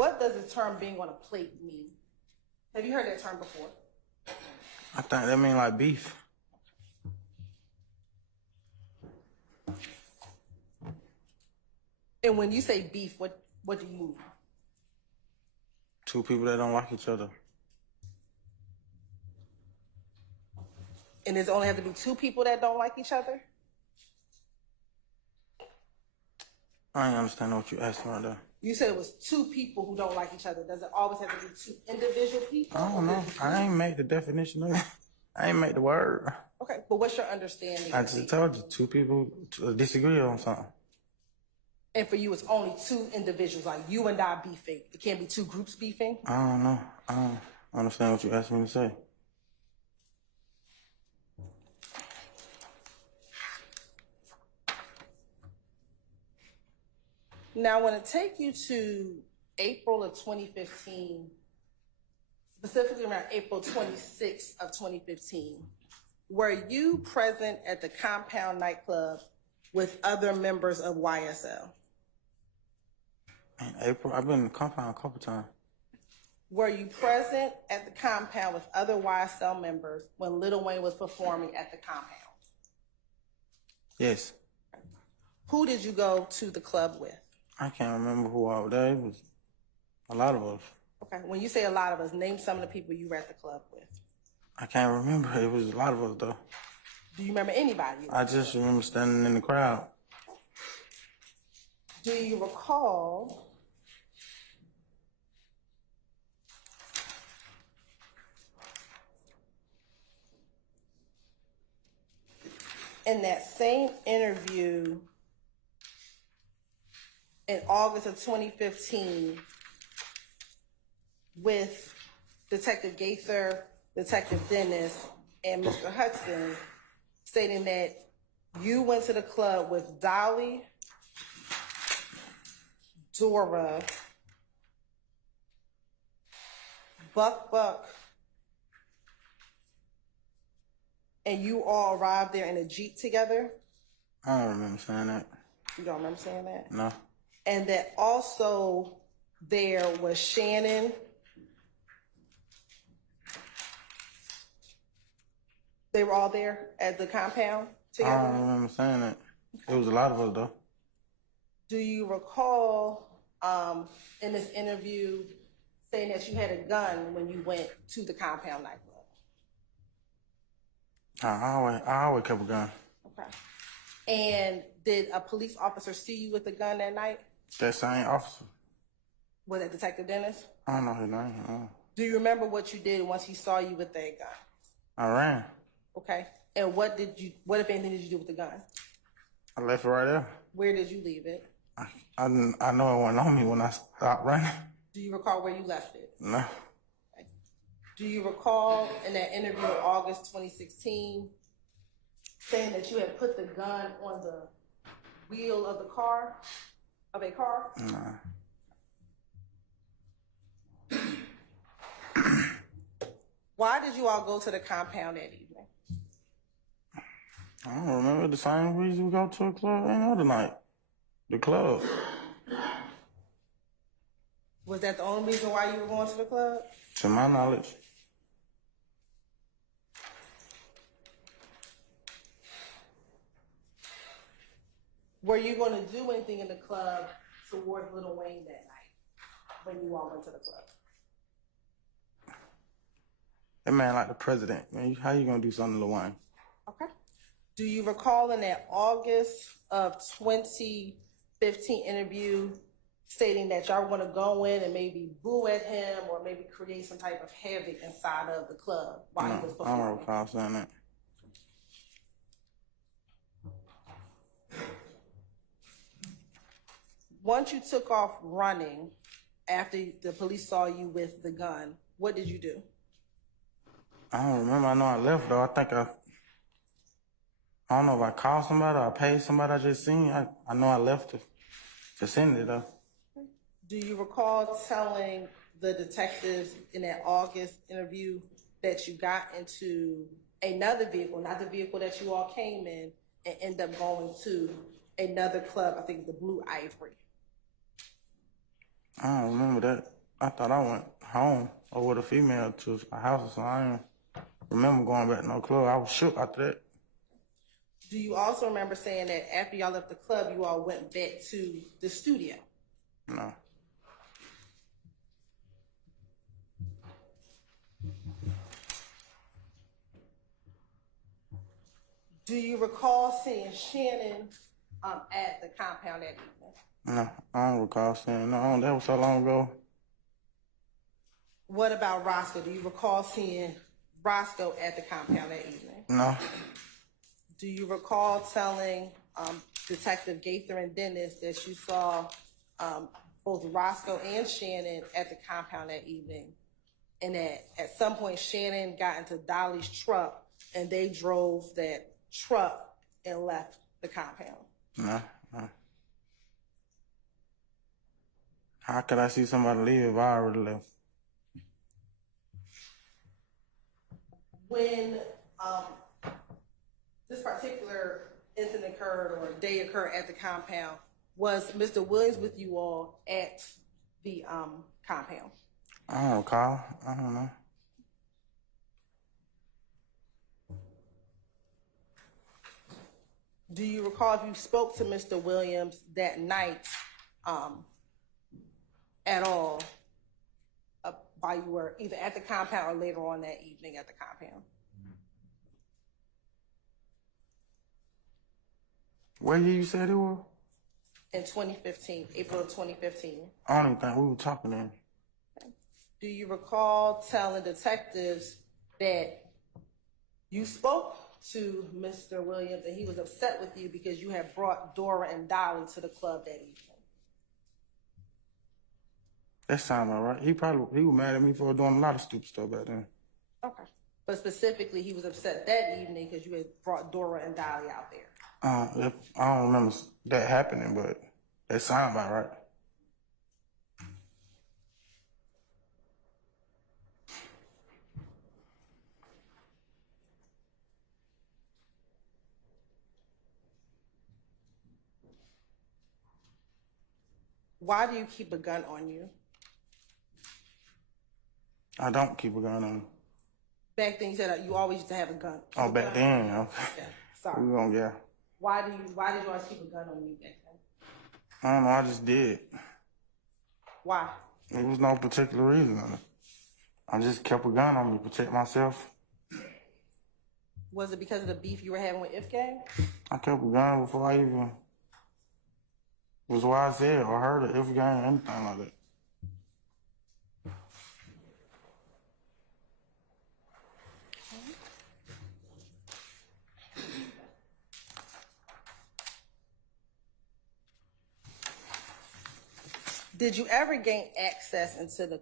What does the term being on a plate mean? Have you heard that term before? I think that mean like beef. And when you say beef, what do you mean? Two people that don't like each other. And does it only have to be two people that don't like each other? I ain't understand what you asking right there. You said it was two people who don't like each other. Does it always have to be two individual people? I don't know. I ain't make the definition of it. I ain't make the word. Okay, but what's your understanding? I just told you, two people disagree on something. And for you, it's only two individuals, like you and I beefing. It can't be two groups beefing? I don't know. I don't understand what you asked me to say. Now, I want to take you to April of 2015, specifically around April 26th of 2015. Were you present at the Compound nightclub with other members of YSL? In April, I've been in the Compound a couple times. Were you present at the Compound with other YSL members when Lil Wayne was performing at the Compound? Yes. Who did you go to the club with? I can't remember who I was there. It was a lot of us. Okay, when you say a lot of us, name some of the people you were at the club with. I can't remember. It was a lot of us, though. Do you remember anybody? I just remember standing in the crowd. Do you recall in that same interview in August of 2015 with Detective Gaither, Detective Dennis, and Mr. Hudson, stating that you went to the club with Dolly, Dora, Buck, and you all arrived there in a Jeep together? I don't remember saying that. You don't remember saying that? No. And that also there was Shannon. They were all there at the Compound together? I don't remember saying that. It was a lot of us, though. Do you recall in this interview saying that you had a gun when you went to the Compound nightclub? I always kept a gun. Okay. And did a police officer see you with a gun that night? That same officer. Was it Detective Dennis? I don't know his name. Do you remember what you did once he saw you with that gun? I ran. Okay. And what if anything did you do with the gun? I left it right there. Where did you leave it? I know it wasn't on me when I stopped running. Do you recall where you left it? No. Okay. Do you recall in that interview in August 2016 saying that you had put the gun on the wheel of a car? No. Why did you all go to the Compound that evening? I don't remember. The same reason we go to a club any other night. The club. Was that the only reason why you were going to the club? To my knowledge. Were you going to do anything in the club towards Lil Wayne that night when you all went to the club? That man like the president. Man, how you gonna do something to Lil Wayne? Okay. Do you recall in that August of 2015 interview stating that y'all want to go in and maybe boo at him or maybe create some type of havoc inside of the club while he was I performing? don't recall saying that. Once you took off running after the police saw you with the gun, what did you do? I don't remember. I know I left, though. I don't know if I called somebody or I paid somebody I just seen. I know I left the vicinity, though. Do you recall telling the detectives in that August interview that you got into another vehicle, not the vehicle that you all came in, and end up going to another club, I think the Blue Ivory? I don't remember that. I thought I went home or with a female to a house or something. I don't remember going back to no club. I was shook after that. Do you also remember saying that after y'all left the club, you all went back to the studio? No. Do you recall seeing Shannon at the compound that evening? No, I don't recall seeing. No, that was so long ago. What about Roscoe? Do you recall seeing Roscoe at the compound that evening? No. Do you recall telling Detective Gaither and Dennis that you saw both Roscoe and Shannon at the compound that evening, and that at some point Shannon got into Dolly's truck and they drove that truck and left the compound? No. How could I see somebody leave if I already left? When this particular incident occurred or day occurred at the compound, was Mr. Williams with you all at the compound? I don't recall. I don't know. Do you recall if you spoke to Mr. Williams that night at all while you were either at the compound or later on that evening at the compound? What year you said it was? In 2015, April of 2015. I don't even think we were talking then. Do you recall telling detectives that you spoke to Mr. Williams and he was upset with you because you had brought Dora and Dolly to the club that evening? That sound all right. He was mad at me for doing a lot of stupid stuff back then. Okay. But specifically, he was upset that evening because you had brought Dora and Dolly out there. I don't remember that happening, but that sound about right. Why do you keep a gun on you? I don't keep a gun on me. Back then you said you always used to have a gun. Oh, back then, you know. Yeah, sorry. We gonna get. Why did you always keep a gun on you back then? I don't know. I just did. Why? There was no particular reason. I just kept a gun on me to protect myself. Was it because of the beef you were having with Ifgang? I kept a gun before I even was YSL or heard of if gang or anything like that. Did you ever gain access into the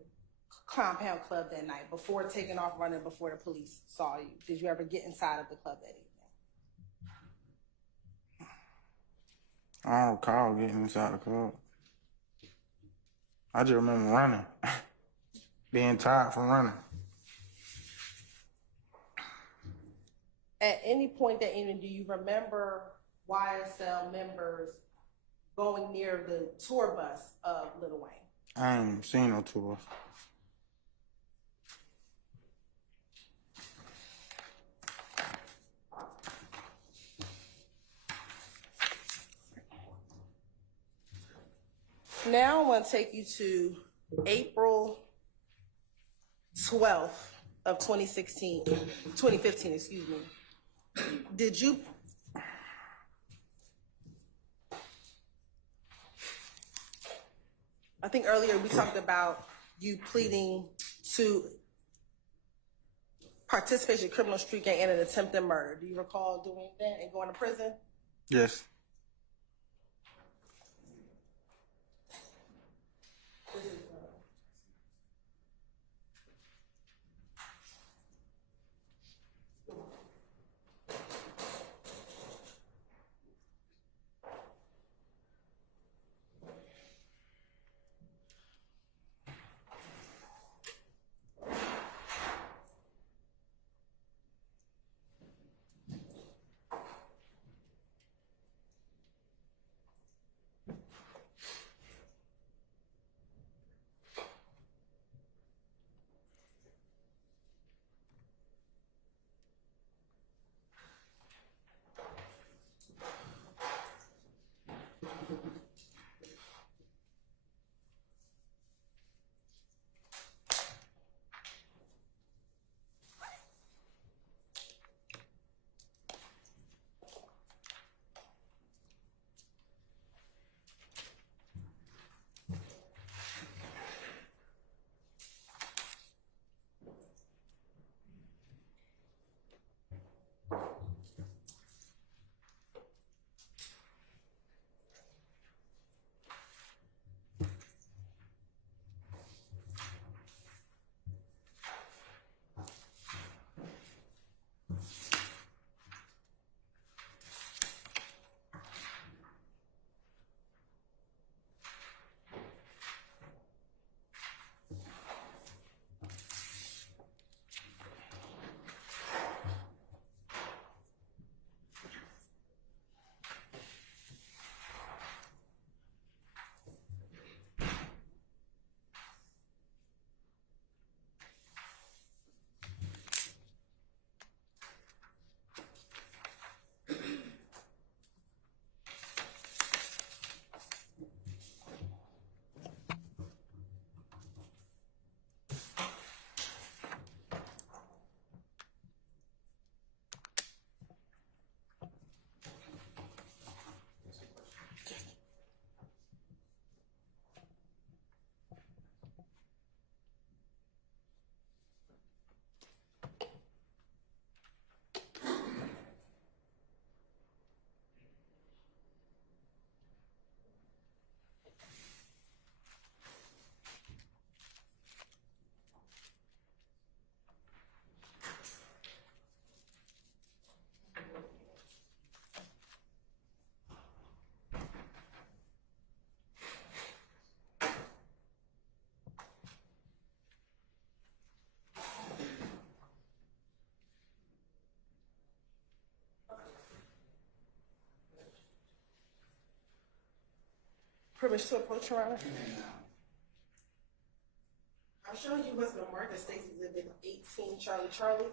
compound club that night before taking off running before the police saw you? Did you ever get inside of the club that evening? I don't recall getting inside the club. I just remember running, being tired from running. At any point that evening, do you remember YSL members going near the tour bus of Lil Wayne? I ain't seen no tours. Now I want to take you to April 12th of 2015, excuse me. Did you, I think earlier we talked about you pleading to participation in criminal street gang and an attempted murder. Do you recall doing that and going to prison? Yes. Privilege to approach, Your Honor. I'm showing you what's been marked as State's Exhibit 18, Charlie Charlie.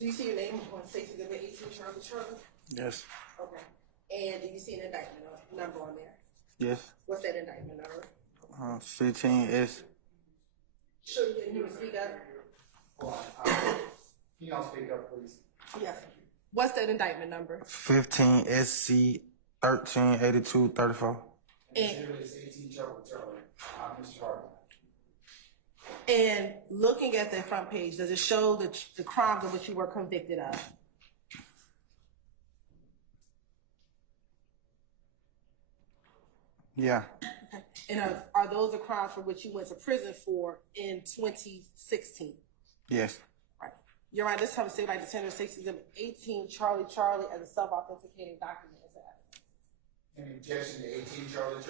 Do you see your name on State's Exhibit 18, Charlie Charlie? Yes. Okay. And do you see an indictment number on there? Yes. What's that indictment number? 15S. Sure, you can speak up. Can y'all speak up, please? Yes. What's that indictment number? 15SC 138234. And, It's 18 Charlie, Mr. Harden. and looking at that front page, does it show the crimes of which you were convicted of? Yeah. Okay. And are those the crimes for which you went to prison for in 2016? Yes. Right. Your Honor, this time the state would like to tender State's Exhibit 18, Charlie Charlie, as a self-authenticating document. Is that? Any objection to 18 Charlie?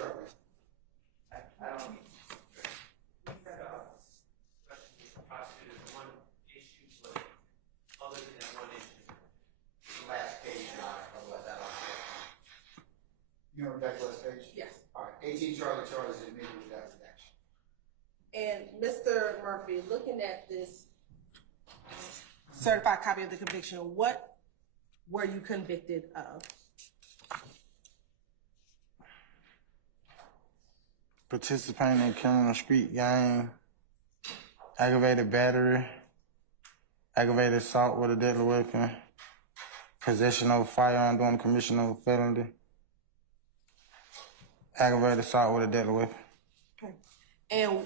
I don't. Prosecuted one issue, but other than that one issue. The last page, I'll let that off. You know that last page? Yes. All right, 18 Charlie is admitted without redaction. And Mr. Murphy, looking at this certified copy of the conviction, what were you convicted of? Participating in criminal street gang, aggravated battery, aggravated assault with a deadly weapon, possession of a firearm during the commission of a felony, aggravated assault with a deadly weapon. Okay. And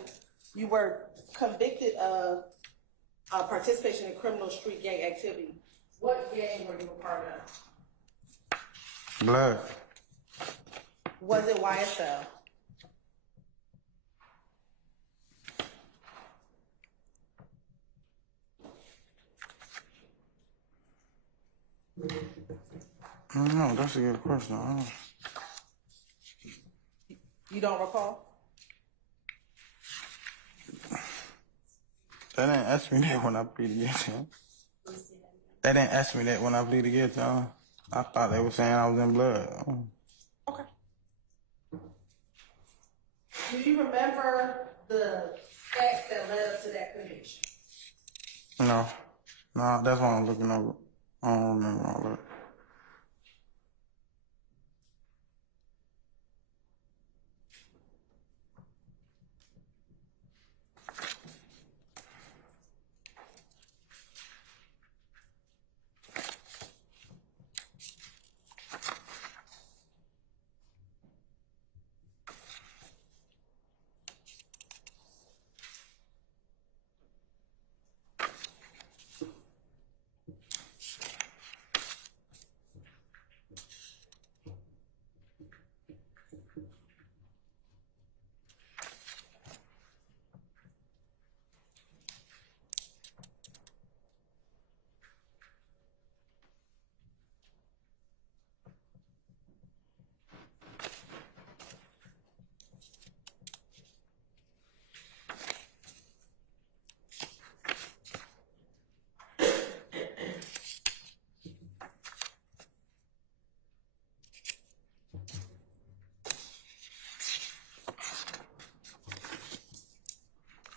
you were convicted of participation in criminal street gang activity. What gang were you a part of? Blood. Was it YSL? I don't know, that's a good question. I don't know. You don't recall? They didn't ask me that when I pleaded guilty. They didn't ask me that when I pleaded guilty. I thought they were saying I was in blood. Okay. Do you remember the facts that led up to that conviction? No, that's why I'm looking over. I don't remember all that.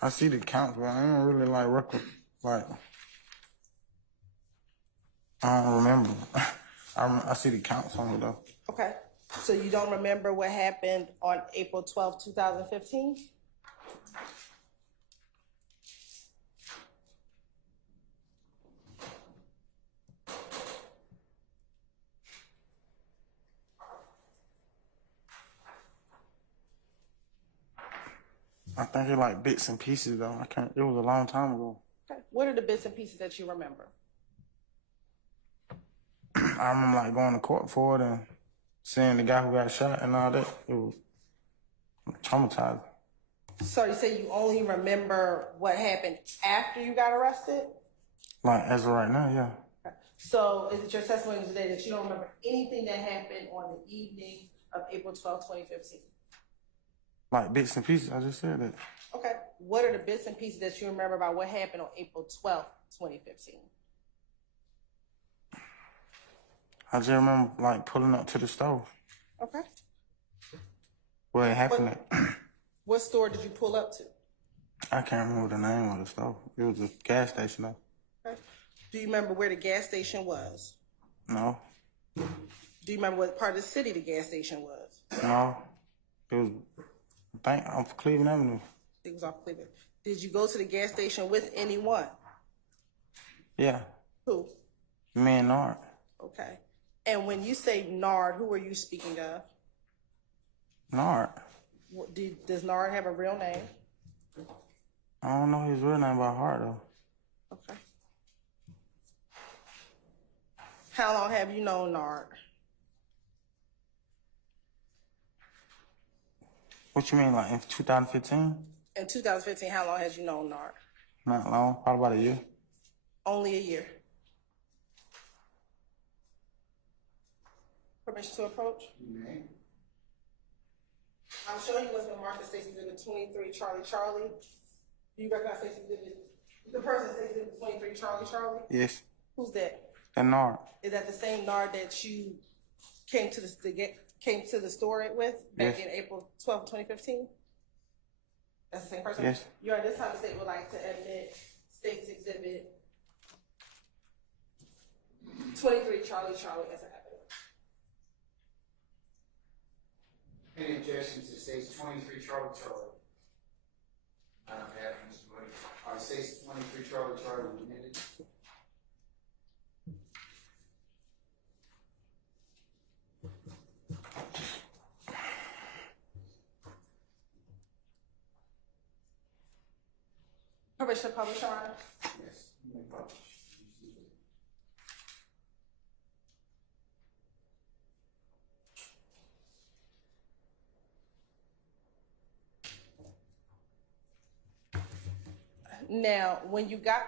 I see the counts, but I don't really like record. Like, I don't remember. I see the counts on it though. Okay. So you don't remember what happened on April 12, 2015? I think it's like bits and pieces though. I can't. It was a long time ago. Okay. What are the bits and pieces that you remember? I remember like going to court for it and seeing the guy who got shot and all that. It was traumatizing. So you say you only remember what happened after you got arrested? Like as of right now, yeah. Okay. So is it your testimony today that you don't remember anything that happened on the evening of April 12, 2015? Like bits and pieces. I just said that. Okay. What are the bits and pieces that you remember about what happened on April 12, 2015? I just remember like pulling up to the stove. Okay. What happened? What store did you pull up to? I can't remember the name of the store. It was a gas station though. Okay. Do you remember where the gas station was? No. Do you remember what part of the city the gas station was? No. It was, I think, off Cleveland Avenue. It was off Cleveland. Did you go to the gas station with anyone? Yeah. Who? Me and Nard. Okay. And when you say Nard, who are you speaking of? Nard. Does Nard have a real name? I don't know his real name by heart though. Okay. How long have you known Nard? What you mean, like in 2015? In 2015, how long has you known Nard? Not long, probably about a year. Only a year. Permission to approach? I'm showing you what's been marked as Stacey's in the 23 Charlie. Do you recognize Stacey's exhibit? The person Stacey's in the 23 Charlie? Yes. Who's that? And Nard. Is that the same Nard that you came to the store with back in April 12, 2015? That's the same person? Yes. You at this time the state would like to admit State's exhibit 23 Charlie as an evidence. Any objections to State's 23 Charlie? I don't have Mr. Woody. All right, State's 23 Charlie admitted. Permission to publish, Your Honor? Yes, you may publish. Now, when you got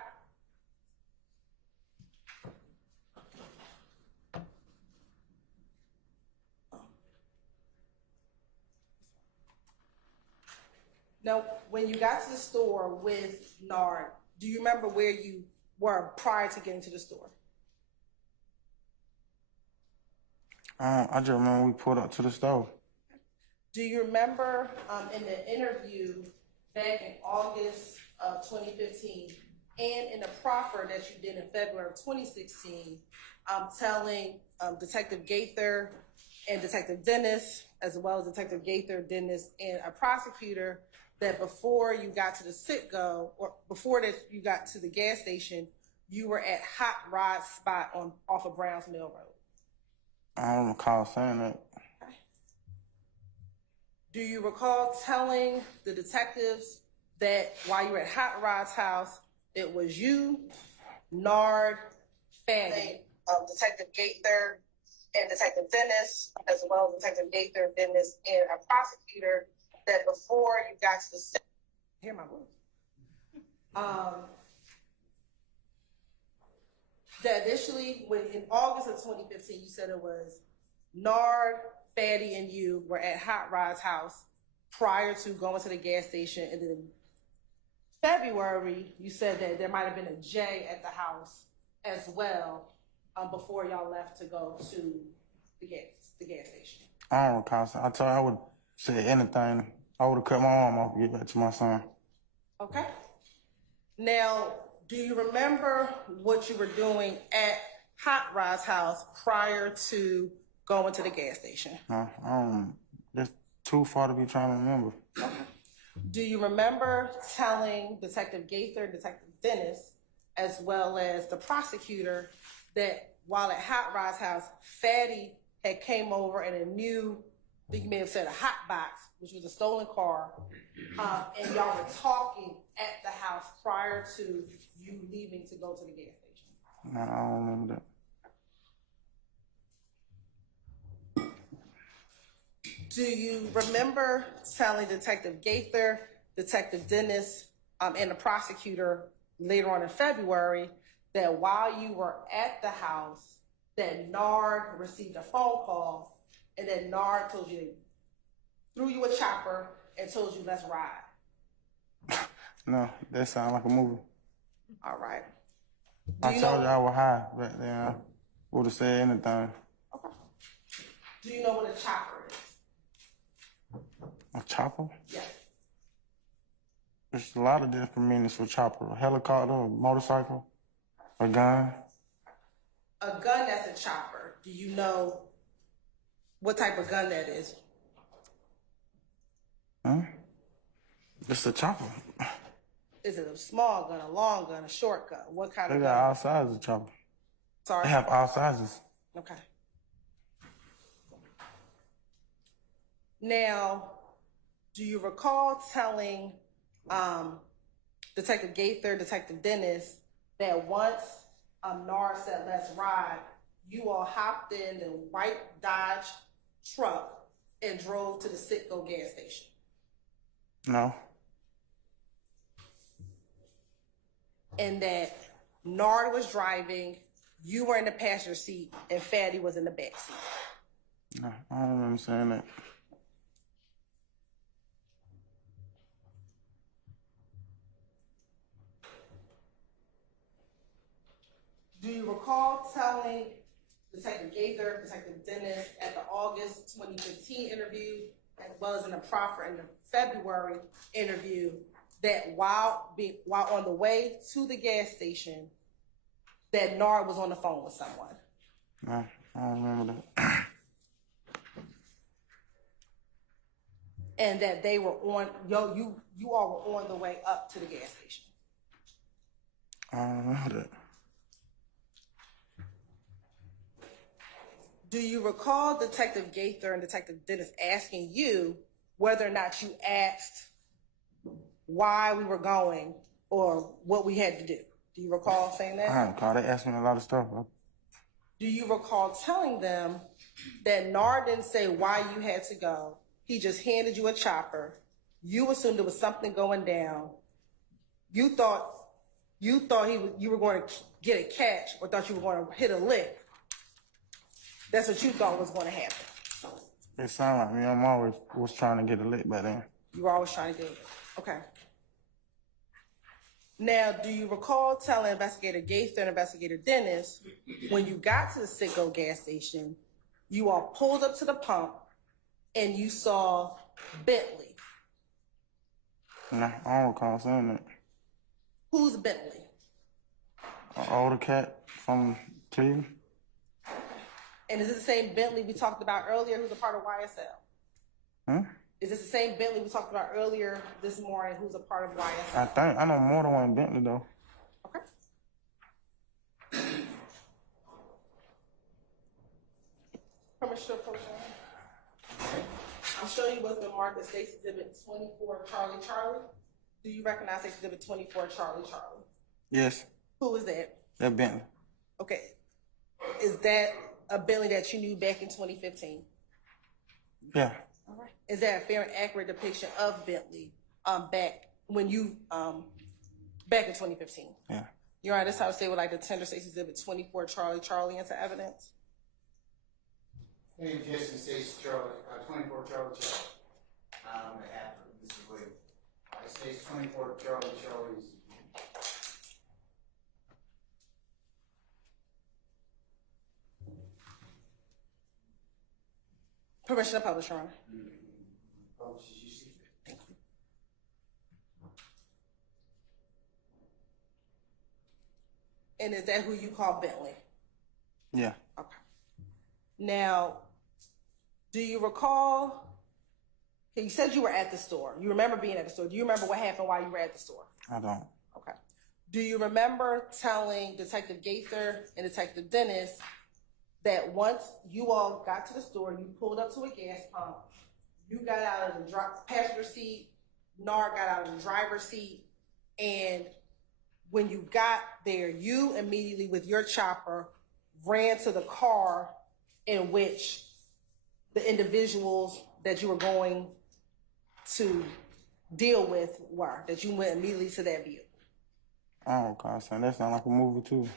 to the store with Nard, do you remember where you were prior to getting to the store? I just remember we pulled up to the store. Do you remember in the interview back in August of 2015 and in the proffer that you did in February of 2016, telling Detective Gaither and Detective Dennis, as well as Detective Gaither, Dennis, and a prosecutor, that before you got to the sit-go, or before that you got to the gas station, you were at Hot Rod Spot off of Browns Mill Road? I don't recall saying that. Okay. Do you recall telling the detectives that while you were at Hot Rod's house, it was you, Nard, Fanny, Detective Gaither, and Detective Dennis, as well as Detective Gaither, Dennis, and a prosecutor, that before you got to the hear my voice, that initially, when in August of 2015, you said it was Nard, Fatty, and you were at Hot Rod's house prior to going to the gas station, and then in February, you said that there might have been a J at the house as well before y'all left to go to the gas station. I don't recall. I told her I would say anything. I would have cut my arm off to get back to my son. Okay. Now, do you remember what you were doing at Hot Rod's house prior to going to the gas station? That's too far to be trying to remember. Okay. Do you remember telling Detective Gaither, Detective Dennis, as well as the prosecutor, that while at Hot Rod's house, Fatty had came over in a new, I think you may have said a hot box, which was a stolen car, and y'all were talking at the house prior to you leaving to go to the gas station? No, I don't remember that. Do you remember telling Detective Gaither, Detective Dennis, and the prosecutor later on in February that while you were at the house, that Nard received a phone call and that Nard told you, threw you a chopper and told you, let's ride? No, that sounds like a movie. All right. I told you I was high back then. I would have said anything. Okay. Do you know what a chopper is? chopper? Yeah. There's a lot of different meanings for chopper. A helicopter, a motorcycle, a gun. A gun that's a chopper. Do you know what type of gun that is? Huh? It's a chopper. Is it a small gun, a long gun, a short gun? What kind They of got gun? all sizes of chopper. Sorry? They have all sizes. Okay. Now, do you recall telling Detective Gaither, Detective Dennis, that once NAR said let's ride, you all hopped in the white Dodge truck and drove to the Citgo gas station? No. And that Nard was driving, you were in the passenger seat, and Fatty was in the back seat? No, I don't remember saying that. Do you recall telling Detective Gaither, Detective Dennis at the August 2015 interview, as well as in the proffer in the February interview, that while on the way to the gas station, that Nard was on the phone with someone? No, I don't remember that. And that they were on, you all were on the way up to the gas station? I don't remember that. Do you recall Detective Gaither and Detective Dennis asking you whether or not you asked why we were going or what we had to do? Do you recall saying that? I don't recall. They asked me a lot of stuff. Do you recall telling them that Nard didn't say why you had to go? He just handed you a chopper. You assumed there was something going down. You thought you were going to get a catch, or thought you were going to hit a lick. That's what you thought was going to happen. It sounded like me. I'm always was trying to get a lick by then. You were always trying to get a lick. Okay. Now, do you recall telling Investigator Gaither and Investigator Dennis, when you got to the Citgo gas station, you all pulled up to the pump and you saw Bentley? No, I don't recall saying that. Who's Bentley? An older cat from Cleveland. And is it the same Bentley we talked about earlier who's a part of YSL? Huh? Is this the same Bentley we talked about earlier this morning who's a part of YSL? I know more than one Bentley though. Okay. Commissioner Cochran, I'm showing you what's been marked as State's Exhibit 24 Charlie Charlie. Do you recognize State's Exhibit 24 Charlie Charlie? Yes. Who is that? That Bentley. Okay. Is that a Bentley that you knew back in 2015? Yeah. All right. Is that a fair and accurate depiction of Bentley back when you back in 2015? Yeah. Your Honor, this how I say would like the tender State's Exhibit 24 Charlie Charlie into evidence. Any objection, states Charlie, 24 Charlie Charlie. On behalf of Mr. Williams. States 24 Charlie Charlie. Permission to publish, Your Honor. Publish as you see fit. Thank you. And is that who you call Bentley? Yeah. Okay. Now, do you recall, you said you were at the store. You remember being at the store. Do you remember what happened while you were at the store? I don't. Okay. Do you remember telling Detective Gaither and Detective Dennis that once you all got to the store, you pulled up to a gas pump, you got out of the passenger seat, Nard got out of the driver's seat, and when you got there, you immediately with your chopper ran to the car in which the individuals that you were going to deal with were, that you went immediately to that vehicle? I don't recall saying that. Sound like a movie too.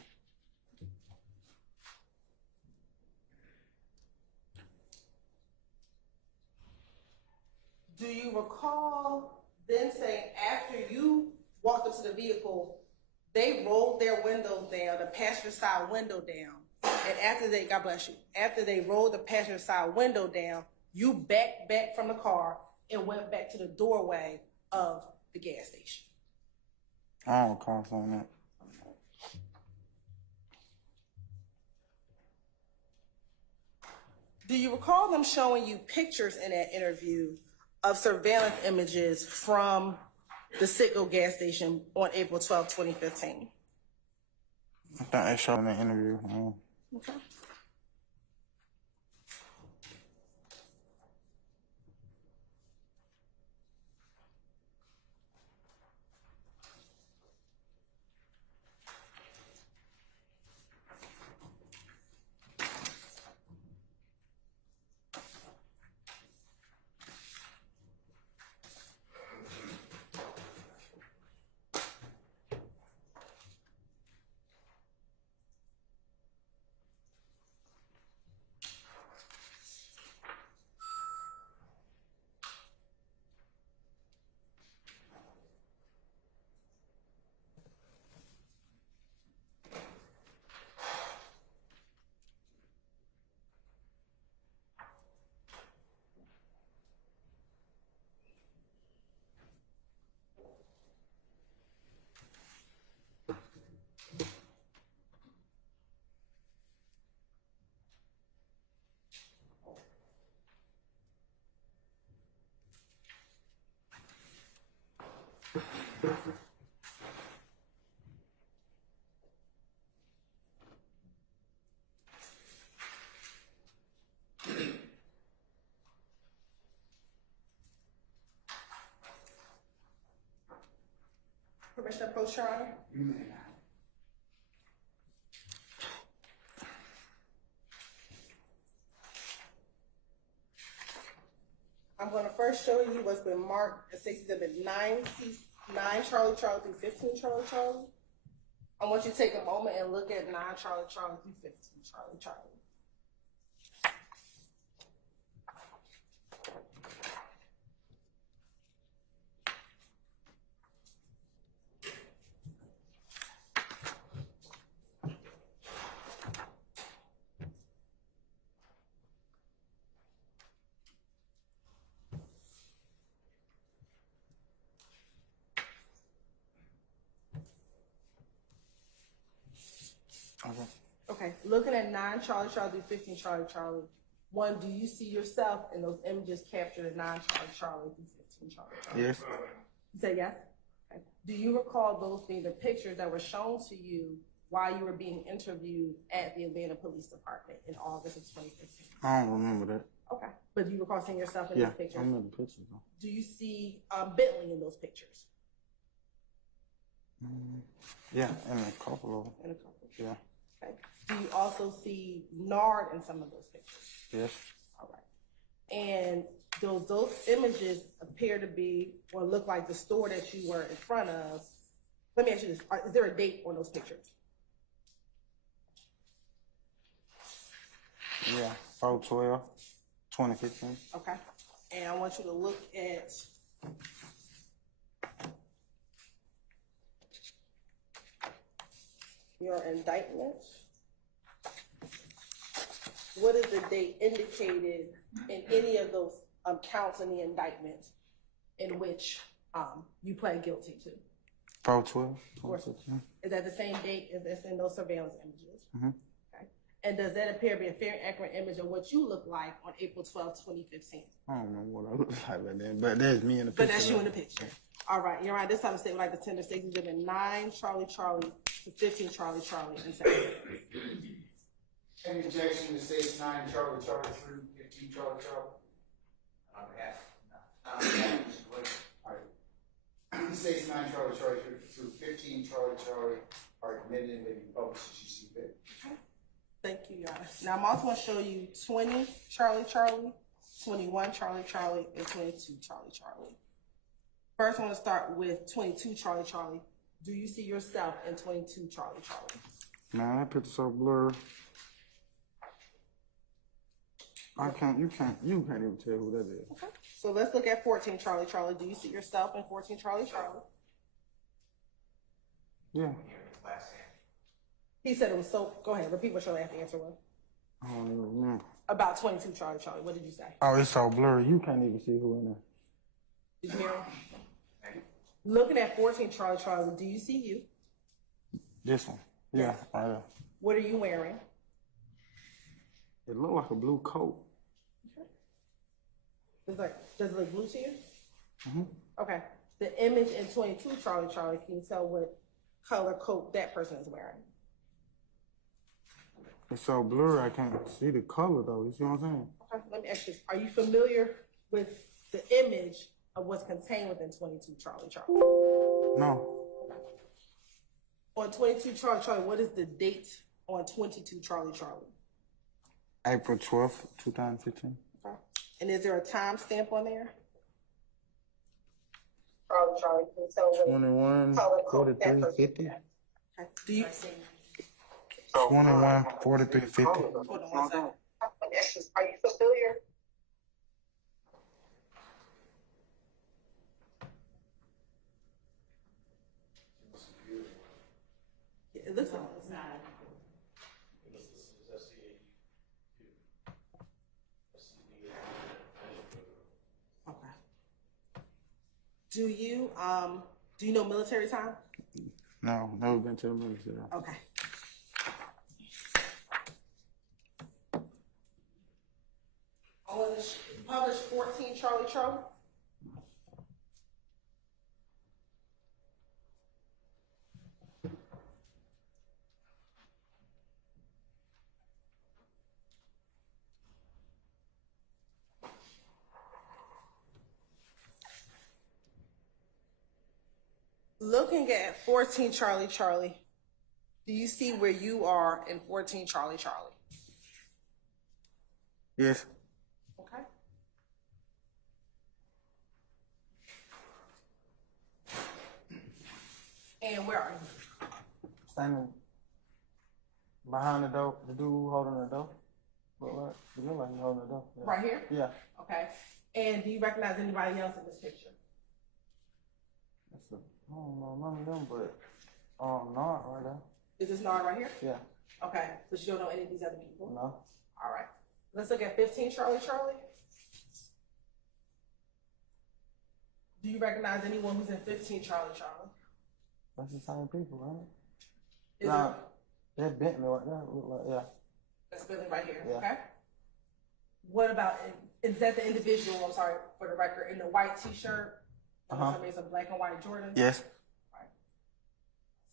Do you recall then saying after you walked up to the vehicle, they rolled their windows down, the passenger side window down, and after they, God bless you, after they rolled the passenger side window down, you backed back from the car and went back to the doorway of the gas station. I don't recall saying that. Do you recall them showing you pictures in that interview of surveillance images from the Citgo gas station on April 12, 2015? I think they showed in the interview. Okay. Permission to approach, Your Honor? You may not. I'm going to first show you what's been marked as Exhibit 9 Charlie Charlie through 15 Charlie Charlie. I want you to take a moment and look at 9 Charlie Charlie through 15 Charlie Charlie. Okay, looking at 9 Charlie Charlie through 15 Charlie Charlie. One, do you see yourself in those images captured at 9 Charlie Charlie through 15 Charlie Charlie? Yes. You say yes? Okay. Do you recall those being the pictures that were shown to you while you were being interviewed at the Atlanta Police Department in August of 2015? I don't remember that. Okay, but do you recall seeing yourself in those pictures? I remember the pictures though. Do you see Bentley in those pictures? Yeah, and a couple of them. In a couple. Yeah. Okay. Do you also see Nard in some of those pictures? Yes. All right. And those images appear to be or look like the store that you were in front of. Let me ask you this. Is there a date on those pictures? Yeah, 4/12, 2015. Okay. And I want you to look at your indictment. What is the date indicated in any of those counts in the indictment in which you pled guilty to? 4/12, 2015. Is that the same date as that's in those surveillance images? Mm-hmm. Okay. And does that appear to be a fair and accurate image of what you look like on April 12, 2015? I don't know what I look like back then, but that's me in the picture. But that's you in the picture. All right, you're right. This time the state would like the tender states exhibit 9 Charlie Charlie to 15 Charlie Charlie and 7. Any objection to states 9 Charlie Charlie through 15 Charlie Charlie? All right. States 9 Charlie Charlie through 15 Charlie Charlie are admitted and may be published as you see fit. Thank you, Your Honor. Now I'm also going to show you 20 Charlie Charlie, 21 Charlie Charlie, and 22 Charlie Charlie. First, I want to start with 22 Charlie Charlie. Do you see yourself in 22 Charlie Charlie? Man, that picture's so blurry. You can't even tell who that is. Okay. So let's look at 14 Charlie Charlie. Do you see yourself in 14 Charlie Charlie? Yeah. He said it was so, go ahead, repeat what your last answer was. I don't even remember. About 22 Charlie Charlie, what did you say? Oh, it's so blurry. You can't even see who in there. Did you hear him? Looking at 14 Charlie Charlie, do you see you? This one. Yeah, right there. What are you wearing? It looked like a blue coat. Does it look blue to you? Mm-hmm. Okay. The image in 22 Charlie Charlie, can you tell what color coat that person is wearing? It's so blurry, I can't see the color though. You see what I'm saying? Okay, let me ask you, are you familiar with the image of what's contained within 22 Charlie Charlie? No. On 22 Charlie Charlie, what is the date on 22 Charlie Charlie? April 12th, 2015. Okay. And is there a time stamp on there? Charlie Charlie, can you tell what 21, color code 43, that person 50. is? Okay. Do you? 21, 43, 50. Hold on one second. Are you familiar? It looks like it's not. Okay. Do you know military time? No, never been to the military. Okay. Published 14 Charlie Charlie. Looking at 14 Charlie Charlie, do you see where you are in 14 Charlie Charlie? Yes. Okay. And where are you? Standing behind the door, the dude holding the door. Look like, it look like he's holding the door. Yeah. Right here? Yeah. Okay. And do you recognize anybody else in this picture? I don't know none of them, but Nard right there. Is this Nard right here? Yeah. Okay. But you don't know any of these other people? No. All right. Let's look at 15 Charlie Charlie. Do you recognize anyone who's in 15 Charlie Charlie? That's the same people, right? Is nah, that's Bentley right there. Look like, yeah. That's Bentley right here. Yeah. Okay. What about, is that the individual, I'm sorry, for the record, in the white t-shirt? Somebody some black and white Jordan? Yes. Right.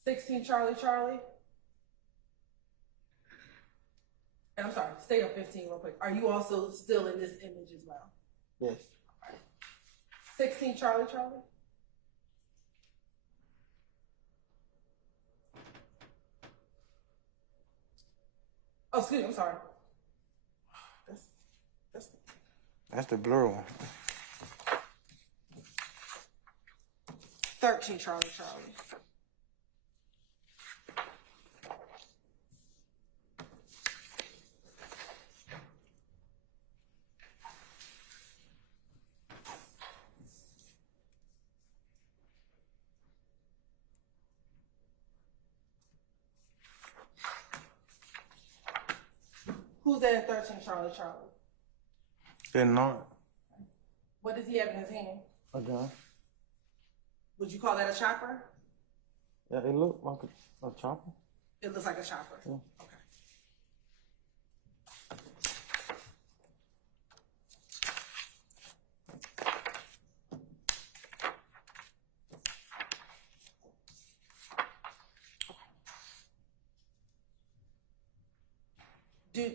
16 Charlie Charlie. And I'm sorry, stay on 15 real quick. Are you also still in this image as well? Yes. Right. 16 Charlie Charlie. Oh, excuse me, I'm sorry. That's the blue one. 13 Charlie Charlie. Who's that at 13 Charlie Charlie? They're not. What does he have in his hand? A gun. Would you call that a chopper? Yeah, it looked like a chopper. It looks like a chopper. Yeah. Okay.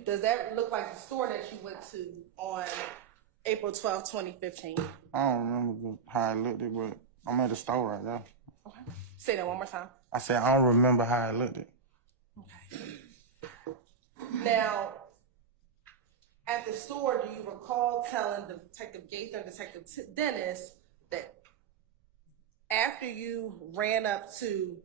Does that look like the store that you went to on April 12, 2015? I don't remember how it looked, but I'm at the store right now. Okay. Say that one more time. I said I don't remember how it looked. Okay. Now, at the store, do you recall telling Detective Gaither and Detective Dennis that after you ran up to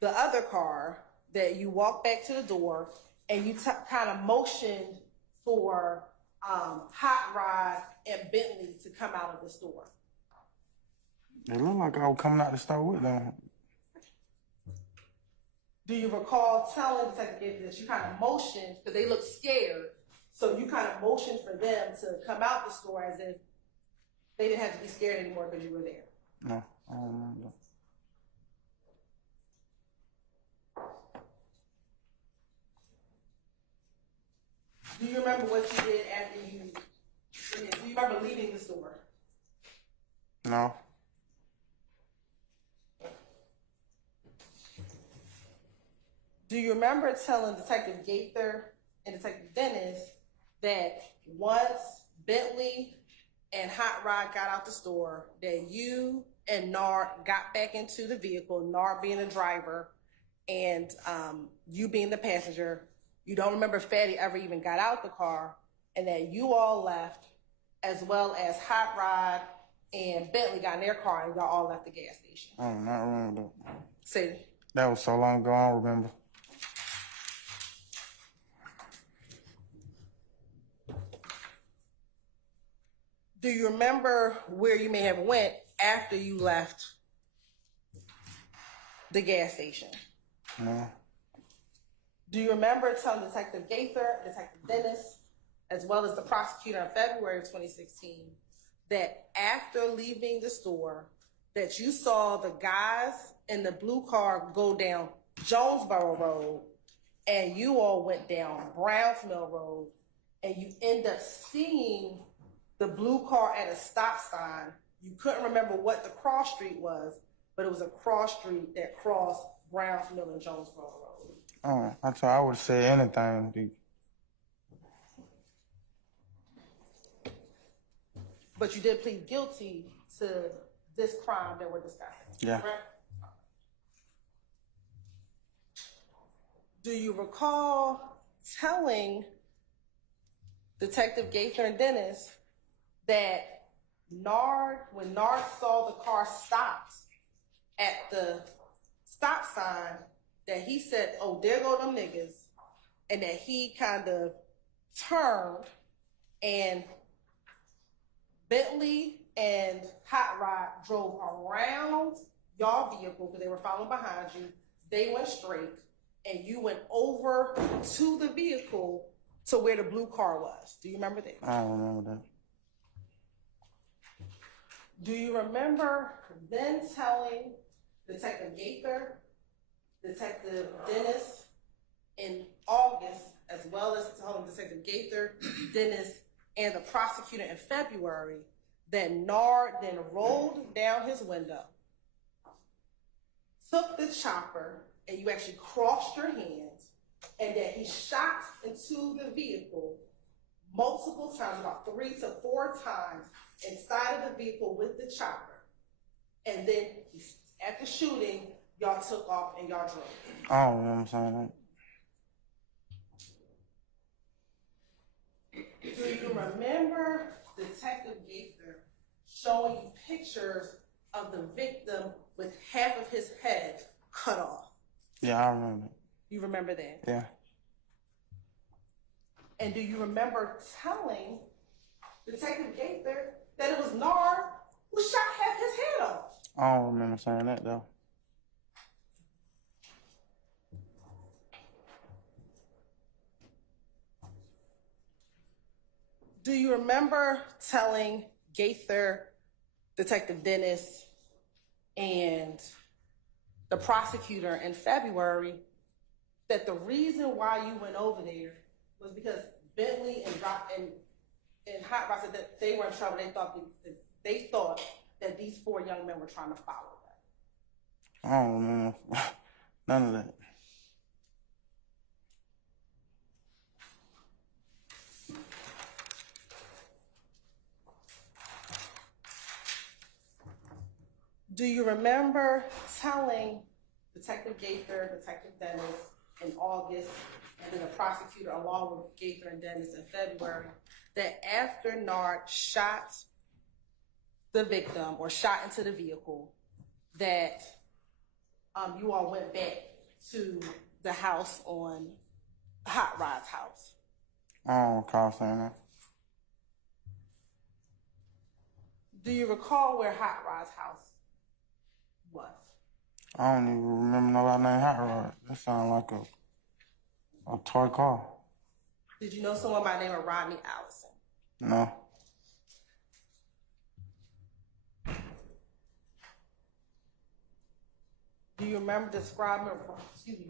the other car, that you walked back to the door and you kind of motioned for Hot Rod and Bentley to come out of the store? It looked like I was coming out the store with them. Do you recall telling Detective Gaither that you kind of motioned, because they looked scared, so you kind of motioned for them to come out the store as if They didn't have to be scared anymore because you were there. No, I don't remember. Do you remember what you did after you? Do you remember leaving the store? No. Do you remember telling Detective Gaither and Detective Dennis that once Bentley and Hot Rod got out the store, that you and Nard got back into the vehicle, Nard being the driver and you being the passenger? You don't remember Fatty ever even got out the car, and that you all left, as well as Hot Rod and Bentley got in their car and y'all all left the gas station. I do not remember that. Say, That was so long ago, I don't remember. do you remember where you may have went after you left the gas station? No. Do you remember telling Detective Gaither, Detective Dennis, as well as the prosecutor in February of 2016, that after leaving the store, that you saw the guys in the blue car go down Jonesboro Road, and you all went down Browns Mill Road, and you end up seeing the blue car at a stop sign? You couldn't remember what the cross street was, but it was a cross street that crossed Browns Mill and Jonesboro Road. Oh, I would say anything. Dude. But you did plead guilty to this crime that we're discussing. Yeah. Correct? Do you recall telling Detective Gaither and Dennis that when Nard saw the car stopped at the stop sign, that he said, "Oh, there go them niggas," and that he kind of turned, and Bentley and Hot Rod drove around y'all vehicle because they were following behind you. They went straight, and you went over to the vehicle to where the blue car was. Do you remember that? I don't remember that. Do you remember then telling Detective Gaither, Detective Dennis in August, as well as telling Detective Gaither, Dennis, and the prosecutor in February, that Nard then rolled down his window, took the chopper, and you actually crossed your hands, and that he shot into the vehicle multiple times, about 3 to 4 times, inside of the vehicle with the chopper. And then after shooting, y'all took off and y'all drove. I don't remember saying that. Do you remember Detective Gaither showing you pictures of the victim with half of his head cut off? Yeah, I remember. You remember that? Yeah. And do you remember telling Detective Gaither that it was Nard who shot half his head off? I don't remember saying that, though. Do you remember telling Gaither, Detective Dennis, and the prosecutor in February that the reason why you went over there was because Bentley and Hot Rod said that they were in trouble? They thought that these 4 young men were trying to follow them. I don't remember none of that. Do you remember telling Detective Gaither, Detective Dennis in August, and then the prosecutor along with Gaither and Dennis in February, that after Nard shot the victim or shot into the vehicle, that you all went back to the house on Hot Rod's house? I don't recall saying that. Do you recall where Hot Rod's house was? I don't even remember nobody named Hot Rod. That sounds like a toy car. Did you know someone by the name of Rodney Allison? No. you remember describing,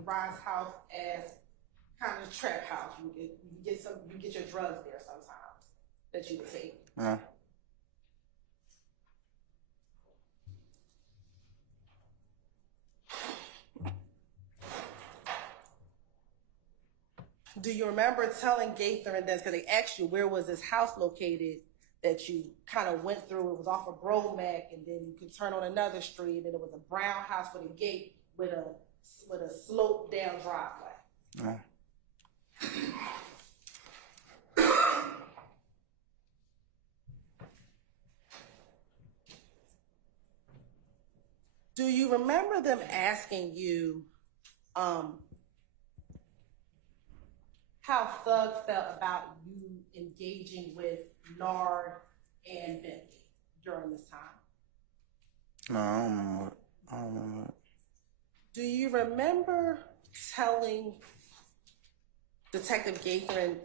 Ryan's house as kind of a trap house? You get your drugs there sometimes that you would take. Yeah. Do you remember telling Gaither and Dennis, because they asked you where was this house located, that you kind of went through? It was off of Bromack, and then you could turn on another street, and it was a brown house with a gate with a slope down driveway. Yeah. Do you remember them asking you how Thug felt about you engaging with Nard and Bentley during this time? No, I don't remember. I don't remember. Do you remember telling Detective Gaither and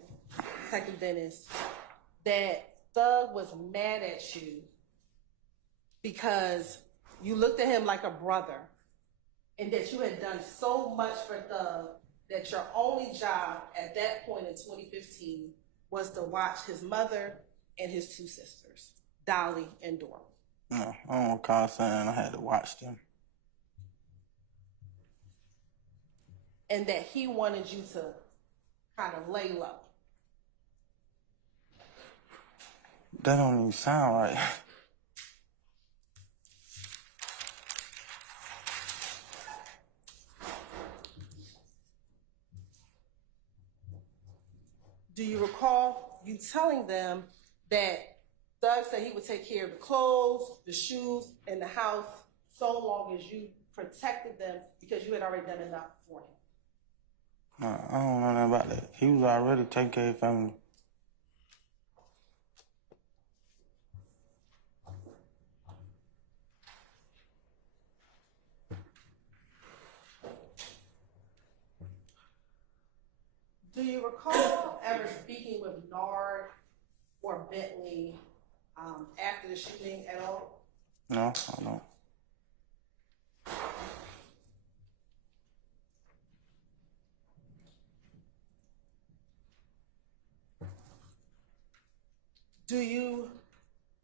Detective Dennis that Thug was mad at you because you looked at him like a brother, and that you had done so much for Thug that your only job at that point in 2015 was to watch his mother and his two sisters, Dolly and Dora? No, I don't recall saying I had to watch them. And that he wanted you to kind of lay low. That don't even sound right. Do you recall you telling them that Thug said he would take care of the clothes, the shoes, and the house so long as you protected them because you had already done enough for him? No, I don't know nothing about that. He was already taking care of his family. Do you recall ever speaking with Nard or Bentley after the shooting at all? No, I don't.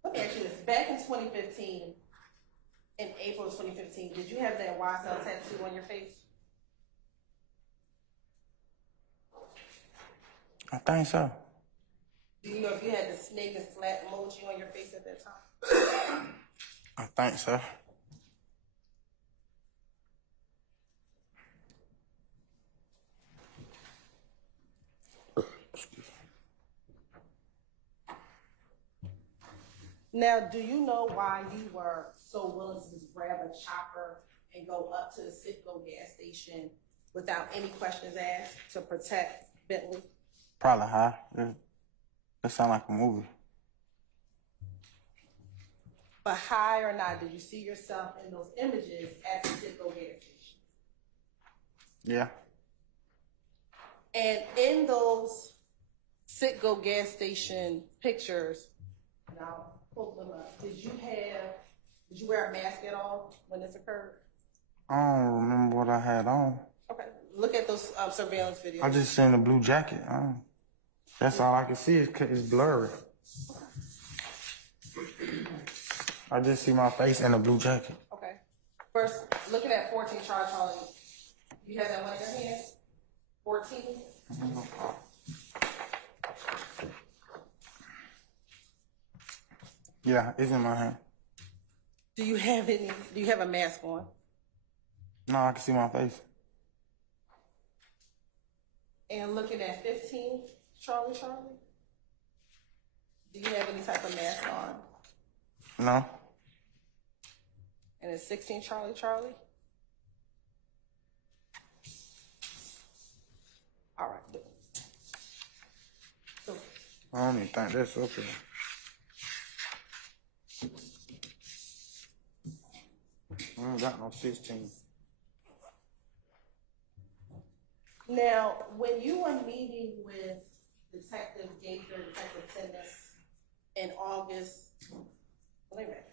Let me ask you this, back in 2015, in April of 2015, did you have that YSL tattoo on your face? I think so. Do you know if you had the snake and slat emoji on your face at that time? I think so. Now, do you know why you were so willing to just grab a chopper and go up to the Citgo gas station without any questions asked to protect Bentley? Probably high. That sound like a movie. But high or not, did you see yourself in those images at the Citgo gas station? Yeah. And in those Citgo gas station pictures, and I'll pull them up, did you wear a mask at all when this occurred? I don't remember what I had on. Okay, look at those surveillance videos. I just seen a blue jacket. That's all I can see. It's blurry. I just see my face in a blue jacket. Okay. First, looking at 14 Charlie, you have that one in your hand? 14? Yeah, it's in my hand. Do you have a mask on? No, I can see my face. And looking at 15 Charlie, do you have any type of mask on? No. And it's 16 Charlie? All right. So, I don't even think that's okay. I don't got no 16. now, when you were meeting with Detective Gaither, Detective Tennis in August, wait a minute.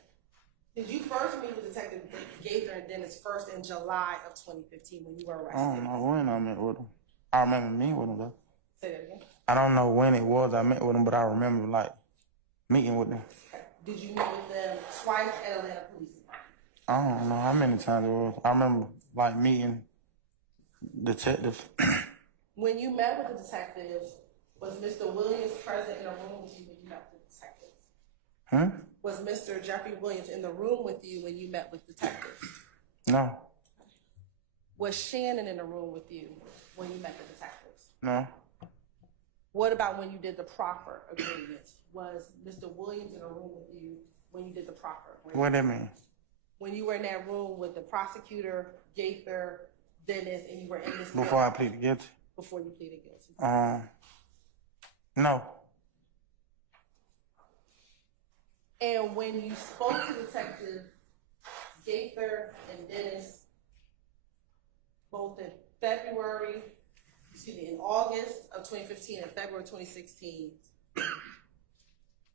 Did you first meet with Detective Gaither and Dennis first in July of 2015 when you were arrested? I don't know when I met with him. I remember meeting with him though. Say that again. I don't know when it was I met with him, but I remember like meeting with them. Did you meet with them twice at Atlanta Police Department? I don't know how many times it was. I remember like meeting detectives. When you met with the detectives, was Mr. Williams present in a room with you when you met with the detectives? Was Mr. Jeffrey Williams in the room with you when you met with detectives? No. Was Shannon in the room with you when you met the detectives? No. What about when you did the proffer agreements? Was Mr. Williams in a room with you when you did the proffer agreement? What that mean? When you were in that room with the prosecutor, Gaither, Dennis, and you were in this Before I pleaded guilty? Before you pleaded guilty. No. And when you spoke to Detective Gaither and Dennis, both in in August of 2015 and February 2016,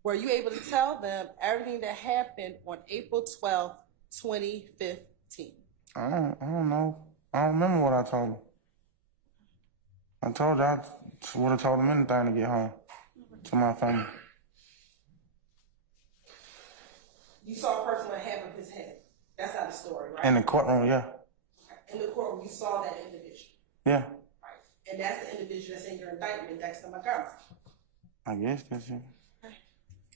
were you able to tell them everything that happened on April 12th, 2015? I don't know. I don't remember what I told him. I told you I would have told him anything to get home to my family. You saw a person with half of his head. That's not the story, right? In the courtroom, yeah. In the courtroom, you saw that individual. Yeah. Right. And that's the individual that's in your indictment, Dexter Montgomery. I guess that's it.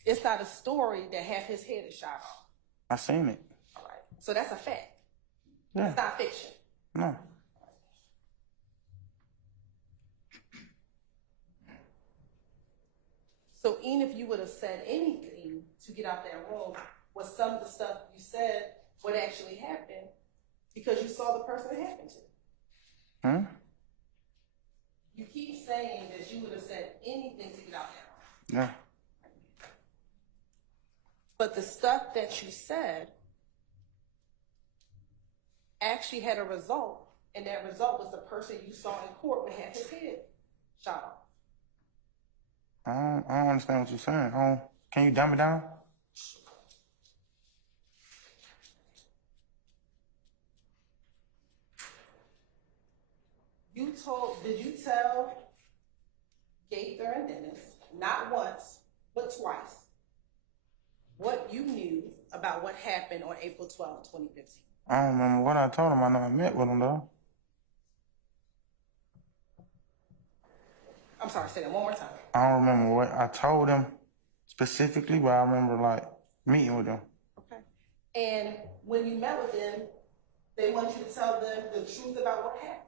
It's not a story that half his head is shot off. I seen it. All right. So that's a fact. Yeah. It's not fiction. No. So even if you would have said anything to get out that room, was some of the stuff you said what actually happened because you saw the person it happened to? You keep saying that you would have said anything to get out that room. Yeah. But the stuff that you said actually had a result, and that result was the person you saw in court would have his head shot off. I don't understand what you're saying. Can you dumb it down? Did you tell Gaither and Dennis, not once, but twice, what you knew about what happened on April 12, 2015? I don't remember what I told him. I know I met with him though. I'm sorry, say that one more time. I don't remember what I told him specifically, but I remember like meeting with him. Okay. And when you met with them, they want you to tell them the truth about what happened.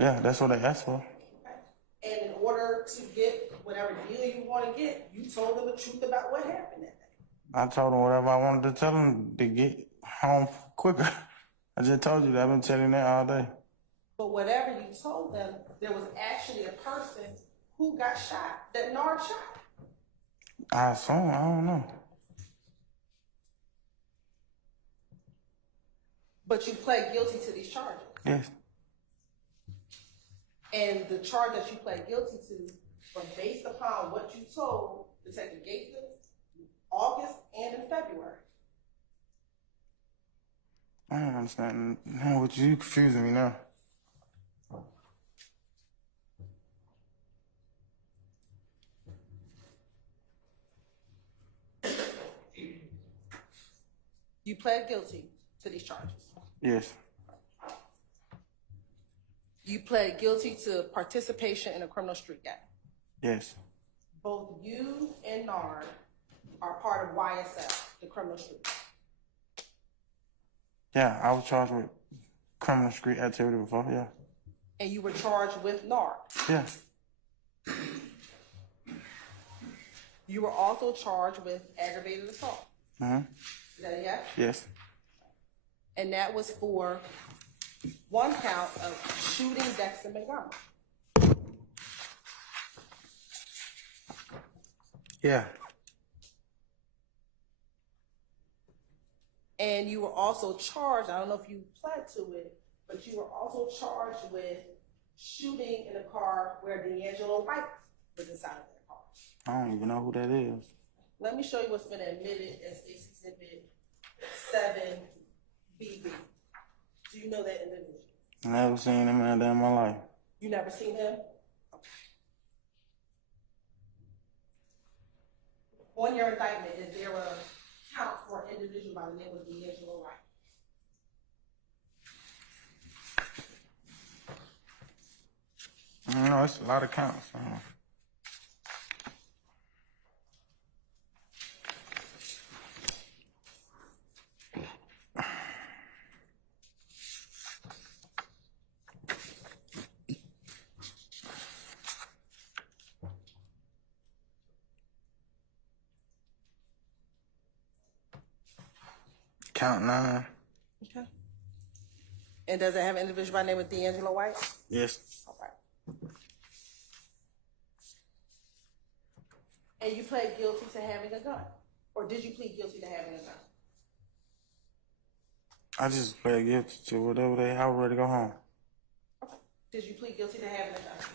Yeah, that's what they asked for. Okay. And in order to get whatever deal you want to get, you told them the truth about what happened that day. I told him whatever I wanted to tell him to get home quicker. I just told you that. I've been telling that all day. But whatever you told them, there was actually a person who got shot, that Nard shot. I assume. I don't know. But you pled guilty to these charges. Yes. And the charge that you pled guilty to was based upon what you told Detective Gaither in August and in February. I don't understand. Man, what you confusing me now. You pled guilty to these charges. Yes. You pled guilty to participation in a criminal street gang. Yes. Both you and Nard are part of YSL, the criminal street. Yeah, I was charged with criminal street activity before, yeah. And you were charged with Nard. Yeah. You were also charged with aggravated assault. Mm-hmm. Is that a yes? Yes. And that was for one count of shooting Dexter Montgomery. Yeah. And you were also charged, I don't know if you pled to it, but you were also charged with shooting in a car where D'Angelo White was inside of that car. I don't even know who that is. Let me show you what's been admitted as State's Exhibit 7BB. Do you know that individual? Never seen him in a day in my life. You never seen him? Okay. On your indictment, is there a count for an individual by the name of D'Angelo Wright? No, it's a lot of counts. Count 9. Okay. And does it have an individual by the name of D'Angelo White? Yes. All right. And you pled guilty to having a gun? Or did you plead guilty to having a gun? I just pled guilty to whatever they. I was ready to go home. Okay. Did you plead guilty to having a gun?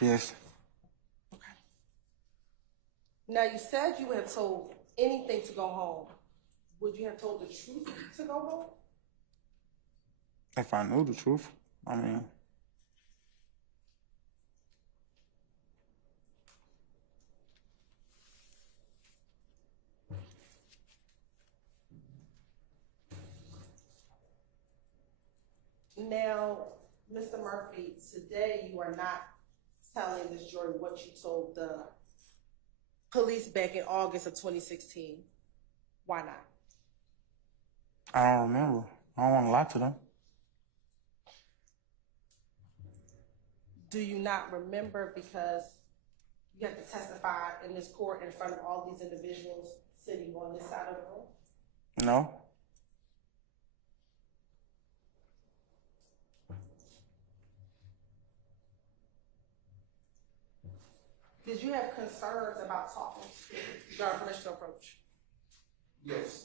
Yes. Okay. Now you said you had told anything to go home. Would you have told the truth to go home? If I knew the truth, I mean. Now, Mr. Murphy, today you are not telling this jury what you told the police back in August of 2016. Why not? I don't remember. I don't want to lie to them. Do you not remember because you have to testify in this court in front of all these individuals sitting on this side of the room? No. Did you have concerns about talking to your permission to approach? Yes.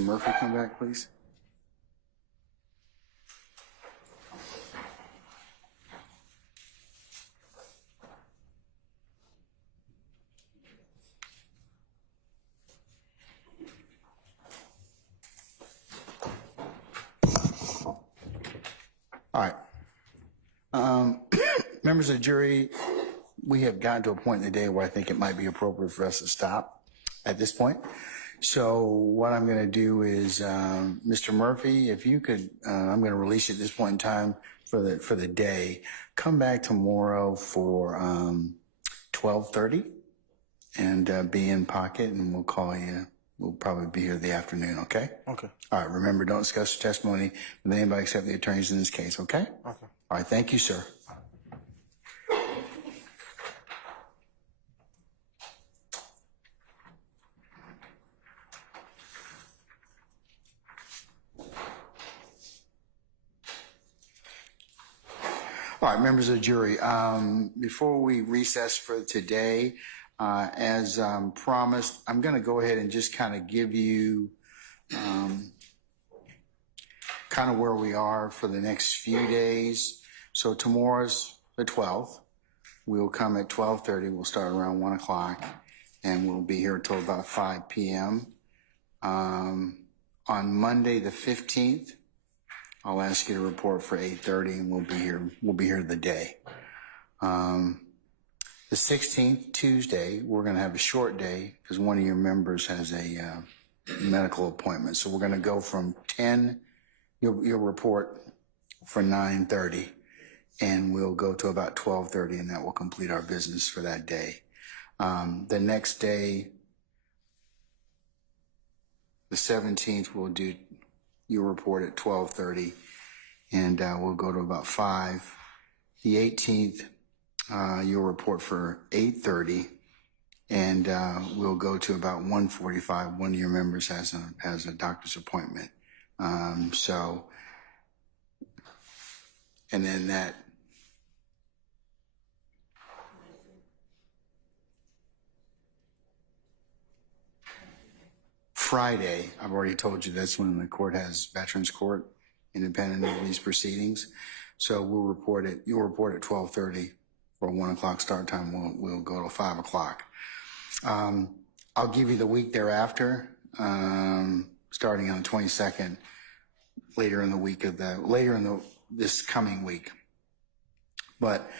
Mr. Murphy come back, please? All right. Members of the jury, we have gotten to a point in the day where I think it might be appropriate for us to stop at this point. So what I'm going to do is, Mr. Murphy, if you could, I'm going to release you at this point in time for the day. Come back tomorrow for 12:30 and be in pocket, and we'll call you. We'll probably be here the afternoon, okay? Okay. All right, remember, don't discuss your testimony with anybody except the attorneys in this case, okay? Okay. All right, thank you, sir. All right, members of the jury, before we recess for today, as promised, I'm going to go ahead and just kind of give you kind of where we are for the next few days. So tomorrow's the 12th. We'll come at 12:30. We'll start around 1 o'clock, and we'll be here till about 5 p.m. On Monday the 15th, I'll ask you to report for 8:30, and we'll be here the day. The 16th, Tuesday, we're going to have a short day because one of your members has a medical appointment. So we're going to go from 10, you'll report for 9:30, and we'll go to about 12:30, and that will complete our business for that day. The next day, the 17th, you'll report at 12:30, and we'll go to about 5. The 18th, you'll report for 8:30, and we'll go to about 1:45. One of your members has a doctor's appointment. And then that Friday, I've already told you that's when the court has Veterans Court, independent of these proceedings. So you'll report at 12:30 for a 1 o'clock start time. We'll go to 5 o'clock. I'll give you the week thereafter, starting on the 22nd, this coming week. But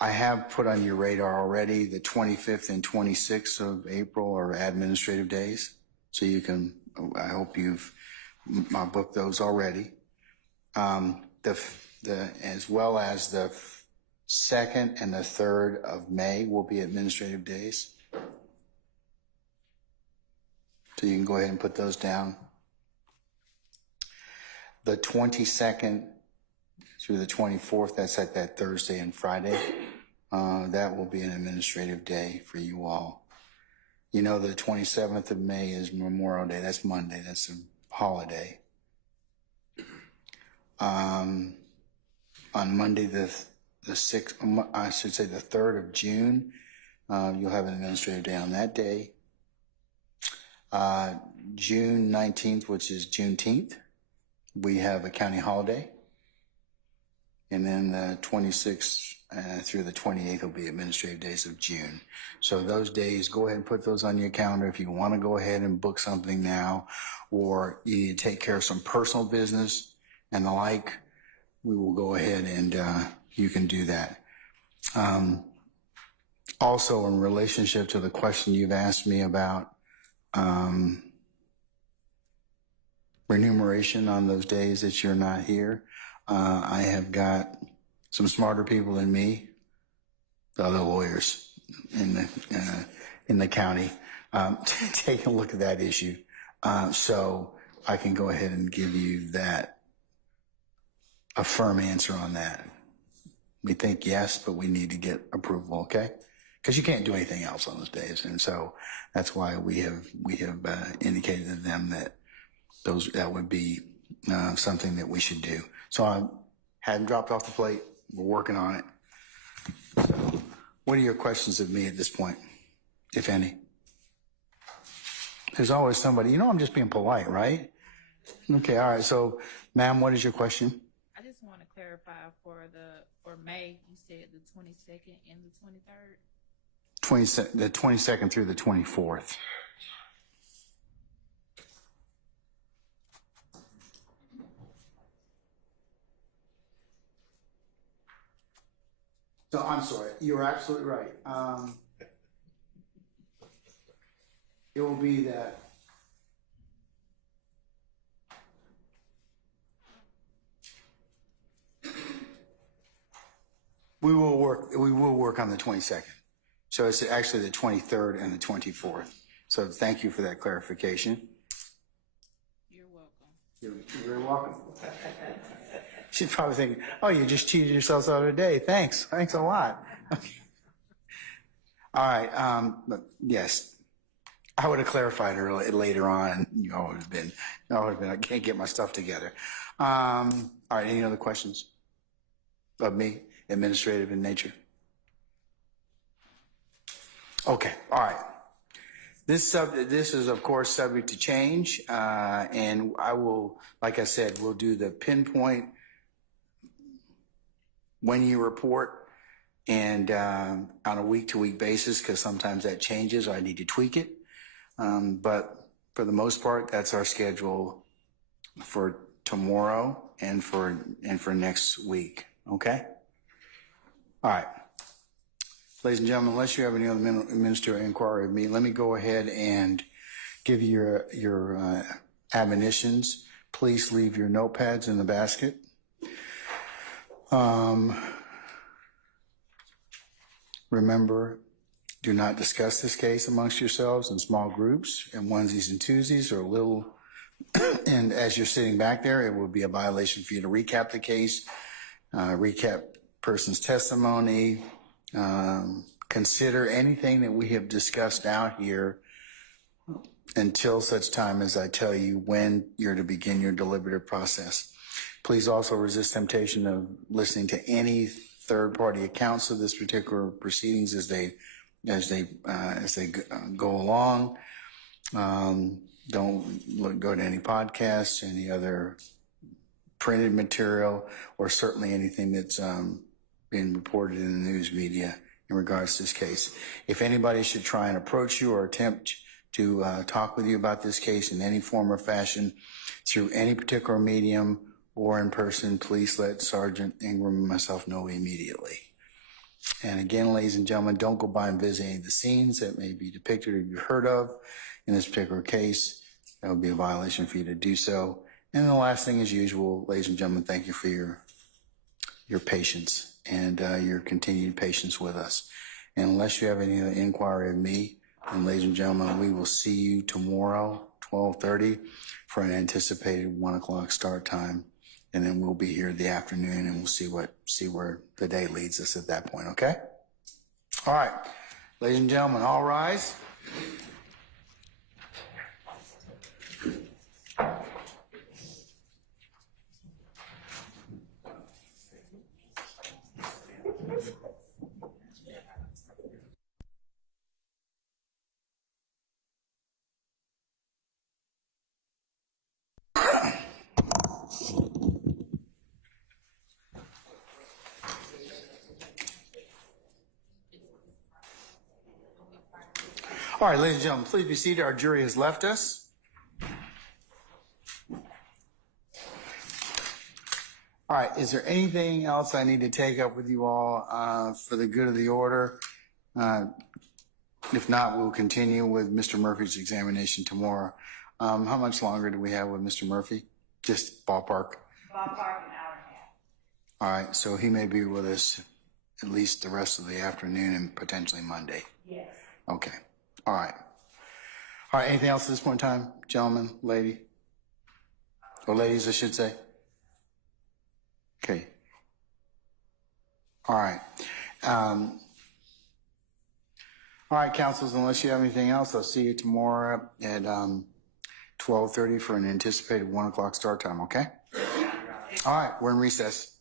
I have put on your radar already the 25th and 26th of April are administrative days. So you can, I hope you've booked those already. As well as the 2nd and the 3rd of May will be administrative days. So you can go ahead and put those down. The 22nd through the 24th, that's at that Thursday and Friday. That will be an administrative day for you all. You know, the 27th of May is Memorial Day. That's Monday. That's a holiday. On Monday, the 6th, I should say the 3rd of June, you'll have an administrative day on that day. June 19th, which is Juneteenth, we have a county holiday. And then the 26th through the 28th will be administrative days of June. So those days, go ahead and put those on your calendar if you want to go ahead and book something now, or you need to take care of some personal business and the like. We will go ahead and you can do that. Also, in relationship to the question you've asked me about remuneration on those days that you're not here, I have got some smarter people than me, the other lawyers in the county, taking a look at that issue. So I can go ahead and give you a firm answer on that. We think yes, but we need to get approval, okay? Because you can't do anything else on those days. And so that's why we have indicated to them that that would be something that we should do. So I hadn't dropped off the plate. We're working on it. So what are your questions of me at this point, if any? There's always somebody, I'm just being polite, right? Okay, all right. So, ma'am, what is your question? I just want to clarify for May, you said the 22nd and the 23rd? The 22nd through the 24th. So I'm sorry, you're absolutely right. It will be that. We will work on the 22nd. So it's actually the 23rd and the 24th. So thank you for that clarification. You're welcome. You're very welcome. She's probably thinking, oh, you just cheated yourselves out of the day. Thanks a lot. Okay. All right, but yes, I would have clarified later on. I would have been, I can't get my stuff together. All right, any other questions of me, administrative in nature? Okay, all right. This is, of course, subject to change, and I will, like I said, we'll do the pinpoint when you report and on a week-to-week basis, because sometimes that changes or I need to tweak it. But for the most part, that's our schedule for tomorrow and for next week. Okay? All right. Ladies and gentlemen, unless you have any other ministerial inquiry of me, let me go ahead and give you your admonitions. Please leave your notepads in the basket. Remember, do not discuss this case amongst yourselves in small groups and onesies and twosies or little. And as you're sitting back there, it will be a violation for you to recap the case, recap person's testimony, consider anything that we have discussed out here until such time as I tell you when you're to begin your deliberative process. Please also resist temptation of listening to any third-party accounts of this particular proceedings as they go along. Don't go to any podcasts, any other printed material, or certainly anything that's been reported in the news media in regards to this case. If anybody should try and approach you or attempt to talk with you about this case in any form or fashion through any particular medium or in person, please let Sergeant Ingram and myself know immediately. And again, ladies and gentlemen, don't go by and visit any of the scenes that may be depicted or you've heard of in this particular case. That would be a violation for you to do so. And the last thing, as usual, ladies and gentlemen, thank you for your patience and your continued patience with us. And unless you have any other inquiry of me, and ladies and gentlemen, we will see you tomorrow, 12:30, for an anticipated 1 o'clock start time. And then we'll be here in the afternoon and we'll see where the day leads us at that point, okay? All right, ladies and gentlemen, all rise. All right, ladies and gentlemen, please be seated. Our jury has left us. All right, is there anything else I need to take up with you all for the good of the order? If not, we'll continue with Mr. Murphy's examination tomorrow. How much longer do we have with Mr. Murphy? Just ballpark? Ballpark, an hour and a half. All right, so he may be with us at least the rest of the afternoon and potentially Monday. Yes. Okay. All right. All right, anything else at this point in time, gentlemen, lady? Or ladies, I should say. Okay. All right. All right, councils, unless you have anything else, I'll see you tomorrow at 12:30 for an anticipated 1 o'clock start time, okay? All right, we're in recess.